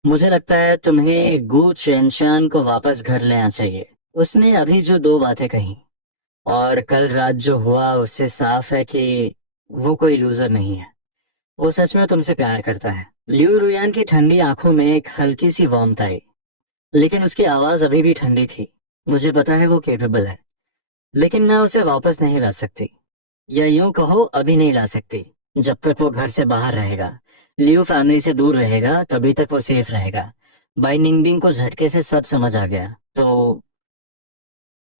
मुझे लगता है तुम्हें गु चेनशान को वापस घर लेना चाहिए। उसने अभी जो 2 बातें कही और कल रात जो हुआ, उससे साफ है कि वो कोई लूजर नहीं है। वो सच में तुमसे प्यार करता है। लियो रुयान की ठंडी आंखों में एक हल्की सी वार्मथ आई, लेकिन उसकी आवाज अभी भी ठंडी थी। मुझे पता है वो कैपेबल है, लेकिन मैं उसे वापस नहीं ला सकती, या यूं कहो अभी नहीं ला सकती। जब तक वो घर से बाहर रहेगा, लियो फैमिली से दूर रहेगा, तभी तक वो सेफ रहेगा। बाई निंगबिंग को झटके से सब समझ आ गया। तो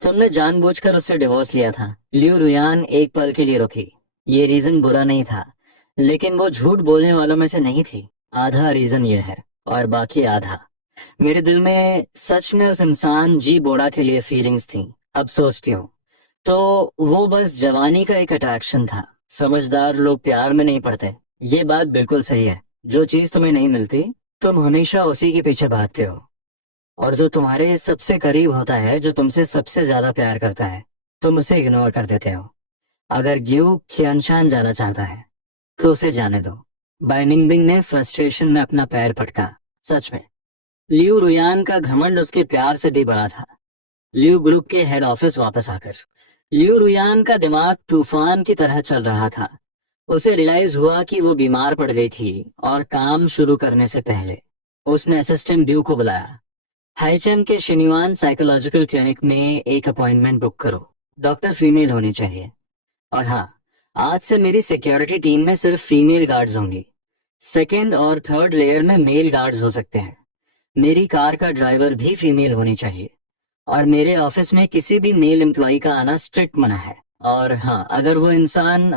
तुमने जानबूझकर उससे डिवोर्स लिया था? लियो रुयान एक पल के लिए रुकी। ये रीजन बुरा नहीं था, लेकिन वो झूठ बोलने वालों में से नहीं थी। आधा रीजन ये है और बाकी आधा मेरे दिल में सच में उस इंसान जी बोड़ा के लिए फीलिंग्स थी। अब सोचती हूँ तो वो बस जवानी का एक अट्रैक्शन था। समझदार लोग प्यार में नहीं पड़ते। ये बात बिल्कुल सही है। जो चीज तुम्हें नहीं मिलती, तुम हमेशा उसी के पीछे भागते हो, और जो तुम्हारे सबसे करीब होता है, जो तुमसे सबसे ज्यादा प्यार करता है, तुम उसे इग्नोर कर देते हो। अगर ग्यू qianshan जाना चाहता है तो उसे जाने दो। बाई निंगबिंग ने फ्रस्ट्रेशन में अपना पैर पटका। सच में लियो रुयान का घमंड उसके प्यार से भी बड़ा था। लियो ग्रुप के हेड ऑफिस वापस आकर लियो रुयान का दिमाग तूफान की तरह चल रहा था। उसे रियलाइज हुआ कि वो बीमार पड़ गई थी, और काम शुरू करने से पहले उसने असिस्टेंट ड्यू को बुलाया। हाइचेन के शिन्युआन साइकोलॉजिकल क्लिनिक में एक अपॉइंटमेंट बुक करो। डॉक्टर फीमेल होनी चाहिए, और हाँ, आज से मेरी सिक्योरिटी टीम में सिर्फ फीमेल गार्ड्स होंगी। सेकंड और थर्ड लेयर में मेल गार्ड्स हो सकते हैं। मेरी कार का ड्राइवर भी फीमेल होनी चाहिए, और मेरे ऑफिस में किसी भी मेल एम्प्लॉय का आना स्ट्रिक्ट मना है। और हाँ, अगर वो इंसान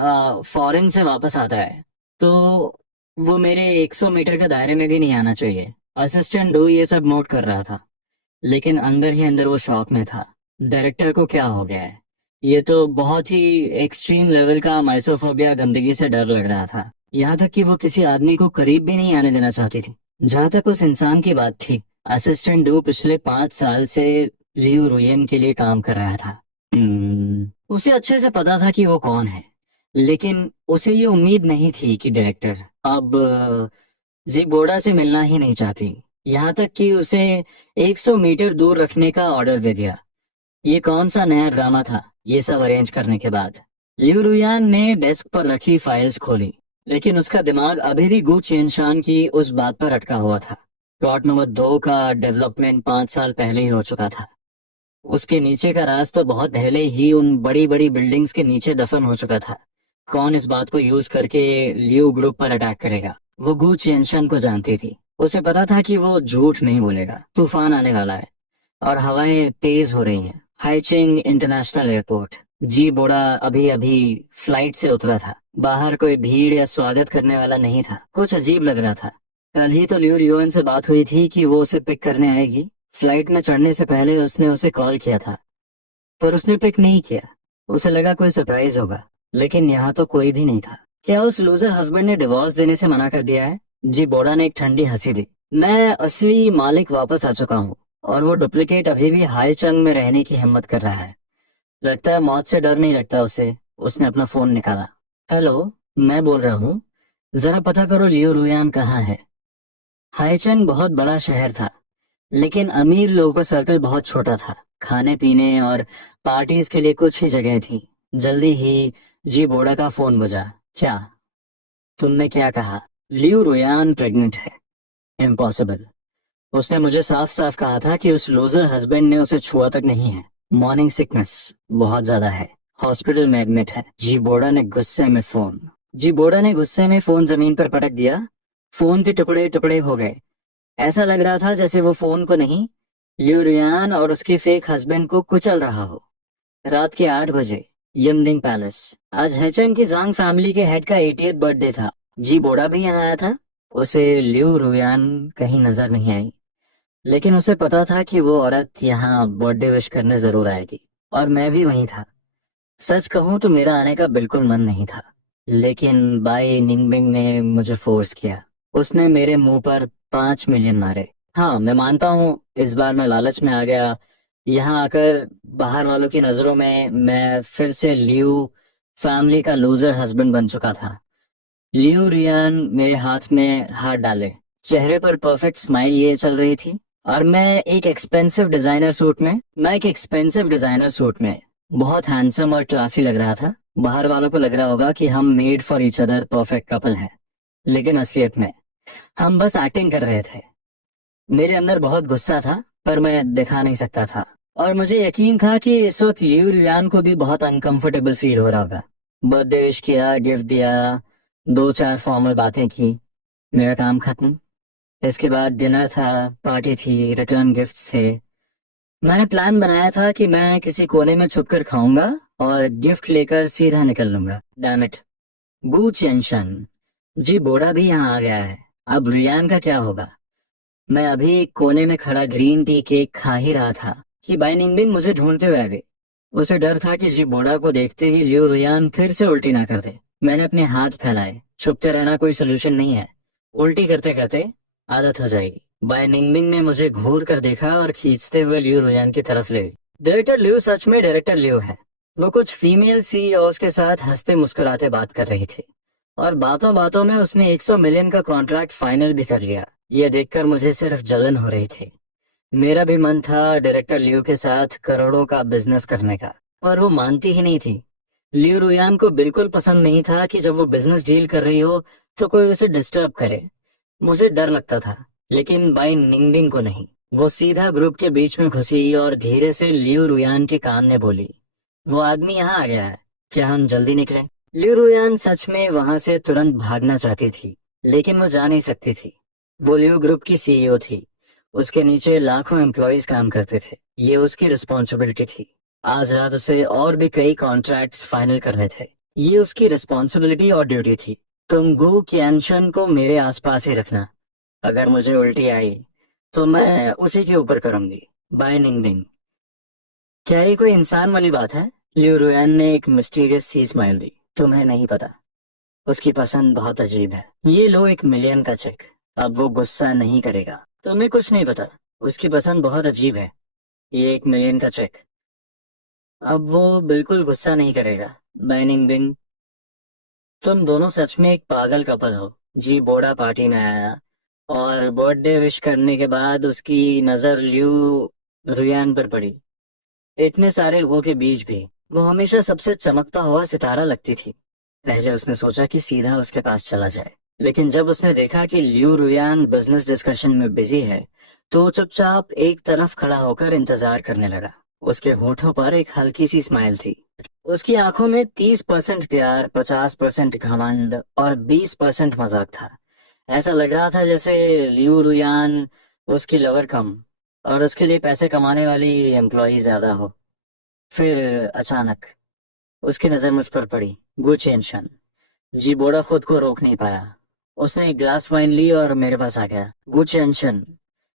फॉरेन से वापस आता है तो वो मेरे 100 मीटर के दायरे में भी नहीं आना चाहिए। असिस्टेंट डू ये सब नोट कर रहा था, लेकिन अंदर ही अंदर वो शॉक में था। डायरेक्टर को क्या हो गया है? ये तो बहुत ही एक्सट्रीम लेवल का माइसोफोबिया, गंदगी से डर लग रहा था। यहाँ तक कि वो किसी आदमी को करीब भी नहीं आने देना चाहती थी। जहां तक उस इंसान की बात थी, असिस्टेंट डू पिछले 5 साल से लियो रुयन के लिए काम कर रहा था। उसे अच्छे से पता था कि वो कौन है, लेकिन उसे ये उम्मीद नहीं थी कि डायरेक्टर अब जिबोड़ा से मिलना ही नहीं चाहती। यहाँ तक कि उसे 100 मीटर दूर रखने का ऑर्डर दे दिया। ये कौन सा नया ड्रामा था? ये सब अरेंज करने के बाद लियू रुयान ने डेस्क पर रखी फाइल्स खोली, लेकिन उसका दिमाग अभी भी गू चेनशान की उस बात पर अटका हुआ था। प्लॉट नंबर 2 का डेवलपमेंट 5 साल पहले ही हो चुका था। उसके नीचे का राज तो बहुत पहले ही उन बड़ी बड़ी बिल्डिंग्स के नीचे दफन हो चुका था। कौन इस बात को यूज करके लियू ग्रुप पर अटैक करेगा? वो गू चेनशन को जानती थी। उसे पता था कि वो झूठ नहीं बोलेगा। तूफान आने वाला है और हवाएं तेज हो रही हैं। हाइचिंग इंटरनेशनल एयरपोर्ट। जी बोड़ा अभी अभी फ्लाइट से उतरा था। बाहर कोई भीड़ या स्वागत करने वाला नहीं था। कुछ अजीब लग रहा था। कल ही तो लियू रियोन से बात हुई थी कि वो उसे पिक करने आएगी। फ्लाइट में चढ़ने से पहले उसने उसे कॉल किया था, पर उसने पिक नहीं किया। उसे लगा कोई सरप्राइज होगा, लेकिन यहाँ तो कोई भी नहीं था। क्या उस लूजर हस्बैंड ने डिवोर्स देने से मना कर दिया है? जी बोड़ा ने एक ठंडी हंसी दी। मैं असली मालिक वापस आ चुका हूँ, और वो डुप्लीकेट अभी भी हाई चंग में रहने की हिम्मत कर रहा है। लगता है मौत से डर नहीं लगता उसे। उसने अपना फोन निकाला। हेलो, मैं बोल रहा हूँ। जरा पता करो लियो रुयान कहाँ है। हाईचंग बहुत बड़ा शहर था, लेकिन अमीर लोगों का सर्कल बहुत छोटा था। खाने पीने और पार्टीज के लिए कुछ ही जगह थी। जल्दी ही जी बोड़ा का फोन बजा। क्या? तुमने क्या कहा? लियू रुयान प्रेग्नेंट है। इम्पॉसिबल। उसने मुझे साफ साफ कहा था कि उस लूजर हस्बैंड ने उसे छुआ तक नहीं है। मॉर्निंग सिकनेस बहुत ज्यादा है। हॉस्पिटल में एडमिट है। जी बोड़ा ने गुस्से में फोन जमीन पर पटक दिया। फोन के टुकड़े टुकड़े हो गए। ऐसा लग रहा था जैसे वो फोन को नहीं, लियू रियान और उसके फेक हस्बैंड को कुचल रहा हो। रात के 8 बजे, यमनिंग पैलेस। आज हेचन की जांग फैमिली के हेड का 80th बर्थडे था। जी बोड़ा भी यहाँ आया था। उसे लियू रुयान कहीं नजर नहीं आई, लेकिन उसे पता था कि वो औरत यहाँ बर्थडे विश करने जरूर आएगी, और मैं भी वहीं था। सच कहूं तो मेरा आने का बिल्कुल मन नहीं था, लेकिन बाई निंगबिंग ने मुझे फोर्स किया। उसने मेरे मुंह पर 5 मिलियन मारे। हाँ, मैं मानता हूँ इस बार मैं लालच में आ गया। यहाँ आकर बाहर वालों की नजरों में मैं फिर से लियू फैमिली का लूजर हस्बैंड बन चुका था। लियू रियान मेरे हाथ में हाथ डाले, चेहरे पर परफेक्ट स्माइल ये चल रही थी, और मैं एक एक्सपेंसिव डिजाइनर सूट में बहुत हैंडसम और क्लासी लग रहा था। बाहर वालों को लग रहा होगा कि हम made for each other perfect couple हैं, लेकिन असलियत में हम बस एक्टिंग कर रहे थे। मेरे अंदर बहुत गुस्सा था, पर मैं दिखा नहीं सकता था। और मुझे यकीन था कि इस वक्त लियू रियान को भी बहुत अनकंफर्टेबल फील हो रहा होगा। बर्थडे विश किया, गिफ्ट दिया, दो चार फॉर्मल बातें की। मेरा काम खत्म। इसके बाद डिनर था, पार्टी थी, रिटर्न गिफ्ट्स थे। मैंने प्लान बनाया था कि मैं किसी कोने में छुपकर खाऊंगा और गिफ्ट लेकर सीधा निकल लूंगा। Damn it. गू चेंशन। जी बोड़ा भी यहाँ आ गया है। अब रियान का क्या होगा? मैं अभी कोने में खड़ा ग्रीन टी केक खा ही रहा था कि बाई निंगबिन मुझे ढूंढते हुए आ गई। उसे डर था कि जी बोड़ा को देखते ही लियो रियान फिर से उल्टी ना कर दे। मैंने अपने हाथ फैलाए। छुपते रहना कोई सोल्यूशन नहीं है। उल्टी करते करते आदत हो जाएगी। बाय निंगबिंग ने मुझे घूर कर देखा और खींचते हुए लियू रुयान की तरफ ले गई। डायरेक्टर लियू सच में डायरेक्टर लियू है। वो कुछ फीमेल सीईओज के साथ हंसते मुस्कुराते बात कर रही थी, और बातों बातों में उसने 100 मिलियन का कॉन्ट्रैक्ट फाइनल भी कर लिया। ये देखकर मुझे सिर्फ जलन हो रही थी। मेरा भी मन था डायरेक्टर लियू के साथ करोड़ों का बिजनेस करने का, पर वो मानती ही नहीं थी। लियू रुयान को बिल्कुल पसंद नहीं था कि जब वो बिजनेस डील कर रही हो तो कोई उसे डिस्टर्ब करे। मुझे डर लगता था, लेकिन बाई निंगडिंग को नहीं। वो सीधा ग्रुप के बीच में घुसी और धीरे से लियू रुयान के कान में बोली, वो आदमी यहाँ आ गया है, क्या हम जल्दी निकलें? लियू रुयान सच में वहां से तुरंत भागना चाहती थी, लेकिन वो जा नहीं सकती थी। वो लियू ग्रुप की सीईओ थी। उसके नीचे लाखों एम्प्लॉयज काम करते थे। ये उसकी रिस्पॉन्सिबिलिटी थी। आज रात उसे और भी कई कॉन्ट्रैक्ट्स फाइनल करने थे। ये उसकी रिस्पॉन्सिबिलिटी और ड्यूटी थी। तुम गू कियानशन को मेरे आसपास ही रखना। अगर मुझे उल्टी आई तो मैं उसी के ऊपर करूंगी। बाय निंगबिंग। क्या ये कोई इंसान वाली बात है? लियू रुयान ने एक मिस्टीरियस सी स्माइल दी। तुम्हें नहीं पता। उसकी पसंद बहुत अजीब है। ये लो 1 मिलियन का चेक। अब वो गुस्सा नहीं करेगा। तुम्हें कुछ नहीं पता। उसकी पसंद बहुत अजीब है। ये 1 मिलियन का चेक। अब वो बिल्कुल गुस्सा नहीं करेगा। बैनिंग बिन। तुम दोनों सच में एक पागल कपल हो। जी बोड़ा पार्टी में आया और बर्थडे विश करने के बाद उसकी नजर लियो रुयान पर पड़ी। इतने सारे लोगों के बीच भी वो हमेशा सबसे चमकता हुआ सितारा लगती थी। पहले उसने सोचा कि सीधा उसके पास चला जाए, लेकिन जब उसने देखा कि लियू रुयान बिजनेस डिस्कशन में बिजी है, तो वो चुपचाप एक तरफ खड़ा होकर इंतजार करने लगा। उसके होठों पर एक हल्की सी स्माइल थी। उसकी आंखों में 30% प्यार, 50% घमंड और 20% मजाक था। ऐसा लग रहा था जैसे लियू रुयान उसकी लवर कम और उसके लिए पैसे कमाने वाली एम्प्लॉय ज्यादा हो। फिर अचानक उसकी नजर मुझ पर पड़ी। गुचेंशन। जी बोड़ा खुद को रोक नहीं पाया। उसने एक ग्लास वाइन ली और मेरे पास आ गया। गुचेंशन।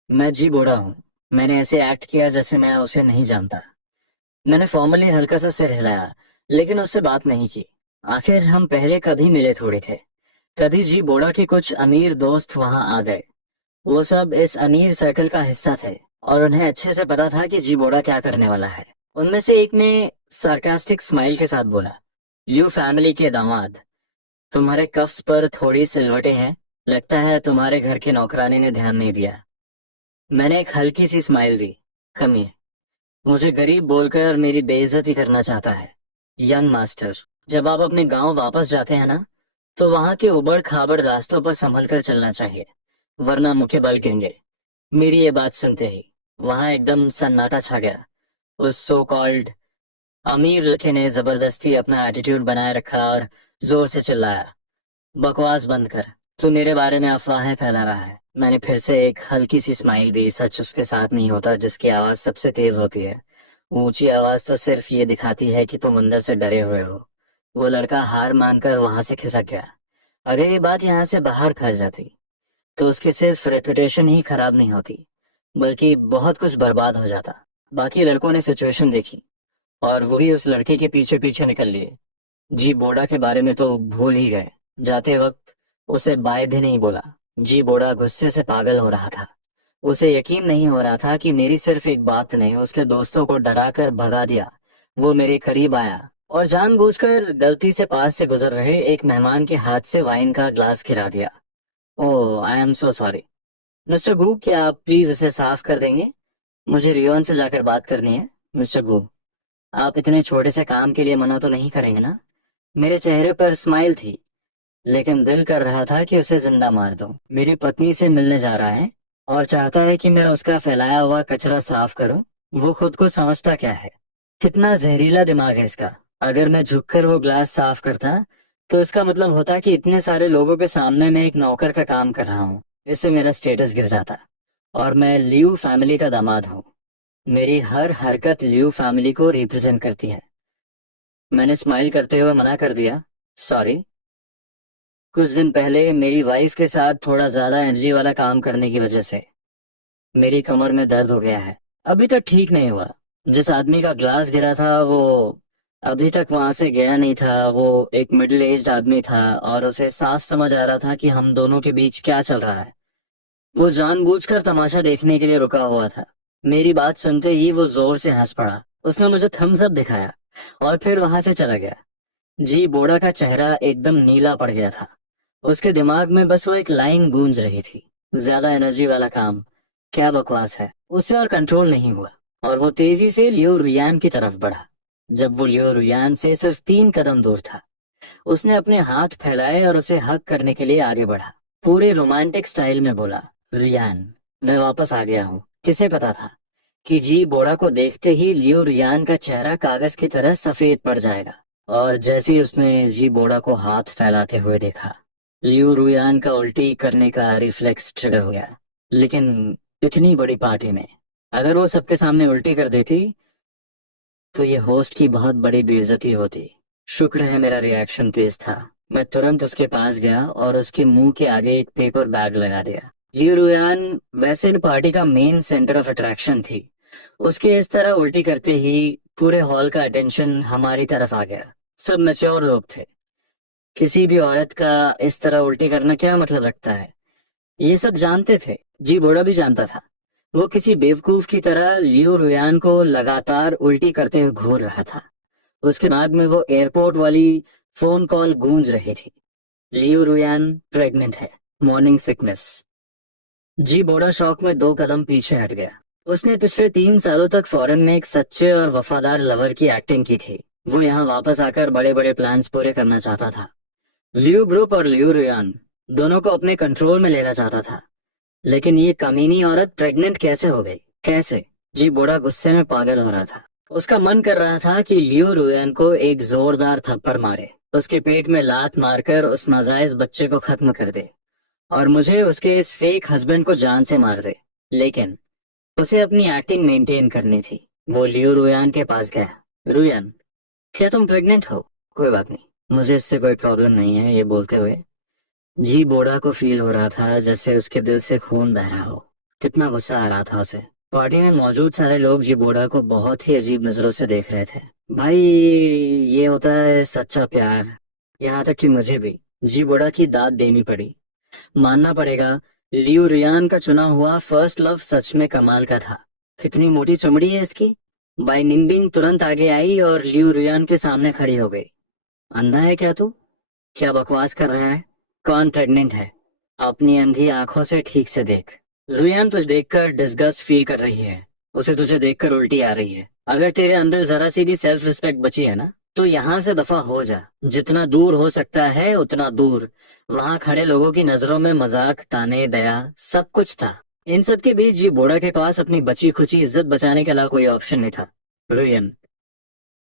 मैं जी बोड़ा हूँ। मैंने ऐसे एक्ट किया जैसे मैं उसे नहीं जानता। मैंने फॉर्मली हल्का सा सिर हिलाया, लेकिन उससे बात नहीं की। आखिर हम पहले कभी मिले थोड़े थे। तभी जी बोड़ा के कुछ अमीर दोस्त वहां आ गए। वो सब इस अमीर सर्कल का हिस्सा थे और उन्हें अच्छे से पता था कि जी बोड़ा क्या करने वाला है। उनमें से एक ने सार्कास्टिक स्माइल के साथ बोला, यू फैमिली के दामाद, तुम्हारे कफ्स पर थोड़ी सिलवटें हैं। लगता है तुम्हारे घर के नौकरानी ने ध्यान नहीं दिया। मैंने एक हल्की सी स्माइल दी। कमी है। मुझे गरीब बोलकर मेरी बेइज्जती करना चाहता है। यंग मास्टर, जब आप अपने गांव वापस जाते हैं ना, तो वहां के उबड़ खाबड़ रास्तों पर संभल कर चलना चाहिए, वरना मुख्य बल गिरेंगे। मेरी ये बात सुनते ही वहां एकदम सन्नाटा छा गया। उस सो कॉल्ड अमीर लड़के ने जबरदस्ती अपना एटीट्यूड बनाए रखा और जोर से चिल्लाया, बकवास बंद कर। तू मेरे बारे में अफवाहें फैला रहा है। मैंने फिर से एक हल्की सी स्माइल दी। सच उसके साथ नहीं होता जिसकी आवाज सबसे तेज होती है। ऊंची आवाज तो सिर्फ ये दिखाती है कि तुम अंदर से डरे हुए हो। वो लड़का हार मानकर वहां से खिसक गया। अगर ये बात यहाँ से बाहर फैल जाती, तो उसकी सिर्फ रेपुटेशन ही खराब नहीं होती, बल्कि बहुत कुछ बर्बाद हो जाता। बाकी लड़कों ने सिचुएशन देखी और वही उस लड़के के पीछे पीछे निकल लिए। जी बोड़ा के बारे में तो भूल ही गए। जाते वक्त उसे बाय भी नहीं बोला। जी बोड़ा गुस्से से पागल हो रहा था। उसे यकीन नहीं हो रहा था कि मेरी सिर्फ एक बात ने उसके दोस्तों को डरा कर भगा दिया। वो मेरे करीब आया और जानबूझकर गलती से पास से गुजर रहे एक मेहमान के हाथ से वाइन का ग्लास गिरा दिया। Oh, I am so sorry mister Gu, क्या आप प्लीज इसे साफ कर देंगे? मुझे रियोन से जाकर बात करनी है। मिस्टर गू, आप इतने छोटे से काम के लिए मना तो नहीं करेंगे ना? मेरे चेहरे पर स्माइल थी, लेकिन दिल कर रहा था कि उसे जिंदा मार दूं। मेरी पत्नी से मिलने जा रहा है और चाहता है कि मैं उसका फैलाया हुआ कचरा साफ करूं। वो खुद को समझता क्या है? कितना जहरीला दिमाग है इसका। अगर मैं झुककर वो ग्लास साफ करता, तो इसका मतलब होता कि इतने सारे लोगों के सामने मैं एक नौकर का काम कर रहा हूँ। इससे मेरा स्टेटस गिर जाता। और मैं लियू फैमिली का दामाद हूँ। मेरी हर हरकत लियू फैमिली को रिप्रेजेंट करती है। मैंने स्माइल करते हुए मना कर दिया, सॉरी। कुछ दिन पहले मेरी वाइफ के साथ थोड़ा ज्यादा एनर्जी वाला काम करने की वजह से मेरी कमर में दर्द हो गया है। अभी तक ठीक नहीं हुआ। जिस आदमी का ग्लास गिरा था वो अभी तक वहां से गया नहीं था। वो एक मिडिल एज्ड आदमी था और उसे साफ समझ आ रहा था कि हम दोनों के बीच क्या चल रहा है। वो जानबूझकर तमाशा देखने के लिए रुका हुआ था। मेरी बात सुनते ही वो जोर से हंस पड़ा। उसने मुझे थम्स अप दिखाया और फिर वहां से चला गया। जी बोड़ा का चेहरा एकदम नीला पड़ गया था। उसके दिमाग में बस वो एक लाइन गूंज रही थी, ज्यादा एनर्जी वाला काम, क्या बकवास है। उससे और कंट्रोल नहीं हुआ और वो तेजी से लियो रुयान की तरफ बढ़ा। जब वो लियो रुयान से सिर्फ 3 कदम दूर था, उसने अपने हाथ फैलाए और उसे हक करने के लिए आगे बढ़ा। पूरे रोमांटिक स्टाइल में बोला, रियान, मैं वापस आ गया हूँ। किसे पता था कि जी बोड़ा को देखते ही लियो रियान का चेहरा कागज की तरह सफेद पड़ जाएगा। और जैसे ही उसने जी बोड़ा को हाथ फैलाते हुए देखा, लियो रुयान का उल्टी करने का रिफ्लेक्स ट्रिगर हो गया। लेकिन इतनी बड़ी पार्टी में अगर वो सबके सामने उल्टी कर देती, तो ये होस्ट की बहुत बड़ी बेइज्जती होती। शुक्र है मेरा रिएक्शन तेज था। मैं तुरंत उसके पास गया और उसके मुंह के आगे एक पेपर बैग लगा दिया। लियो रुयान वैसे भी पार्टी का मेन सेंटर ऑफ अट्रैक्शन थी। उसके इस तरह उल्टी करते ही पूरे हॉल का अटेंशन हमारी तरफ आ गया। सब मैच्योर लोग थे। किसी भी औरत का इस तरह उल्टी करना क्या मतलब रखता है? ये सब जानते थे, जी बोड़ा भी जानता था। वो किसी बेवकूफ की तरह लियो रुयान को लगातार उल्टी करते हुए घूर रहा था। उसके दिमाग में वो एयरपोर्ट वाली फोन कॉल गूंज रही थी। लियो रुयान प्रेग्नेंट है, मॉर्निंग सिकनेस। जी बोड़ा शौक में 2 कदम पीछे हट गया। उसने पिछले 3 सालों तक फॉरेन में एक सच्चे और वफादार लवर की एक्टिंग की थी। वो यहाँ वापस आकर बड़े बड़े प्लान्स पूरे करना चाहता था। लियो ग्रुप और लियो रुयान दोनों को अपने कंट्रोल में लेना चाहता था। लेकिन ये कमीनी औरत प्रेग्नेंट कैसे हो गई? कैसे? जी बोड़ा गुस्से में पागल हो रहा था। उसका मन कर रहा था कि लियो रुयान को एक जोरदार थप्पड़ मारे, उसके पेट में लात मारकर उस नाजायज बच्चे को खत्म कर दे, और मुझे उसके इस फेक हस्बैंड को जान से मार दे। लेकिन उसे अपनी एक्टिंग मेंटेन करनी थी। वो लियो रुयान के पास गया। रुयान, क्या तुम प्रेग्नेंट हो? कोई बात नहीं, मुझे इससे कोई प्रॉब्लम नहीं है, ये बोलते हुए जी बोड़ा को फील हो रहा था जैसे उसके दिल से खून बह रहा हो। कितना गुस्सा आ रहा था उसे। पार्टी में मौजूद सारे लोग जी बोड़ा को बहुत ही अजीब नजरों से देख रहे थे। भाई, ये होता है सच्चा प्यार। यहाँ तक कि मुझे भी जी बोड़ा की दाद देनी पड़ी। मानना पड़ेगा, लियो रियान का चुना हुआ फर्स्ट लव सच में कमाल का था। कितनी मोटी चमड़ी है इसकी। बाई निंबिंग तुरंत आगे आई और लियो रियान के सामने खड़ी हो गई। अंधा है क्या तू? क्या बकवास कर रहा है? कौन प्रेग्नेंट है? अपनी अंधी आंखों से ठीक से देख। रुयान तुझे देखकर डिस्गस्ट फील कर रही है। उसे तुझे देखकर उल्टी आ रही है। अगर तेरे अंदर जरा सी भी सेल्फ रिस्पेक्ट बची है ना, तो यहाँ से दफा हो जा। जितना दूर हो सकता है उतना दूर। वहां खड़े लोगों की नजरों में मजाक, ताने, दया सब कुछ था। इन सब के बीच जी बोड़ा के पास अपनी बची खुची इज्जत बचाने के अलावा कोई ऑप्शन नहीं था। रुयन,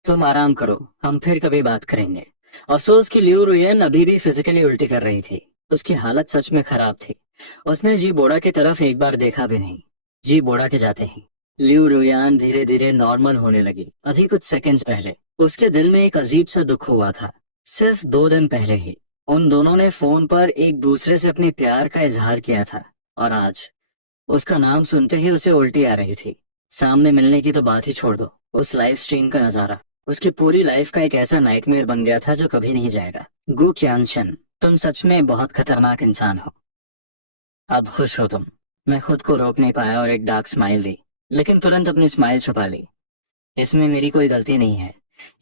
तुम आराम करो, हम फिर कभी बात करेंगे। अफसोस कि लियू रुयन अभी भी फिजिकली उल्टी कर रही थी। उसकी हालत सच में खराब थी। उसने जी बोड़ा की तरफ एक बार देखा भी नहीं। जी बोड़ा के जाते ही लियू रुयान धीरे धीरे नॉर्मल होने लगी। अभी कुछ सेकंड्स पहले उसके दिल में एक अजीब सा दुख हुआ था। सिर्फ 2 दिन पहले ही उन दोनों ने फोन पर एक दूसरे से अपने प्यार का इजहार किया था, और आज उसका नाम सुनते ही उसे उल्टी आ रही थी। सामने मिलने की तो बात ही छोड़ दो, उस लाइव स्ट्रीम का नजारा उसकी पूरी लाइफ का एक ऐसा नाइटमेयर बन गया था जो कभी नहीं जाएगा। गु क्यानशन, तुम सच में बहुत खतरनाक इंसान हो। अब खुश हो तुम? मैं खुद को रोक नहीं पाया और एक डार्क स्माइल दी, लेकिन तुरंत अपनी स्माइल छुपा ली। इसमें मेरी कोई गलती नहीं है।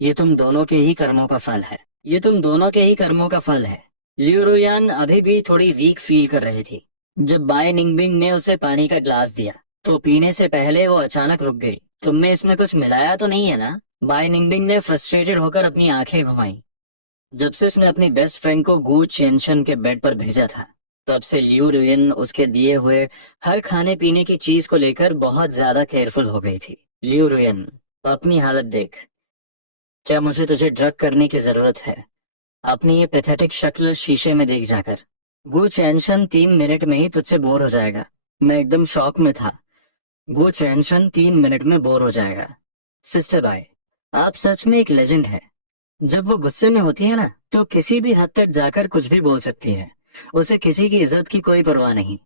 ये तुम दोनों के ही कर्मों का फल है। ये तुम दोनों के ही कर्मों का फल है। लियू रुयान अभी भी थोड़ी वीक फील कर रही थी। जब बाय निंगबिंग ने उसे पानी का ग्लास दिया तो पीने से पहले वो अचानक रुक गई। तुमने इसमें कुछ मिलाया तो नहीं है ना? बाय निंगबिंग ने फ्रस्ट्रेटेड होकर अपनी आंखें घुमाई। जब से उसने अपनी बेस्ट फ्रेंड को गू चेंशन के बेड पर भेजा था, तब से लियू रुयन उसके दिए हुए हर खाने पीने की चीज को लेकर बहुत ज्यादा केयरफुल हो गई थी। लियू रुयन, अपनी हालत देख। क्या मुझे तुझे ड्रग करने की जरूरत है? अपनी ये पैथेटिक शक्ल शीशे में देख जाकर। गु चैनशन 3 मिनट में ही तुझसे बोर हो जाएगा। मैं एकदम शॉक में था। गु चैनशन 3 मिनट में बोर हो जाएगा। सिस्टर बाय, आप सच में एक लेजेंड है। जब वो गुस्से में होती है ना, तो किसी भी हद तक जाकर कुछ भी बोल सकती है। उसे किसी की इज्जत की कोई परवाह नहीं।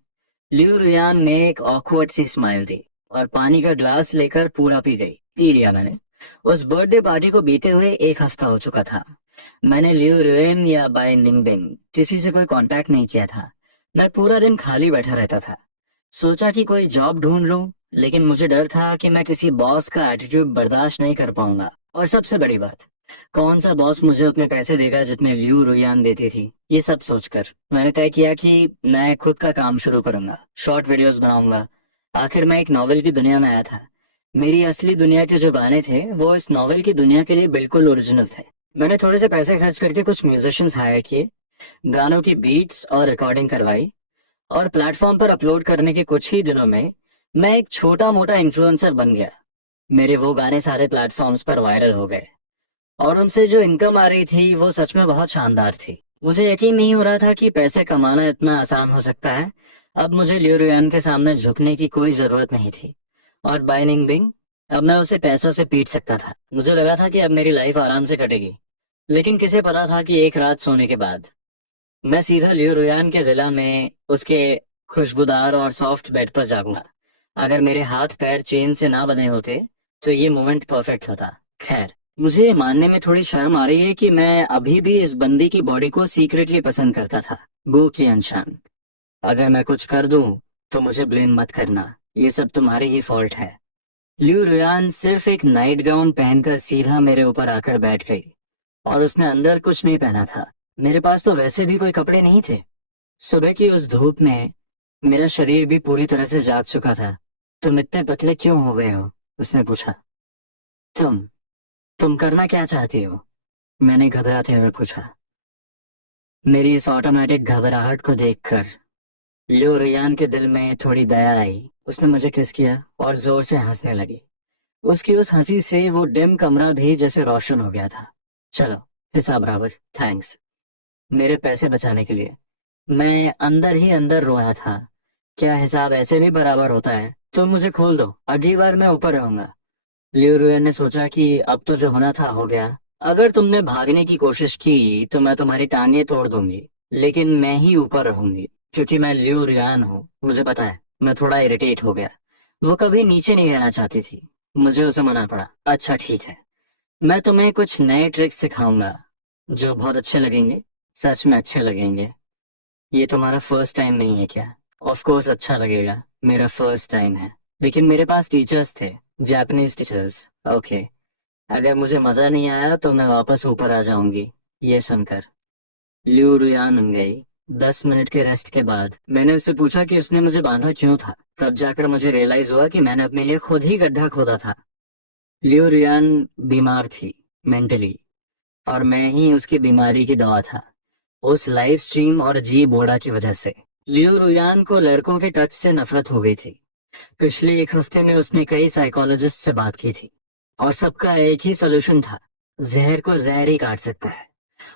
लियू रियान ने एक ऑकवर्ड सी स्माइल दी और पानी का ग्लास लेकर पूरा पी लिया मैंने। उस बर्थडे पार्टी को बीते हुए 1 हफ्ता हो चुका था। मैंने लियू रियन या बाय निंगबिंग किसी से कोई कांटेक्ट नहीं किया था। मैं पूरा दिन खाली बैठा रहता था। सोचा कि कोई जॉब ढूंढ लूं, लेकिन मुझे डर था कि मैं किसी बॉस का एटीट्यूड बर्दाश्त नहीं कर पाऊंगा। और सबसे बड़ी बात, कौन सा बॉस मुझे उतने पैसे देगा जितने लियू रुयान देती थी? ये सब सोचकर मैंने तय किया कि मैं खुद का काम शुरू करूंगा, शॉर्ट वीडियोस बनाऊंगा। आखिर मैं एक नॉवेल की दुनिया में आया था। मेरी असली दुनिया के जो गाने थे वो इस नॉवेल की दुनिया के लिए बिल्कुल ओरिजिनल थे। मैंने थोड़े से पैसे खर्च करके कुछ म्यूजिशियंस हायर किए, गानों की बीट्स और रिकॉर्डिंग करवाई, और प्लेटफॉर्म पर अपलोड करने के कुछ ही दिनों में मैं एक छोटा मोटा इन्फ्लुएंसर बन गया। मेरे वो गाने सारे प्लेटफॉर्म्स पर वायरल हो गए, और उनसे जो इनकम आ रही थी वो सच में बहुत शानदार थी। मुझे यकीन नहीं हो रहा था कि पैसे कमाना इतना आसान हो सकता है। अब मुझे लियू रुयान के सामने झुकने की कोई जरूरत नहीं थी। और बाय निंगबिंग, अब मैं उसे पैसों से पीट सकता था। मुझे लगा था कि अब मेरी लाइफ आराम से कटेगी। लेकिन किसे पता था कि एक रात सोने के बाद मैं सीधा लियू रुयान के विला में उसके खुशबूदार और सॉफ्ट बेड पर जागूंगा। अगर मेरे हाथ पैर चेन से ना बंधे होते तो ये मोमेंट परफेक्ट होता। खैर, मुझे ये मानने में थोड़ी शर्म आ रही है कि मैं अभी भी इस बंदी की बॉडी को सीक्रेटली पसंद करता था। गो की अनशान, अगर मैं कुछ कर दूं तो मुझे ब्लेम मत करना, ये सब तुम्हारी ही फॉल्ट है। लिू रुयान सिर्फ एक नाइट गाउन पहनकर सीधा मेरे ऊपर आकर बैठ गई, और उसने अंदर कुछ नहीं पहना था। मेरे पास तो वैसे भी कोई कपड़े नहीं थे। सुबह की उस धूप में मेरा शरीर भी पूरी तरह से जाग चुका था। तुम इतने पतले क्यों हो गए हो? उसने पूछा। तुम तुम करना क्या चाहती हो? मैंने घबराते हुए पूछा। मेरी इस ऑटोमेटिक घबराहट को देखकर लियो रियान के दिल में थोड़ी दया आई। उसने मुझे किस किया और जोर से हंसने लगी। उसकी उस हंसी से वो डिम कमरा भी जैसे रोशन हो गया था। चलो, हिसाब बराबर, थैंक्स। मेरे पैसे बचाने के लिए। मैं अंदर ही अंदर रोया था। क्या हिसाब ऐसे भी बराबर होता है? तो मुझे खोल दो, अगली बार मैं ऊपर रहूंगा। लियो रुयन ने सोचा कि अब तो जो होना था हो गया। अगर तुमने भागने की कोशिश की तो मैं तुम्हारी टांगें तोड़ दूंगी, लेकिन मैं ही ऊपर रहूंगी, क्योंकि मैं लियो रियान हूँ। मुझे पता है। मैं थोड़ा इरिटेट हो गया। वो कभी नीचे नहीं रहना चाहती थी। मुझे उसे मना पड़ा। अच्छा ठीक है, मैं तुम्हें कुछ नए ट्रिक्स सिखाऊंगा जो बहुत अच्छे लगेंगे। सच में अच्छे लगेंगे। ये तुम्हारा फर्स्ट टाइम नहीं है क्या? ऑफ कोर्स अच्छा लगेगा, मेरा फर्स्ट टाइम है। लेकिन मेरे पास टीचर्स थे, जापानीज टीचर्स। ओके, अगर मुझे मजा नहीं आया तो मैं वापस ऊपर आ जाऊंगी। ये सुनकर लिू रुयान उन गई। 10 मिनट के रेस्ट के बाद मैंने उससे पूछा कि उसने मुझे बांधा क्यों था। तब जाकर मुझे रियलाइज हुआ कि मैंने अपने लिए खुद ही गड्ढा खोदा था। लियो रियान बीमार थी, मेंटली, और मैं ही उसकी बीमारी की दवा था। उस लाइव स्ट्रीम और जी बोड़ा की वजह से लियो रियान को लड़कों के टच से नफरत हो गई थी। पिछले एक हफ्ते में उसने कई साइकोलॉजिस्ट से बात की थी, और सबका एक ही सोल्यूशन था। जहर को जहर ही काट सकता है।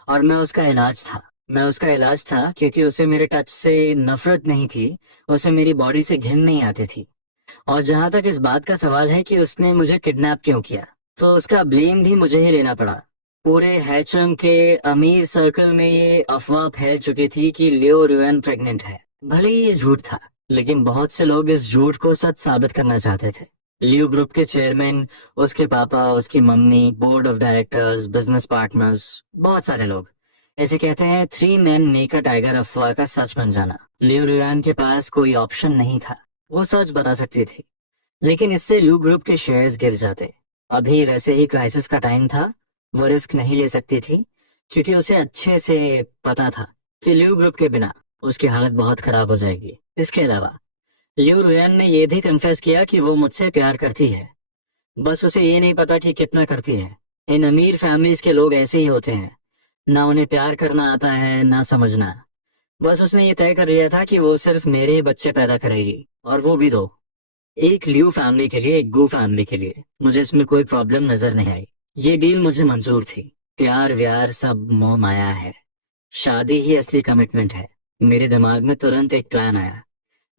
और मैं उसका इलाज था क्योंकि उसे मेरे टच से नफरत नहीं थी। उसे मेरी बॉडी से घिन नहीं आती थी। और जहां तक इस बात का सवाल है कि उसने मुझे किडनैप क्यों किया, तो उसका ब्लेम भी मुझे ही लेना पड़ा। पूरे हैचम के अमीर सर्कल में ये अफवाह फैल चुकी थी कि लियो रुएन प्रेग्नेंट है। भले ही ये झूठ था, लेकिन बहुत से लोग इस झूठ को सच साबित करना चाहते थे। लियो ग्रुप के चेयरमैन, उसके पापा, उसकी mummy, board of directors, business partners, बहुत सारे लोग। ऐसे कहते हैं 3 men मेक अ टाइगर अफवाह का सच बन जाना। लियो रुएन के पास कोई ऑप्शन नहीं था। वो सच बता सकती थी, लेकिन इससे लू ग्रुप के शेयर्स गिर जाते। अभी वैसे ही क्राइसिस का टाइम था। वो रिस्क नहीं ले सकती थी, क्योंकि उसे अच्छे से पता था कि ल्यू ग्रुप के बिना उसकी हालत बहुत खराब हो जाएगी। इसके अलावा ल्यू रुयन ने यह भी कन्फेस किया कि वो मुझसे प्यार करती है। बस उसे ये नहीं पता कि कितना करती है। इन अमीर फैमिलीज के लोग ऐसे ही होते हैं, ना उन्हें प्यार करना आता है ना समझना। बस उसने ये तय कर लिया था कि वो सिर्फ मेरे ही बच्चे पैदा करेगी, और वो भी दो। एक ल्यू फैमिली के लिए, एक गू फैमिली के लिए। मुझे इसमें कोई प्रॉब्लम नजर नहीं आई। ये डील मुझे मंजूर थी। प्यार व्यार सब मोह माया है। शादी ही असली कमिटमेंट है। मेरे दिमाग में तुरंत एक प्लान आया।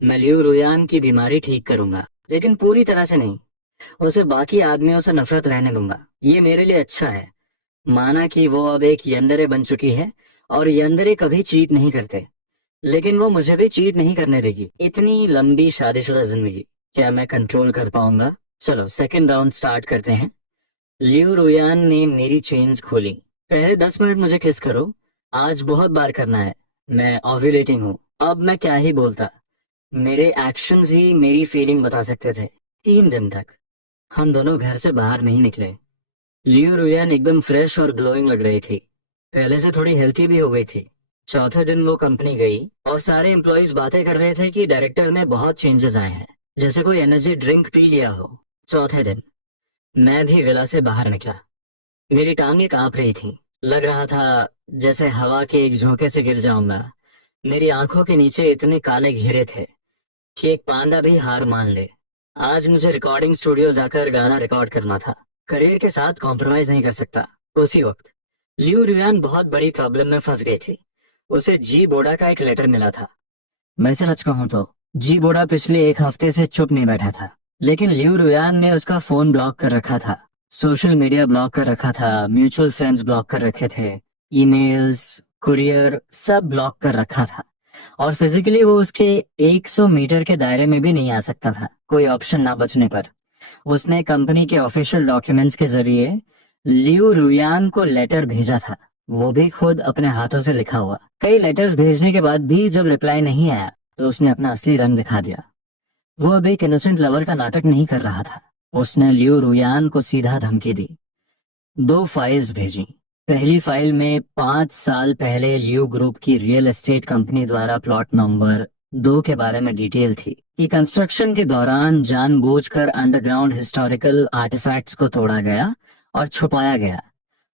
मैं लियो रुयान की बीमारी ठीक करूंगा, लेकिन पूरी तरह से नहीं। उसे बाकी आदमियों से नफरत रहने दूंगा। ये मेरे लिए अच्छा है। माना कि वो अब एक यंदरे बन चुकी है, और यंदरे कभी चीट नहीं करते, लेकिन वो मुझे भी चीट नहीं करने देगी। इतनी लंबी शादीशुदा जिंदगी, क्या मैं कंट्रोल कर पाऊंगा? चलो, सेकंड राउंड स्टार्ट करते हैं। लियो रुयान ने मेरी चेन्स खोली। पहले 10 मिनट मुझे किस करो। आज बहुत बार करना है। मैं ओव्यूलेटिंग हूँ। अब मैं क्या ही बोलता। मेरे एक्शंस ही मेरी फीलिंग बता सकते थे। 3 दिन तक हम दोनों घर से बाहर नहीं निकले। लियो रुयान एकदम फ्रेश और ग्लोइंग लग रही थी। पहले से थोड़ी हेल्थी भी हो गई थी। चौथे दिन वो कंपनी गई, और सारे एम्प्लॉयज बातें कर रहे थे कि डायरेक्टर में बहुत चेंजेस आए हैं, जैसे कोई एनर्जी ड्रिंक पी लिया हो। चौथे दिन मैं भी विला से बाहर निकला। मेरी टांगें कांप रही थी। लग रहा था जैसे हवा के एक झोंके से गिर जाऊंगा। मेरी आंखों के नीचे इतने काले घेरे थे कि एक पांडा भी हार मान ले। आज मुझे रिकॉर्डिंग स्टूडियो जाकर गाना रिकॉर्ड करना था। करियर के साथ कॉम्प्रोमाइज नहीं कर सकता। उसी वक्त लियो रियान बहुत बड़ी प्रॉब्लम में फंस गई थी। उसे जी बोडा का एक लेटर मिला था। मैं से सच कहूं तो जी बोडा पिछले एक हफ्ते से चुप नहीं बैठा था, लेकिन लियो रियान ने उसका फोन ब्लॉक कर रखा था, सोशल मीडिया ब्लॉक कर रखा था, म्यूचुअल फ्रेंड्स ब्लॉक कर रखे थे, ईमेल्स, कुरियर सब ब्लॉक कर रखा था। और फिजिकली वो उसके 100 मीटर के दायरे में भी नहीं आ सकता था, कोई ऑप्शन ना बचने पर। उसने कंपनी के ऑफिशियल डॉक्यूमेंट्स के जरिए लियू रुयान को लेटर भेजा था, वो भी खुद अपने हाथों से लिखा हुआ। कई लेटर्स भेजने के बाद भी जब रिप्लाई नहीं आया तो उसने अपना असली रंग दिखा दिया। वो अब एक इनोसेंट लवर का नाटक नहीं कर रहा था। उसने लियू रुयान को सीधा धमकी दी। 2 फाइल्स भेजी। पहली फाइल में 5 साल पहले लियू ग्रुप की रियल एस्टेट कंपनी द्वारा प्लॉट नंबर 2 के बारे में डिटेल थी कि कंस्ट्रक्शन के दौरान जानबूझकर अंडरग्राउंड हिस्टोरिकल आर्टिफैक्ट्स को तोड़ा गया और छुपाया गया।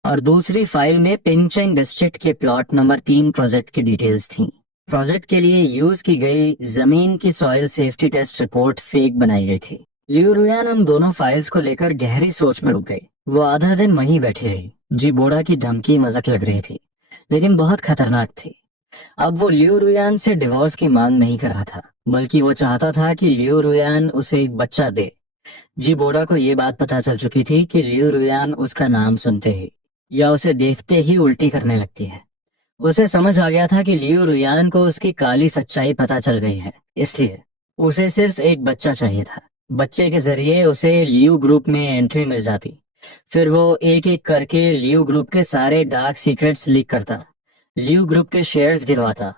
और दूसरी फाइल में पिंचन डिस्ट्रिक्ट के प्लॉट नंबर 3 प्रोजेक्ट की डिटेल्स थी। प्रोजेक्ट के लिए यूज की गई जमीन की soil safety test report fake बनाई गई थी। लियू रुयान उन दोनों फाइल्स को लेकर गहरी सोच में रुक गई। वो आधा दिन वहीं बैठी रही। जी बोड़ा की धमकी मजाक लग रही थी, लेकिन बहुत खतरनाक थी। अब वो लियू रुयान से डिवोर्स की मांग नहीं कर रहा था, बल्कि वो चाहता था कि लियू रुयान उसे एक बच्चा दे। जी बोड़ा को ये बात पता चल चुकी थी कि लियू रुयान उसका नाम सुनते ही या उसे देखते ही उल्टी करने लगती है। उसे समझ आ गया था कि लियू रुयान को उसकी काली सच्चाई पता चल गई है, इसलिए उसे सिर्फ एक बच्चा चाहिए था। बच्चे के जरिए उसे लियू ग्रुप में एंट्री मिल जाती। फिर वो एक एक करके लियू ग्रुप के सारे डार्क सीक्रेट्स लीक करता, लियू ग्रुप के शेयर्स गिरवाता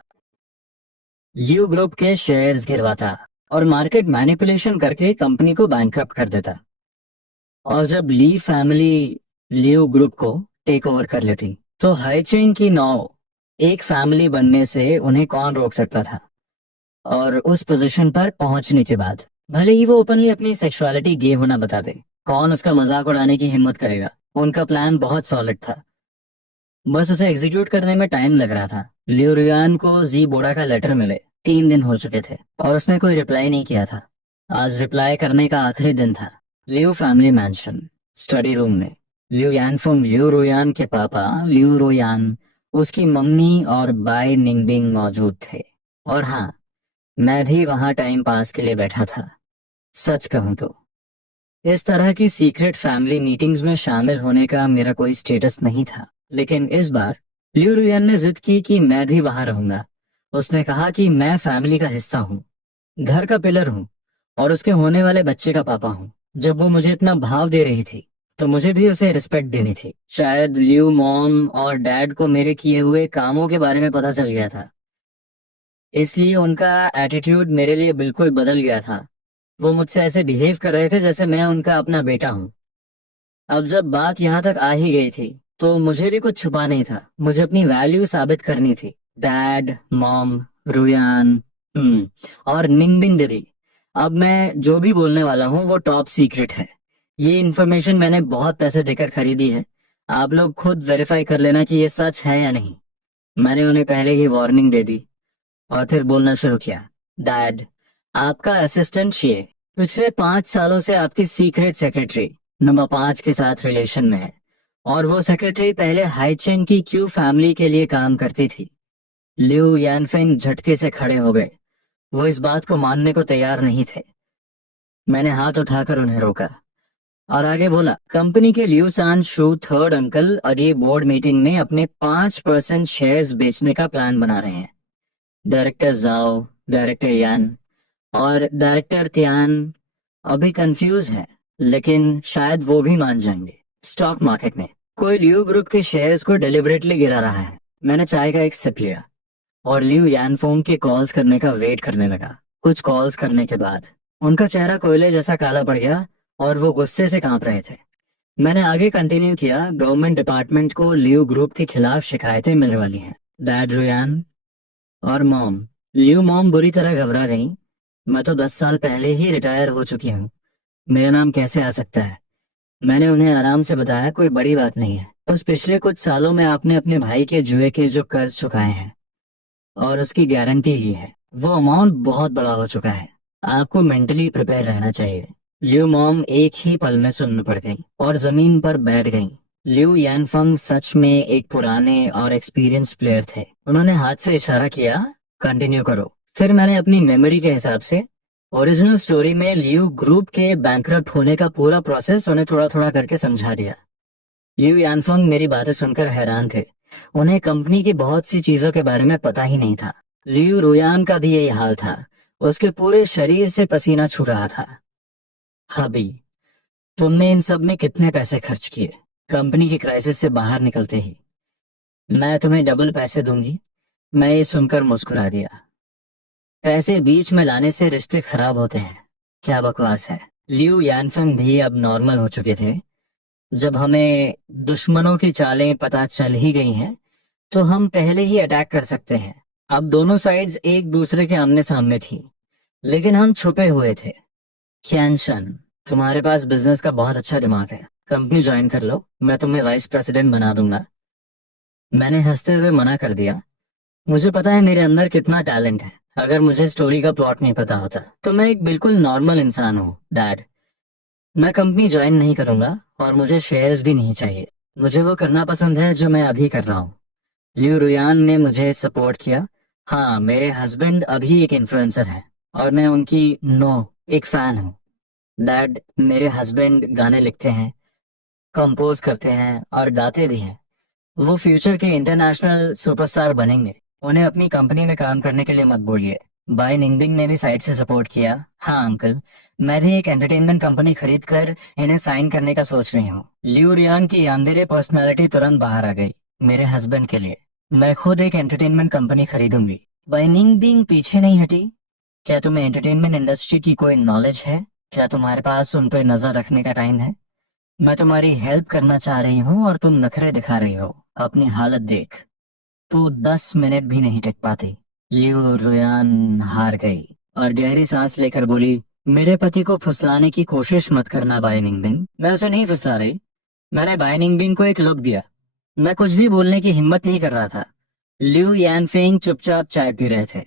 लियू ग्रुप के शेयर्स गिरवाता और मार्केट मैनिपुलेशन करके कंपनी को बैंकरप्ट कर देता। और जब ली फैमिली लियू ग्रुप को टेक ओवर कर लेती तो हाईचेन की नौ एक फैमिली बनने से उन्हें कौन रोक सकता था। और उस पोजीशन पर पहुंचने के बाद भले ही वो ओपनली अपनी सेक्सुअलिटी गे होना बता दे, कौन उसका मजाक उड़ाने की हिम्मत करेगा। उनका प्लान बहुत सॉलिड था, बस उसे एग्जीक्यूट करने में टाइम लग रहा था। लियू रुयान को जी बोड़ा का लेटर मिले 3 दिन हो चुके थे और उसने कोई रिप्लाई नहीं किया था। आज रिप्लाई करने का आखिरी दिन था। Liu family mention study room में लियू यानफोंग लियू रुयान के पापा लियू रुयान, उसकी मम्मी और बाई निंगबिंग मौजूद थे। और हाँ, मैं भी वहां टाइम पास के लिए बैठा था। सच कहूं तो इस तरह की सीक्रेट फैमिली मीटिंग्स में शामिल होने का मेरा कोई स्टेटस नहीं था, लेकिन इस बार लियू रुयान ने जिद की कि मैं भी वहां रहूंगा। उसने कहा कि मैं फैमिली का हिस्सा हूँ, घर का पिलर हूँ और उसके होने वाले बच्चे का पापा हूँ। जब वो मुझे इतना भाव दे रही थी तो मुझे भी उसे रिस्पेक्ट देनी थी। शायद लियू मॉम और डैड को मेरे किए हुए कामों के बारे में पता चल गया था, इसलिए उनका एटीट्यूड मेरे लिए बिल्कुल बदल गया था। वो मुझसे ऐसे बिहेव कर रहे थे जैसे मैं उनका अपना बेटा हूँ। अब जब बात यहाँ तक आ ही गई थी तो मुझे भी कुछ छुपा नहीं था। मुझे अपनी वैल्यू साबित करनी थी। डैड, मॉम, रुयान, और निंगबिंग दीदी, अब मैं जो भी बोलने वाला हूँ वो टॉप सीक्रेट है। ये इन्फॉर्मेशन मैंने बहुत पैसे देकर खरीदी है। आप लोग खुद वेरीफाई कर लेना कि ये सच है या नहीं। मैंने उन्हें पहले ही वार्निंग दे दी और फिर बोलना शुरू किया। डैड, आपका असिस्टेंट ये पिछले 5 सालों से आपकी सीक्रेट सेक्रेटरी नंबर 5 के साथ रिलेशन में है और वो सेक्रेटरी पहले हाईचेन की क्यू फैमिली के लिए काम करती थी। लियू यानफेंग झटके से खड़े हो गए। वो इस बात को मानने को तैयार नहीं थे। मैंने हाथ उठाकर उन्हें रोका और आगे बोला, कंपनी के लियू सान शू थर्ड अंकल और ये बोर्ड मीटिंग में अपने 5% शेयर्स बेचने का प्लान बना रहे हैं। डायरेक्टर जाओ, डायरेक्टर यान और डायरेक्टर त्यान अभी कंफ्यूज है, लेकिन शायद वो भी मान जाएंगे। स्टॉक मार्केट में कोई लियू ग्रुप के शेयर्स को डेलिबरेटली गिरा रहा है। मैंने चाय का एक सिप लिया और लियू यानफोंग के कॉल्स करने का वेट करने लगा। कुछ कॉल्स करने के बाद उनका चेहरा कोयले जैसा काला पड़ गया और वो गुस्से से कांप रहे थे। मैंने आगे कंटिन्यू किया, गवर्नमेंट डिपार्टमेंट को लियू ग्रुप के खिलाफ शिकायतें मिलने वाली हैं। डैड रुयान और मॉम, लियू मॉम बुरी तरह घबरा गई। मैं तो 10 साल पहले ही रिटायर हो चुकी हूँ, मेरा नाम कैसे आ सकता है। मैंने उन्हें आराम से बताया, कोई बड़ी बात नहीं है, बस पिछले कुछ सालों में आपने अपने भाई के जुए के जो कर्ज चुकाए हैं और उसकी गारंटी ली है, वो अमाउंट बहुत बड़ा हो चुका है। आपको मेंटली प्रिपेयर रहना चाहिए। लियू मॉम एक ही पल में सुन्न पड़ गई और जमीन पर बैठ गई। लियू यानफंग सच में एक पुराने और एक्सपीरियंस प्लेयर थे। उन्होंने हाथ से इशारा किया, कंटिन्यू करो। फिर मैंने अपनी मेमोरी के हिसाब से ओरिजिनल स्टोरी में लियू ग्रुप के बैंकरप्ट होने का पूरा प्रोसेस उन्हें थोड़ा थोड़ा करके समझा दिया। लियू यानफंग मेरी बातें सुनकर हैरान थे। उन्हें कंपनी की बहुत सी चीजों के बारे में पता ही नहीं था। लियू रुयान का भी यही हाल था। उसके पूरे शरीर से पसीना छू रहा था। हबी, तुमने इन सब में कितने पैसे खर्च किए? कंपनी की क्राइसिस से बाहर निकलते ही मैं तुम्हें डबल पैसे दूंगी। मैं ये सुनकर मुस्कुरा दिया। पैसे बीच में लाने से रिश्ते खराब होते हैं, क्या बकवास है। लिू यानफेंग भी अब नॉर्मल हो चुके थे। जब हमें दुश्मनों की चालें पता चल ही गई हैं तो हम पहले ही अटैक कर सकते हैं। अब दोनों साइड्स एक दूसरे के आमने सामने थी, लेकिन हम छुपे हुए थे। कैंशन, तुम्हारे पास बिजनेस का बहुत अच्छा दिमाग है, कंपनी ज्वाइन कर लो, मैं तुम्हें वाइस प्रेसिडेंट बना दूंगा। मैंने हंसते हुए मना कर दिया। मुझे पता है मेरे अंदर कितना टैलेंट है। अगर मुझे स्टोरी का प्लॉट नहीं पता होता तो मैं एक बिल्कुल नॉर्मल इंसान हूँ डैड। मैं कंपनी ज्वाइन नहीं करूंगा और मुझे शेयर्स भी नहीं चाहिए। मुझे वो करना पसंद है जो मैं अभी कर रहा हूँ। लिू रुयान ने मुझे सपोर्ट किया। हाँ, मेरे हस्बैंड अभी एक इन्फ्लुएंसर हैं और मैं उनकी नो एक फैन हूँ। डैड, मेरे हस्बैंड गाने लिखते हैं, कंपोज करते हैं और गाते भी हैं। वो फ्यूचर के इंटरनेशनल सुपरस्टार बनेंगे। उन्हें अपनी कंपनी में काम करने के लिए मत बोलिए। बाय निंगबिंग ने भी साइड से सपोर्ट किया। हाँ अंकल, मैं भी एक एंटरटेनमेंट कंपनी खरीद कर इन्हें साइन करने का सोच रही हूँ। लिू रियान की यानदेरे पर्सनालिटी तुरंत बाहर आ गई। मेरे हस्बैंड के लिए मैं खुद एक एंटरटेनमेंट कंपनी खरीदूंगी। बाय निंगबिंग पीछे नहीं हटी। क्या तुम्हें एंटरटेनमेंट इंडस्ट्री की कोई नॉलेज है? क्या तुम्हारे पास उन पर नजर रखने का टाइम है? मैं तुम्हारी हेल्प करना चाह रही हूँ और तुम नखरे दिखा रही हो। अपनी हालत देख। तू 10 मिनट भी नहीं टिक पाती। लियो रुयान हार गई और गहरी सांस लेकर बोली, मेरे पति को फुसलाने की कोशिश मत करना बाय निंगबिंग। मैं उसे नहीं फुसला रही। मैंने बाय निंगबिंग को एक लुक दिया। मैं कुछ भी बोलने की हिम्मत नहीं कर रहा था। लिू यानफेंग चुपचाप चाय पी रहे थे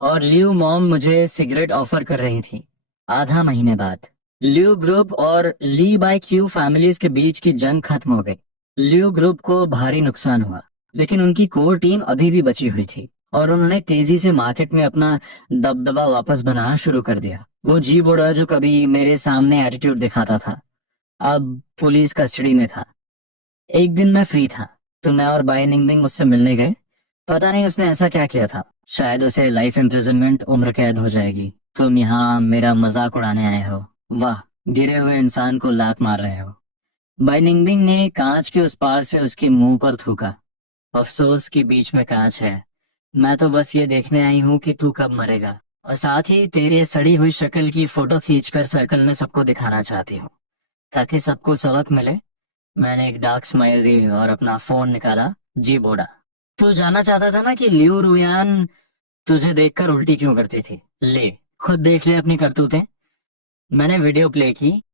और लिू मॉम मुझे सिगरेट ऑफर कर रही थी। आधा महीने बाद लियो ग्रुप और ली बाय क्यू फैमिलीज के बीच की जंग खत्म हो गई। लियो ग्रुप को भारी नुकसान हुआ, लेकिन उनकी कोर टीम अभी भी बची हुई थी और उन्होंने तेजी से मार्केट में अपना दबदबा वापस बनाना शुरू कर दिया। वो जी बोड़ा जो कभी मेरे सामने एटीट्यूड दिखाता था, अब पुलिस कस्टडी में था। एक दिन मैं फ्री था तो मैं और बाय निंगबिंग मुझसे मिलने गए। पता नहीं उसने ऐसा क्या किया था। शायद उसे लाइफ इम्प्रिजनमेंट, उम्र कैद हो जाएगी। तुम यहाँ मेरा मजाक उड़ाने आए हो? वाह, गिरे हुए इंसान को लात मार रहे हो। बाय निंगबिंग ने कांच के उस पार से उसके मुंह पर थूका। अफसोस के बीच में कांच है। मैं तो बस ये देखने आई हूँ कि तू कब मरेगा, और साथ ही तेरे सड़ी हुई शक्ल की फोटो खींचकर सर्कल में सबको दिखाना चाहती हूँ, ताकि सबको सबक मिले। मैंने एक डार्क स्माइल दी और अपना फोन निकाला। जी बोला, तू जानना चाहता था ना कि लियो रुयान तुझे देखकर उल्टी क्यों करती थी? ले, खुद देख ले अपनी करतूतें। मैंने वीडियो प्ले की।